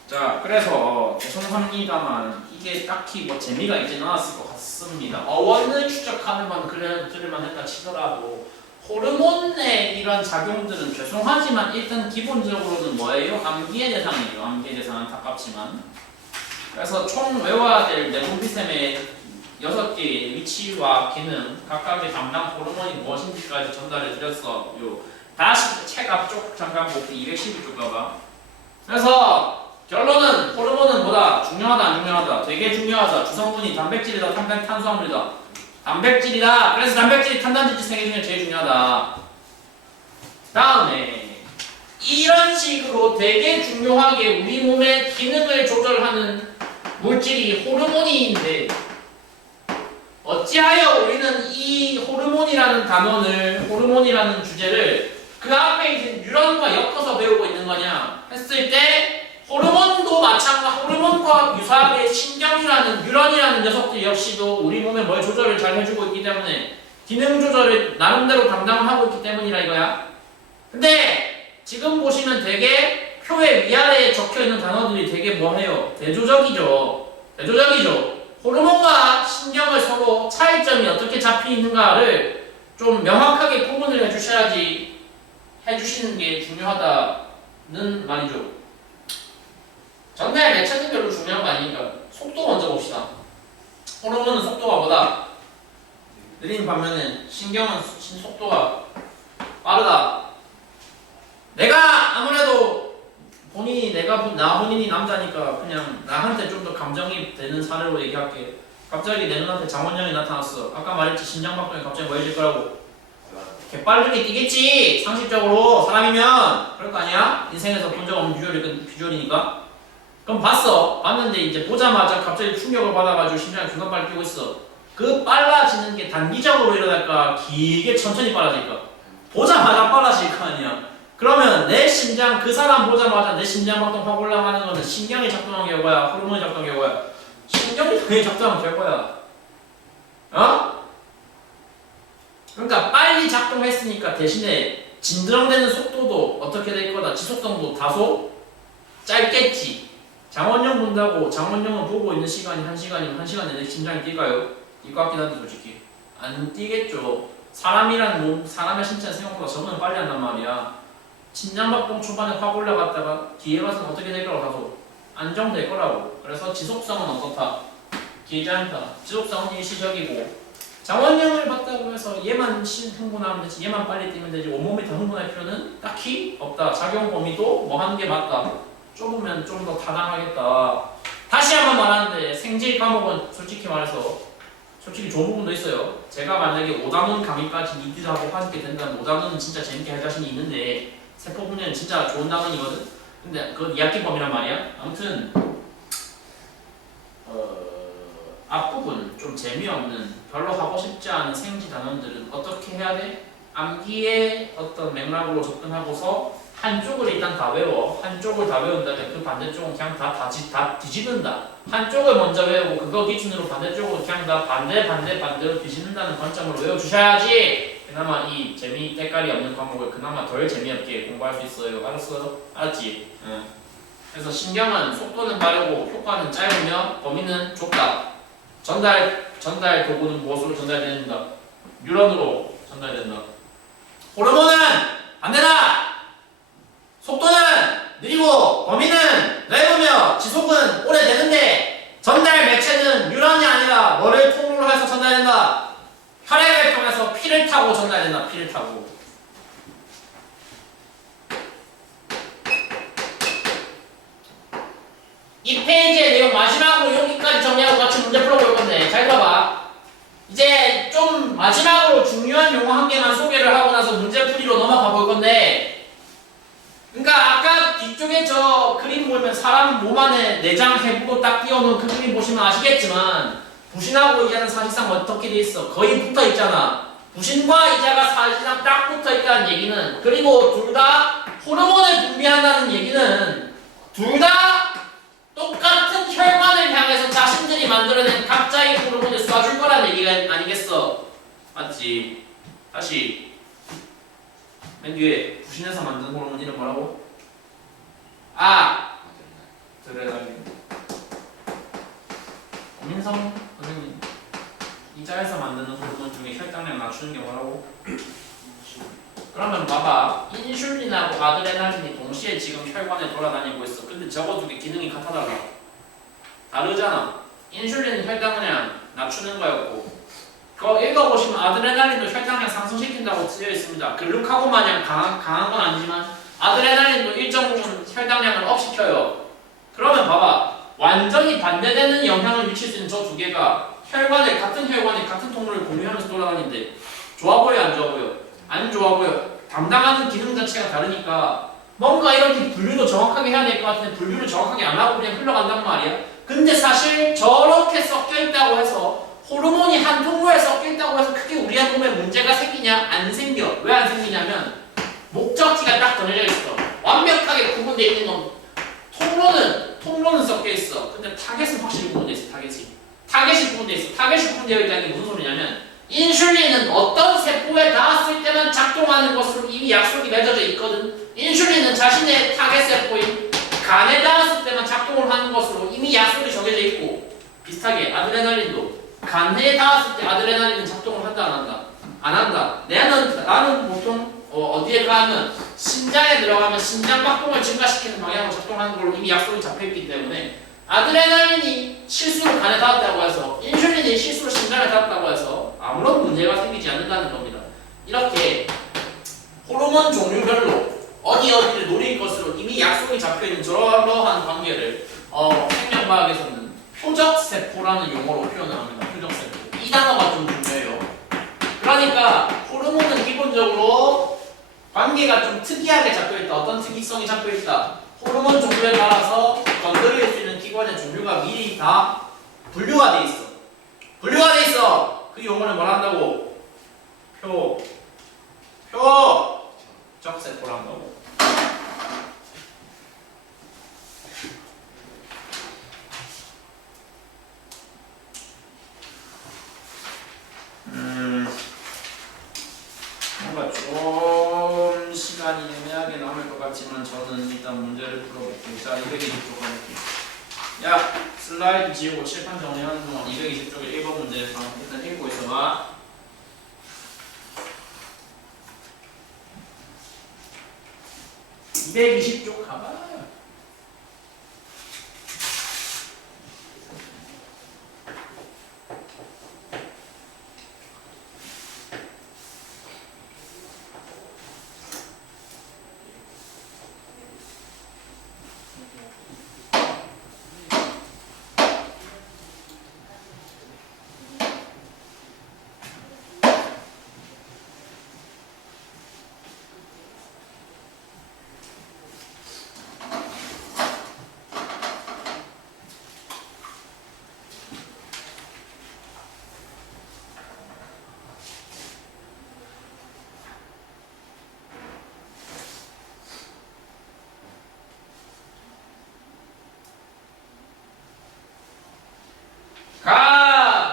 자, 그래서 죄송합니다만 이게 딱히 뭐 재미가 있진 않았을 것 같습니다. 어원을 추적하는 건 들을만 했다 치더라도 호르몬의 이런 작용들은 죄송하지만 일단 기본적으로는 뭐예요? 암기의 대상이에요. 암기의 대상은 안타깝지만. 그래서 총 외워야 될 내분비샘의 6개의 위치와 기능, 각각의 담당 호르몬이 무엇인지까지 전달해 드렸어. 다시 책 앞쪽 잠깐 보기 212쪽 가봐. 그래서 결론은 호르몬은 뭐다? 중요하다 안 중요하다? 되게 중요하다. 주성분이 단백질이다 탄수화물이다. 단백질이다. 그래서 단백질이 탄단지질 세개 중에 제일 중요하다. 다음에 이런 식으로 되게 중요하게 우리 몸의 기능을 조절하는 물질이 호르몬인데 어찌하여 우리는 이 호르몬이라는 단원을 호르몬이라는 주제를 그 앞에 있는 뉴런과 엮어서 배우고 있는 거냐 했을 때 호르몬도 마찬가지 호르몬과 유사하게 신경이라는 뉴런이라는 녀석들 역시도 우리 몸의 뭘 조절을 잘 해주고 있기 때문에 기능 조절을 나름대로 담당을 하고 있기 때문이라 이거야. 근데 지금 보시면 되게 표의 위아래에 적혀있는 단어들이 되게 뭐해요? 대조적이죠. 호르몬과 신경을 서로 차이점이 어떻게 잡혀 있는가를 좀 명확하게 구분을 해주시는 게 중요하다는 말이죠. 전날 매체는 별로 중요한 거 아니니까 속도 먼저 봅시다. 호르몬은 속도가 뭐다? 느린 반면에 신경은 속도가 빠르다. 내가 아무래도 나 본인이 남자니까 그냥 나한테 좀 더 감정이 되는 사례로 얘기할게. 갑자기 내 눈앞에 장원영이 나타났어. 아까 말했지 심장박동이 갑자기 뭐해질 거라고. 개빠르게 뛰겠지. 상식적으로 사람이면 그럴 거 아니야? 인생에서 본 적 없는 비주얼이니까. 그럼 봤는데 이제 보자마자 갑자기 충격을 받아가지고 심장이 중간 빨리 뛰고 있어. 그 빨라지는 게 단기적으로 일어날까 길게 천천히 빨라질까? 보자마자 빨라질 거 아니야. 그러면 내 심장 그 사람 보자마자 내 심장박동 확 올라가는 거는 신경이 작동한 결과야, 호르몬이 작동한 결과야. 신경이 당연히 작동한 결과야. 어? 그러니까 빨리 작동했으니까 대신에 진정되는 속도도 어떻게 될 거다. 지속성도 다소 짧겠지. 장원영 본다고 장원영을 보고 있는 시간이 1시간이면 1시간 내내 심장이 뛸까요? 뛸 것 같긴 한데 솔직히 안 뛰겠죠. 사람의 신체는 생각보다 저번에 빨리 한단 말이야. 심장박동 초반에 확 올라갔다가 뒤에 가서는 어떻게 될 거라고 다소 안정될 거라고. 그래서 지속성은 어떻다? 길지 않다. 지속성은 일시적이고 장원영을 봤다고 해서 얘만 흥분하면 되지 얘만 빨리 뛰면 되지 온몸이 다 흥분할 필요는 딱히 없다. 작용 범위도 뭐 하는 게 맞다. 좁으면 좀 더 타당하겠다. 다시 한번 말하는데 생질 과목은 솔직히 좋은 부분도 있어요. 제가 만약에 5단원 강의까지 리드하고 하게 된다면 5단원은 진짜 재밌게 할 자신이 있는데 세포 분야는 진짜 좋은 단원이거든. 근데 그건 2학기 범위란 말이야. 아무튼 앞부분 좀 재미없는 별로 하고 싶지 않은 생지 단원들은 어떻게 해야 돼? 암기의 어떤 맥락으로 접근하고서 한쪽을 일단 다 외워. 한쪽을 다 외운 다음에 그 반대쪽은 그냥 다 뒤집는다. 한쪽을 먼저 외우고 그거 기준으로 반대쪽으로 그냥 다 반대로 뒤집는다는 관점으로 외워주셔야지 그나마 이 재미 때깔이 없는 과목을 그나마 덜 재미없게 공부할 수 있어요. 알았어? 알았지? 응. 그래서 신경은 속도는 빠르고 효과는 짧으며 범위는 좁다. 전달 도구는 무엇으로 전달된다? 뉴런으로 전달된다. 호르몬은 반대다. 속도는 느리고 범위는 넓으며 지속은 오래되는데 전달 매체는 뉴런이 아니라 뭐를 통로로 해서 전달된다? 혈액을 통해서 피를 타고 전달된다. 피를 타고. 이 페이지의 내용 마지막으로 여기까지 정리하고 같이 문제 풀어볼 건데 잘 봐봐. 이제 좀 마지막으로 중요한 용어 한 개만 소개를 하고 나서 문제 풀이로 넘어가 볼 건데 그러니까 아까 뒤쪽에 저 그림 보면 사람 몸 안에 내장 해부도 딱 띄워놓은 그 그림 보시면 아시겠지만 부신하고 이자는 사실상 어떻게 돼 있어? 거의 붙어 있잖아. 부신과 이자가 사실상 딱 붙어 있다는 얘기는 그리고 둘 다 호르몬을 분비한다는 얘기는 둘 다 똑같은 혈관을 향해서 자신들이 만들어낸 각자의 호르몬을 쏴줄 거라는 얘기가 아니겠어? 맞지? 다시 맨 뒤에 부신해서 만든 호르몬 이름 뭐라고? 드레날린. 고민성 선생님 이자에서 만드는 호르몬 중에 혈당량 낮추는 게 뭐라고? 그러면 봐봐. 인슐린하고 아드레날린이 동시에 지금 혈관에 돌아다니고 있어. 근데 저거 두 개 기능이 같아 달라? 다르잖아. 인슐린은 혈당량 낮추는 거였고, 그거 읽어보시면 아드레날린도 혈당량 상승시킨다고 쓰여 있습니다. 글루카곤 마냥 강한 건 아니지만 아드레날린도 일정 부분 혈당량을 업시켜요. 그러면 봐봐, 완전히 반대되는 영향을 미칠 수 있는 저 두 개가 같은 혈관에 같은 통로를 공유하면서 돌아다니는데 좋아 보여 안 좋아 보여? 안 좋아 보여. 담당하는 기능 자체가 다르니까 뭔가 이렇게 분류도 정확하게 해야 될 것 같은데 분류를 정확하게 안 하고 그냥 흘러간단 말이야. 근데 사실 저렇게 섞여 있다고 해서 호르몬이 한 통로에 섞여 있다고 해서 크게 우리 몸에 문제가 생기냐? 안 생겨. 왜 안 생기냐면 목적지가 딱 정해져 있어. 완벽하게 구분돼 있는 건 통로는 섞여 있어. 근데 타겟은 확실히 구분돼 있어. 타겟이 구분돼 있어. 타겟이 구분되어 있다는 게 무슨 소리냐면 인슐린은 어떤 세포에 닿았을 때만 작동하는 것으로 이미 약속이 맺어져 있거든. 인슐린은 자신의 타겟 세포인 간에 닿았을 때만 작동을 하는 것으로 이미 약속이 정해져 있고, 비슷하게 아드레날린도 간에 닿았을 때 아드레날린은 작동을 한다 안 한다? 안 한다. 나는 보통 어디에 가면 심장에 들어가면 심장박동을 증가시키는 방향으로 작동하는 걸로 이미 약속이 잡혀있기 때문에 아드레날린이 실수로 간에 닿았다고 해서 인슐린이 실수로 심장에 닿았다고 해서 아무런 문제가 생기지 않는다는 겁니다. 이렇게 호르몬 종류별로 어디를 노릴 것으로 이미 약속이 잡혀있는 저러한 관계를 생명과학에서는 표적세포라는 용어로 표현을 합니다. 표적세포. 이 단어가 좀 중요해요. 그러니까 호르몬은 기본적으로 관계가 좀 특이하게 잡혀있다. 어떤 특이성이 잡혀있다. 호르몬 종류에 따라서 건드릴 수 있는 기관의 종류가 미리 다 분류가 돼 있어. 그 용어를 뭐라 한다고? 표적세포라 한다고. 뭔가 좀 시간이 애매하게 남을 것 같지만 저는 일단 문제를 풀어볼게요. 자, 220쪽 가볼게요. 야, 슬라이드 지우고 칠판 정리하는 동안 220쪽에 1번 문제 일단 읽고 있어봐. 220쪽 가봐.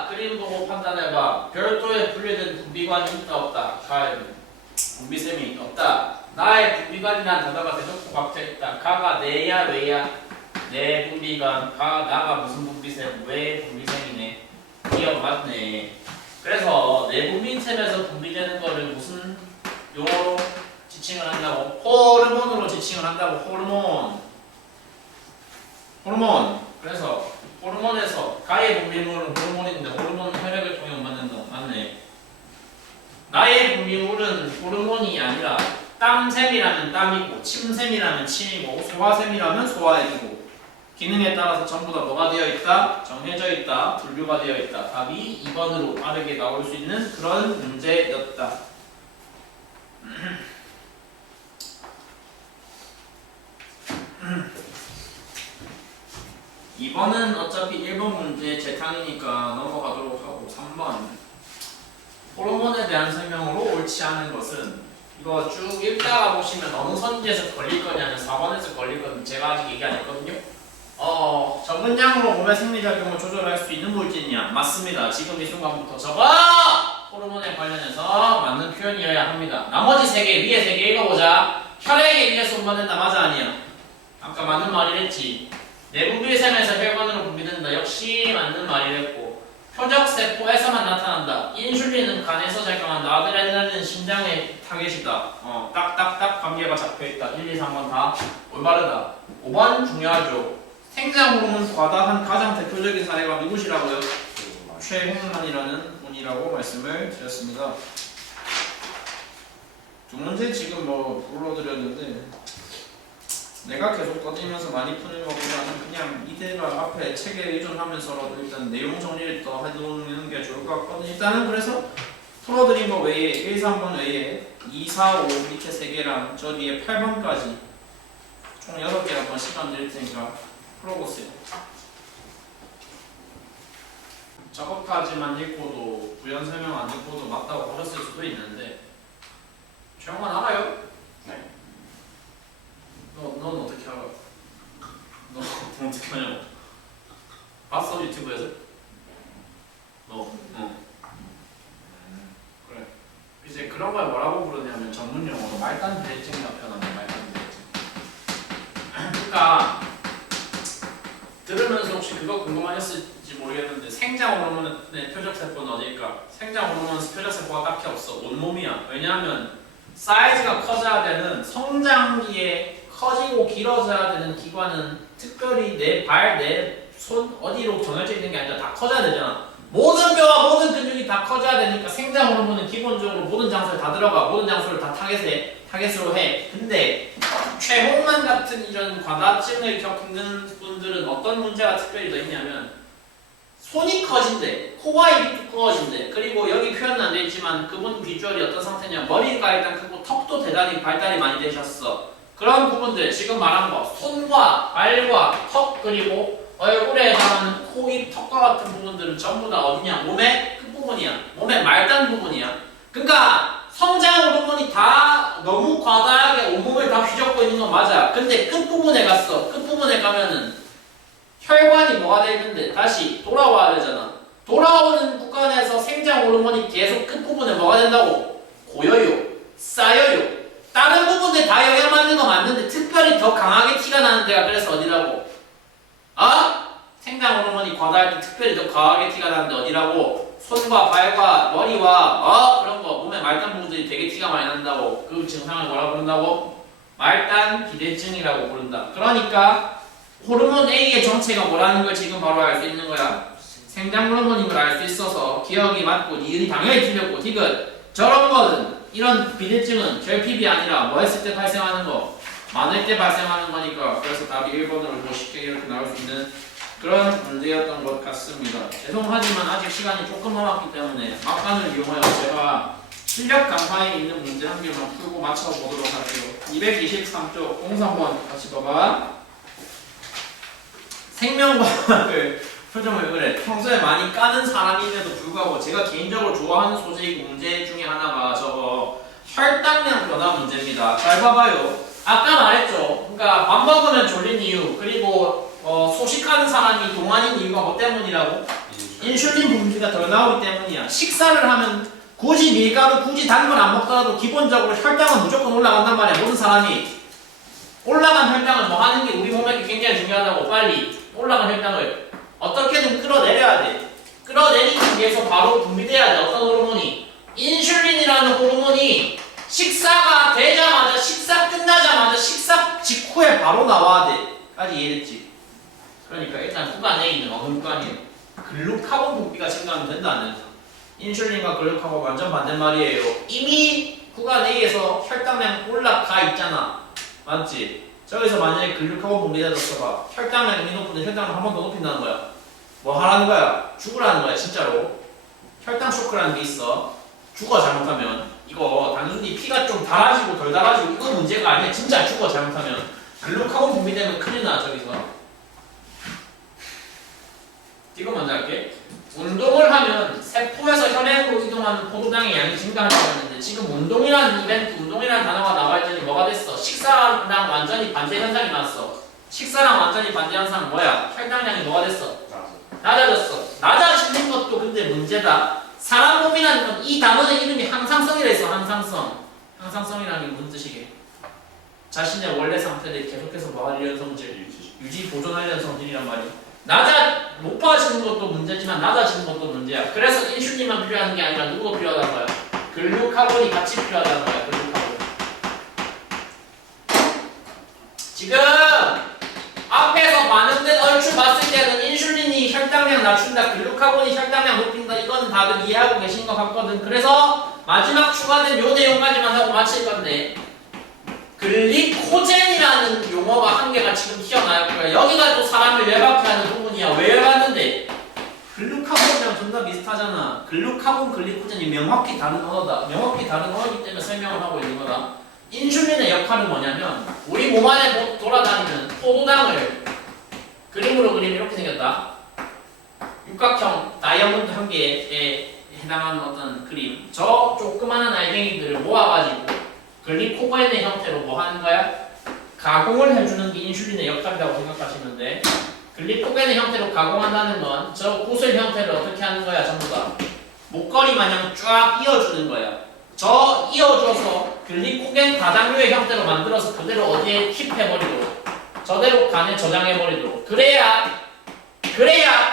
그림 보고 판단해봐. 별도의 분리된 분비관이 있다 없다. 분비샘이 없다. 나의 분비관이란 단어가 대놓고 박혀있다. 가가 내야 왜야? 내 분비관. 나가 무슨 분비샘? 왜 분비샘이네? 기억 맞네. 그래서 내 분비샘에서 분비되는 거를 무슨 용어로 지칭을 한다고? 호르몬으로 지칭을 한다고. 호르몬. 그래서 호르몬에서 가의 분비물은 호르몬인데 호르몬은 혈액을 통해 만든다. 맞네. 나의 분비물은 호르몬이 아니라 땀샘이라면 땀이고 침샘이라면 침이고 소화샘이라면 소화액이고 기능에 따라서 전부 다 뭐가 되어 있다? 정해져 있다. 분류가 되어 있다. 답이 2번으로 빠르게 나올 수 있는 그런 문제였다. 이번은 어차피 1번 문제 재탕이니까 넘어가도록 하고 3번 호르몬에 대한 설명으로 옳지 않은 것은 이거 쭉 읽다가 보시면 어느 선지에서 걸릴 거냐면 4번에서 걸릴 거는 제가 아직 얘기 안 했거든요. 적은 양으로 몸의 생리작용을 조절할 수 있는 물질이냐? 맞습니다. 지금 이 순간부터 저거 호르몬에 관련해서 맞는 표현이어야 합니다. 나머지 3개, 위에 3개 읽어보자. 혈액에 의해서 분비된다. 맞아 아니야? 아까 맞는 말이랬지. 내분비샘에서 혈관으로 분비된다. 역시 맞는 말이랬고 표적세포에서만 나타난다. 인슐린은 간에서 작용한다. 아드레날린은 심장의 타겟이다. 딱딱딱 관계가 잡혀있다. 1, 2, 3번 다 올바르다. 5번 중요하죠. 생장호르몬 과다한 가장 대표적인 사례가 누구시라고요? 최홍만이라는 분이라고 말씀을 드렸습니다. 두 문제 지금 뭐 불러드렸는데 내가 계속 떠들면서 많이 푸는 것보다는 그냥 이대로 앞에 책에 의존하면서라도 일단 내용 정리를 더 해두는 게 좋을 것 같거든요. 일단은 그래서 풀어드린 거 외에 1, 3번 외에 2, 4, 5 밑에 3개랑 저 뒤에 8번까지 총 6개 한번 시간 드릴 테니까 풀어보세요. 저것까지만 읽고도 부연 설명 안 읽고도 맞다고 하셨을 수도 있는데 최영만 알아요? 네. 넌 어떻게 알아? 너 어떻게 하냐고? 봤어 유튜브에서? 너? 응. 그래. 이제 그런 걸 뭐라고 부르냐면 전문 용어로 말단 비대칭이라고 표현합니다. 말단 비대칭. 그러니까 들으면서 혹시 그거 궁금하셨을지 모르겠는데 생장 호르몬의 표적 세포는 어디일까? 생장 호르몬은 표적 세포가 딱히 없어. 온몸이야. 왜냐하면 사이즈가 커져야 되는 성장기에 커지고 길어져야 되는 기관은 특별히 내 발, 내 손 어디로 정해져 있는 게 아니라 다 커져야 되잖아. 모든 뼈와 모든 근육이 다 커져야 되니까 생장 호르몬은 기본적으로 모든 장소에 다 들어가. 모든 장소를 다 타겟으로 해. 근데 최홍만 같은 이런 과다증을 겪는 분들은 어떤 문제가 특별히 더 있냐면 손이 커진대, 코와 입이 두꺼워진대. 그리고 여기 표현은 안 돼 있지만 그분 비주얼이 어떤 상태냐? 머리가 일단 크고 턱도 대단히 발달이 많이 되셨어. 그런 부분들 지금 말한 거 손과 발과 턱 그리고 얼굴에 해당하는 코, 입, 턱과 같은 부분들은 전부 다 어디냐? 몸의 끝부분이야. 몸의 말단 부분이야. 그러니까 성장 호르몬이 다 너무 과다하게 온몸을 다 휘젓고 있는 건 맞아. 근데 끝부분에 갔어. 끝부분에 가면은 혈관이 뭐가 돼 있는데 다시 돌아와야 되잖아. 돌아오는 구간에서 생장 호르몬이 계속 끝부분에 뭐가 된다고? 고여요. 쌓여요. 다른 부분들 다 영향 받는 거 맞는데 특별히 더 강하게 티가 나는 데가 그래서 어디라고? 생장 호르몬이 과다할 때 특별히 더 강하게 티가 나는데 어디라고? 손과 발과 머리와 그런 거 몸의 말단 부분들이 되게 티가 많이 난다고. 그 증상을 뭐라 부른다고? 말단 비대증이라고 부른다. 그러니까 호르몬 A의 정체가 뭐라는 걸 지금 바로 알 수 있는 거야. 생장 호르몬인 걸 알 수 있어서 기억이 맞고 니은이 당연히 틀렸고 디귿. 저런 거는 이런 비대증은 결핍이 아니라 뭐 했을 때 발생하는 거? 많을 때 발생하는 거니까. 그래서 답이 1번으로 뭐 쉽게 이렇게 나올 수 있는 그런 문제였던 것 같습니다. 죄송하지만 아직 시간이 조금 남았기 때문에 막간을 이용하여 제가 실력 강화에 있는 문제 한 개만 풀고 맞춰보도록 할게요. 223쪽 03번 같이 봐봐. 생명과학을 표정을 그래. 평소에 많이 까는 사람임에도 불구하고 제가 개인적으로 좋아하는 소재이고 문제 중에 하나가 저거 혈당량 변화 문제입니다. 잘 봐봐요. 아까 말했죠. 그러니까 밥 먹으면 졸린 이유 그리고 소식하는 사람이 동안인 이유가 뭐 때문이라고? 인슐린 분비가 덜 나오기 때문이야. 식사를 하면 굳이 밀가루, 굳이 단 걸 안 먹더라도 기본적으로 혈당은 무조건 올라간단 말이야. 모든 사람이. 올라간 혈당을 뭐 하는 게 우리 몸에 굉장히 중요하다고. 빨리 올라간 혈당을 어떻게든 끌어내려야 돼. 끌어내리기 위해서 바로 분비돼야 돼. 어떤 호르몬이? 인슐린이라는 호르몬이 식사가 되자마자, 식사 끝나자마자, 식사 직후에 바로 나와야 돼. 까지 이해됐지? 그러니까 일단 구간 A는 어느 구간이에요? 글루카곤 분비가 증가하면 된다는 거죠. 인슐린과 글루카곤 완전 반대말이에요. 이미 구간 A에서 혈당량 올라가 있잖아. 맞지? 저기서 만약에 글루카곤 분비가 됐어봐. 혈당량이 높은데 혈당을 한 번 더 높인다는 거야. 뭐 하라는 거야? 죽으라는 거야 진짜로. 혈당 쇼크라는 게 있어. 죽어 잘못하면. 이거 단순히 피가 좀 달아지고 덜 달아지고 이거 문제가 아니야. 진짜 죽어 잘못하면. 글루카곤 분비되면 큰일 나 저기서. 이거 먼저 할게. 운동을 하면 세포에서 혈액으로 이동하는 포도당의 양이 증가하려고 했는데 지금 운동이라는 이벤트, 운동이라는 단어가 나와있더니 뭐가 됐어? 식사랑 완전히 반대 현상이 났어. 식사랑 완전히 반대 현상은 뭐야? 혈당량이 뭐가 됐어? 낮아졌어. 낮아지는 것도 근데 문제다. 사람 몸이라는 건 이 단어의 이름이 항상성이라 했어. 항상성. 항상성이라는 게 무슨 뜻이게? 자신의 원래 상태를 계속해서 뭐하려는 성질, 유지 보존하려는 성질이란 말이야. 높아지는 것도 문제지만 낮아지는 것도 문제야. 그래서 인슐린만 필요한 게 아니라 누구도 필요하다는 거야? 글루카곤이 같이 필요하다는 거야. 글루카곤. 지금 앞에서 반응된 얼추 봤을 때는 인슐린이 혈당 혈당량 낮춘다, 글루카곤이 혈당량 높인다. 이거는 다들 이해하고 계신 것 같거든. 그래서 마지막 추가된 요 내용까지만 하고 마칠 건데 글리코젠이라는 용어가 한 개가 지금 튀어나올 거야. 여기가 또 사람을 열받게 하는 부분이야. 왜 열받는데? 글루카곤이랑 존나 비슷하잖아. 글루카곤, 글리코젠이 명확히 다른 언어다. 명확히 다른 언어이기 때문에 설명을 하고 있는 거다. 인슐린의 역할은 뭐냐면 우리 몸 안에 돌아다니는 포도당을 그림으로 그리면 이렇게 생겼다. 육각형 다이아몬드 한 개에 해당하는 어떤 그림. 저 조그마한 알갱이들을 모아가지고 글리코겐의 형태로 뭐 하는 거야? 가공을 해주는 게 인슐린의 역할이라고 생각하시면 돼. 글리코겐의 형태로 가공한다는 건 저 구슬 형태를 어떻게 하는 거야? 전부 다 목걸이 마냥 쫙 이어주는 거야. 저 이어줘서 글리코겐 다당류의 형태로 만들어서 그대로 어디에 킵해버리도록, 저대로 간에 저장해버리도록. 그래야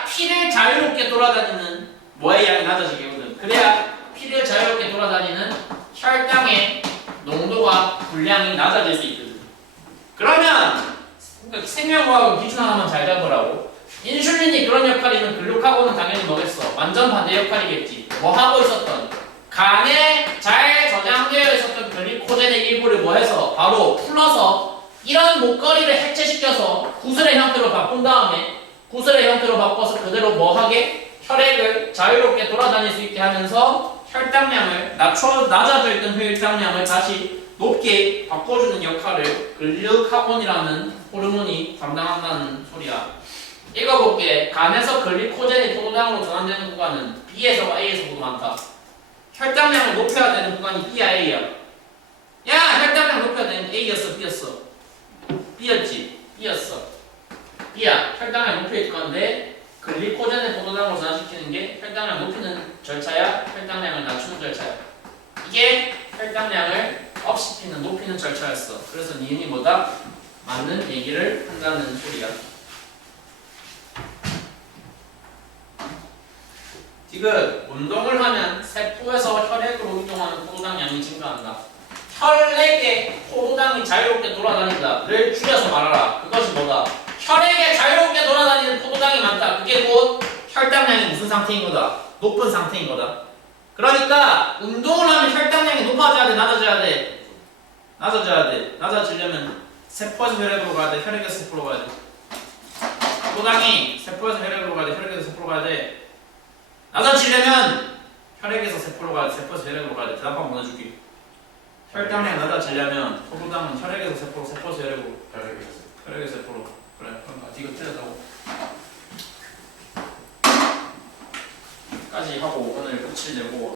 피를 자유롭게 돌아다니는 뭐의 양이 낮아지거든. 그래야 피를 자유롭게 돌아다니는 혈당의 농도가 분량이 낮아질 수 있거든. 그러면 생명과학 기준 하나만 잘 잡으라고. 인슐린이 그런 역할이면 글루카곤은 당연히 뭐겠어? 완전 반대 역할이겠지. 뭐 하고 있었던 간에 잘 저장되어 있었던 글리코젠의 일부를 뭐해서 바로 풀어서 이런 목걸이를 해체시켜서 구슬의 형태로 바꾼 다음에 구슬의 형태로 바꿔서 그대로 뭐하게? 혈액을 자유롭게 돌아다닐 수 있게 하면서 혈당량을 낮아져 있던 혈당량을 다시 높게 바꿔주는 역할을 글루카곤이라는 호르몬이 담당한다는 소리야. 읽어볼게. 간에서 글리코젠이 포도당으로 전환되는 구간은 B에서 A에서보다 많다. 혈당량을 높여야 되는 구간이 B야 A야. 야, 혈당량 높여야 되는 A였어 B였어? B였지? B였어. B야. 혈당량 높일 건데 글리코젠을 포도당으로 전환시키는 게 혈당량 높이는 절차야? 혈당량을 낮추는 절차야? 이게 혈당량을 업시키는 높이는 절차였어. 그래서 니은이 뭐다? 맞는 얘기를 한다는 소리야. 지금 운동을 하면 세포에서 혈액으로 이동하는 포도당 양이 증가한다. 혈액에 포도당이 자유롭게 돌아다닌다를 줄여서 말하라. 그것이 뭐다? 혈액에 자유롭게 돌아다니는 포도당이 많다. 그게 곧 혈당량이 무슨 상태인 거다? 높은 상태인 거다. 그러니까 운동을 하면 혈당량이 높아져야 돼, 낮아져야 돼? 낮아져야 돼. 낮아지려면 세포에서 혈액으로 가야 돼, 혈액에서 세포로 가야 돼. 포도당이 세포에서 혈액으로 가야 돼, 혈액에서 세포로 가야 돼. 낮아지려면 혈액에서 세포로 가야 돼, 세포에서 혈액으로 가야 돼. 대답 한번 보내줄게. 혈당량 낮아지려면 포도당은 혈액에서 세포로, 세포에서 혈액으로. 혈액에서 세포로. 그래, 그럼 이거 틀렸다고. 까지 하고 오늘 끝을 내고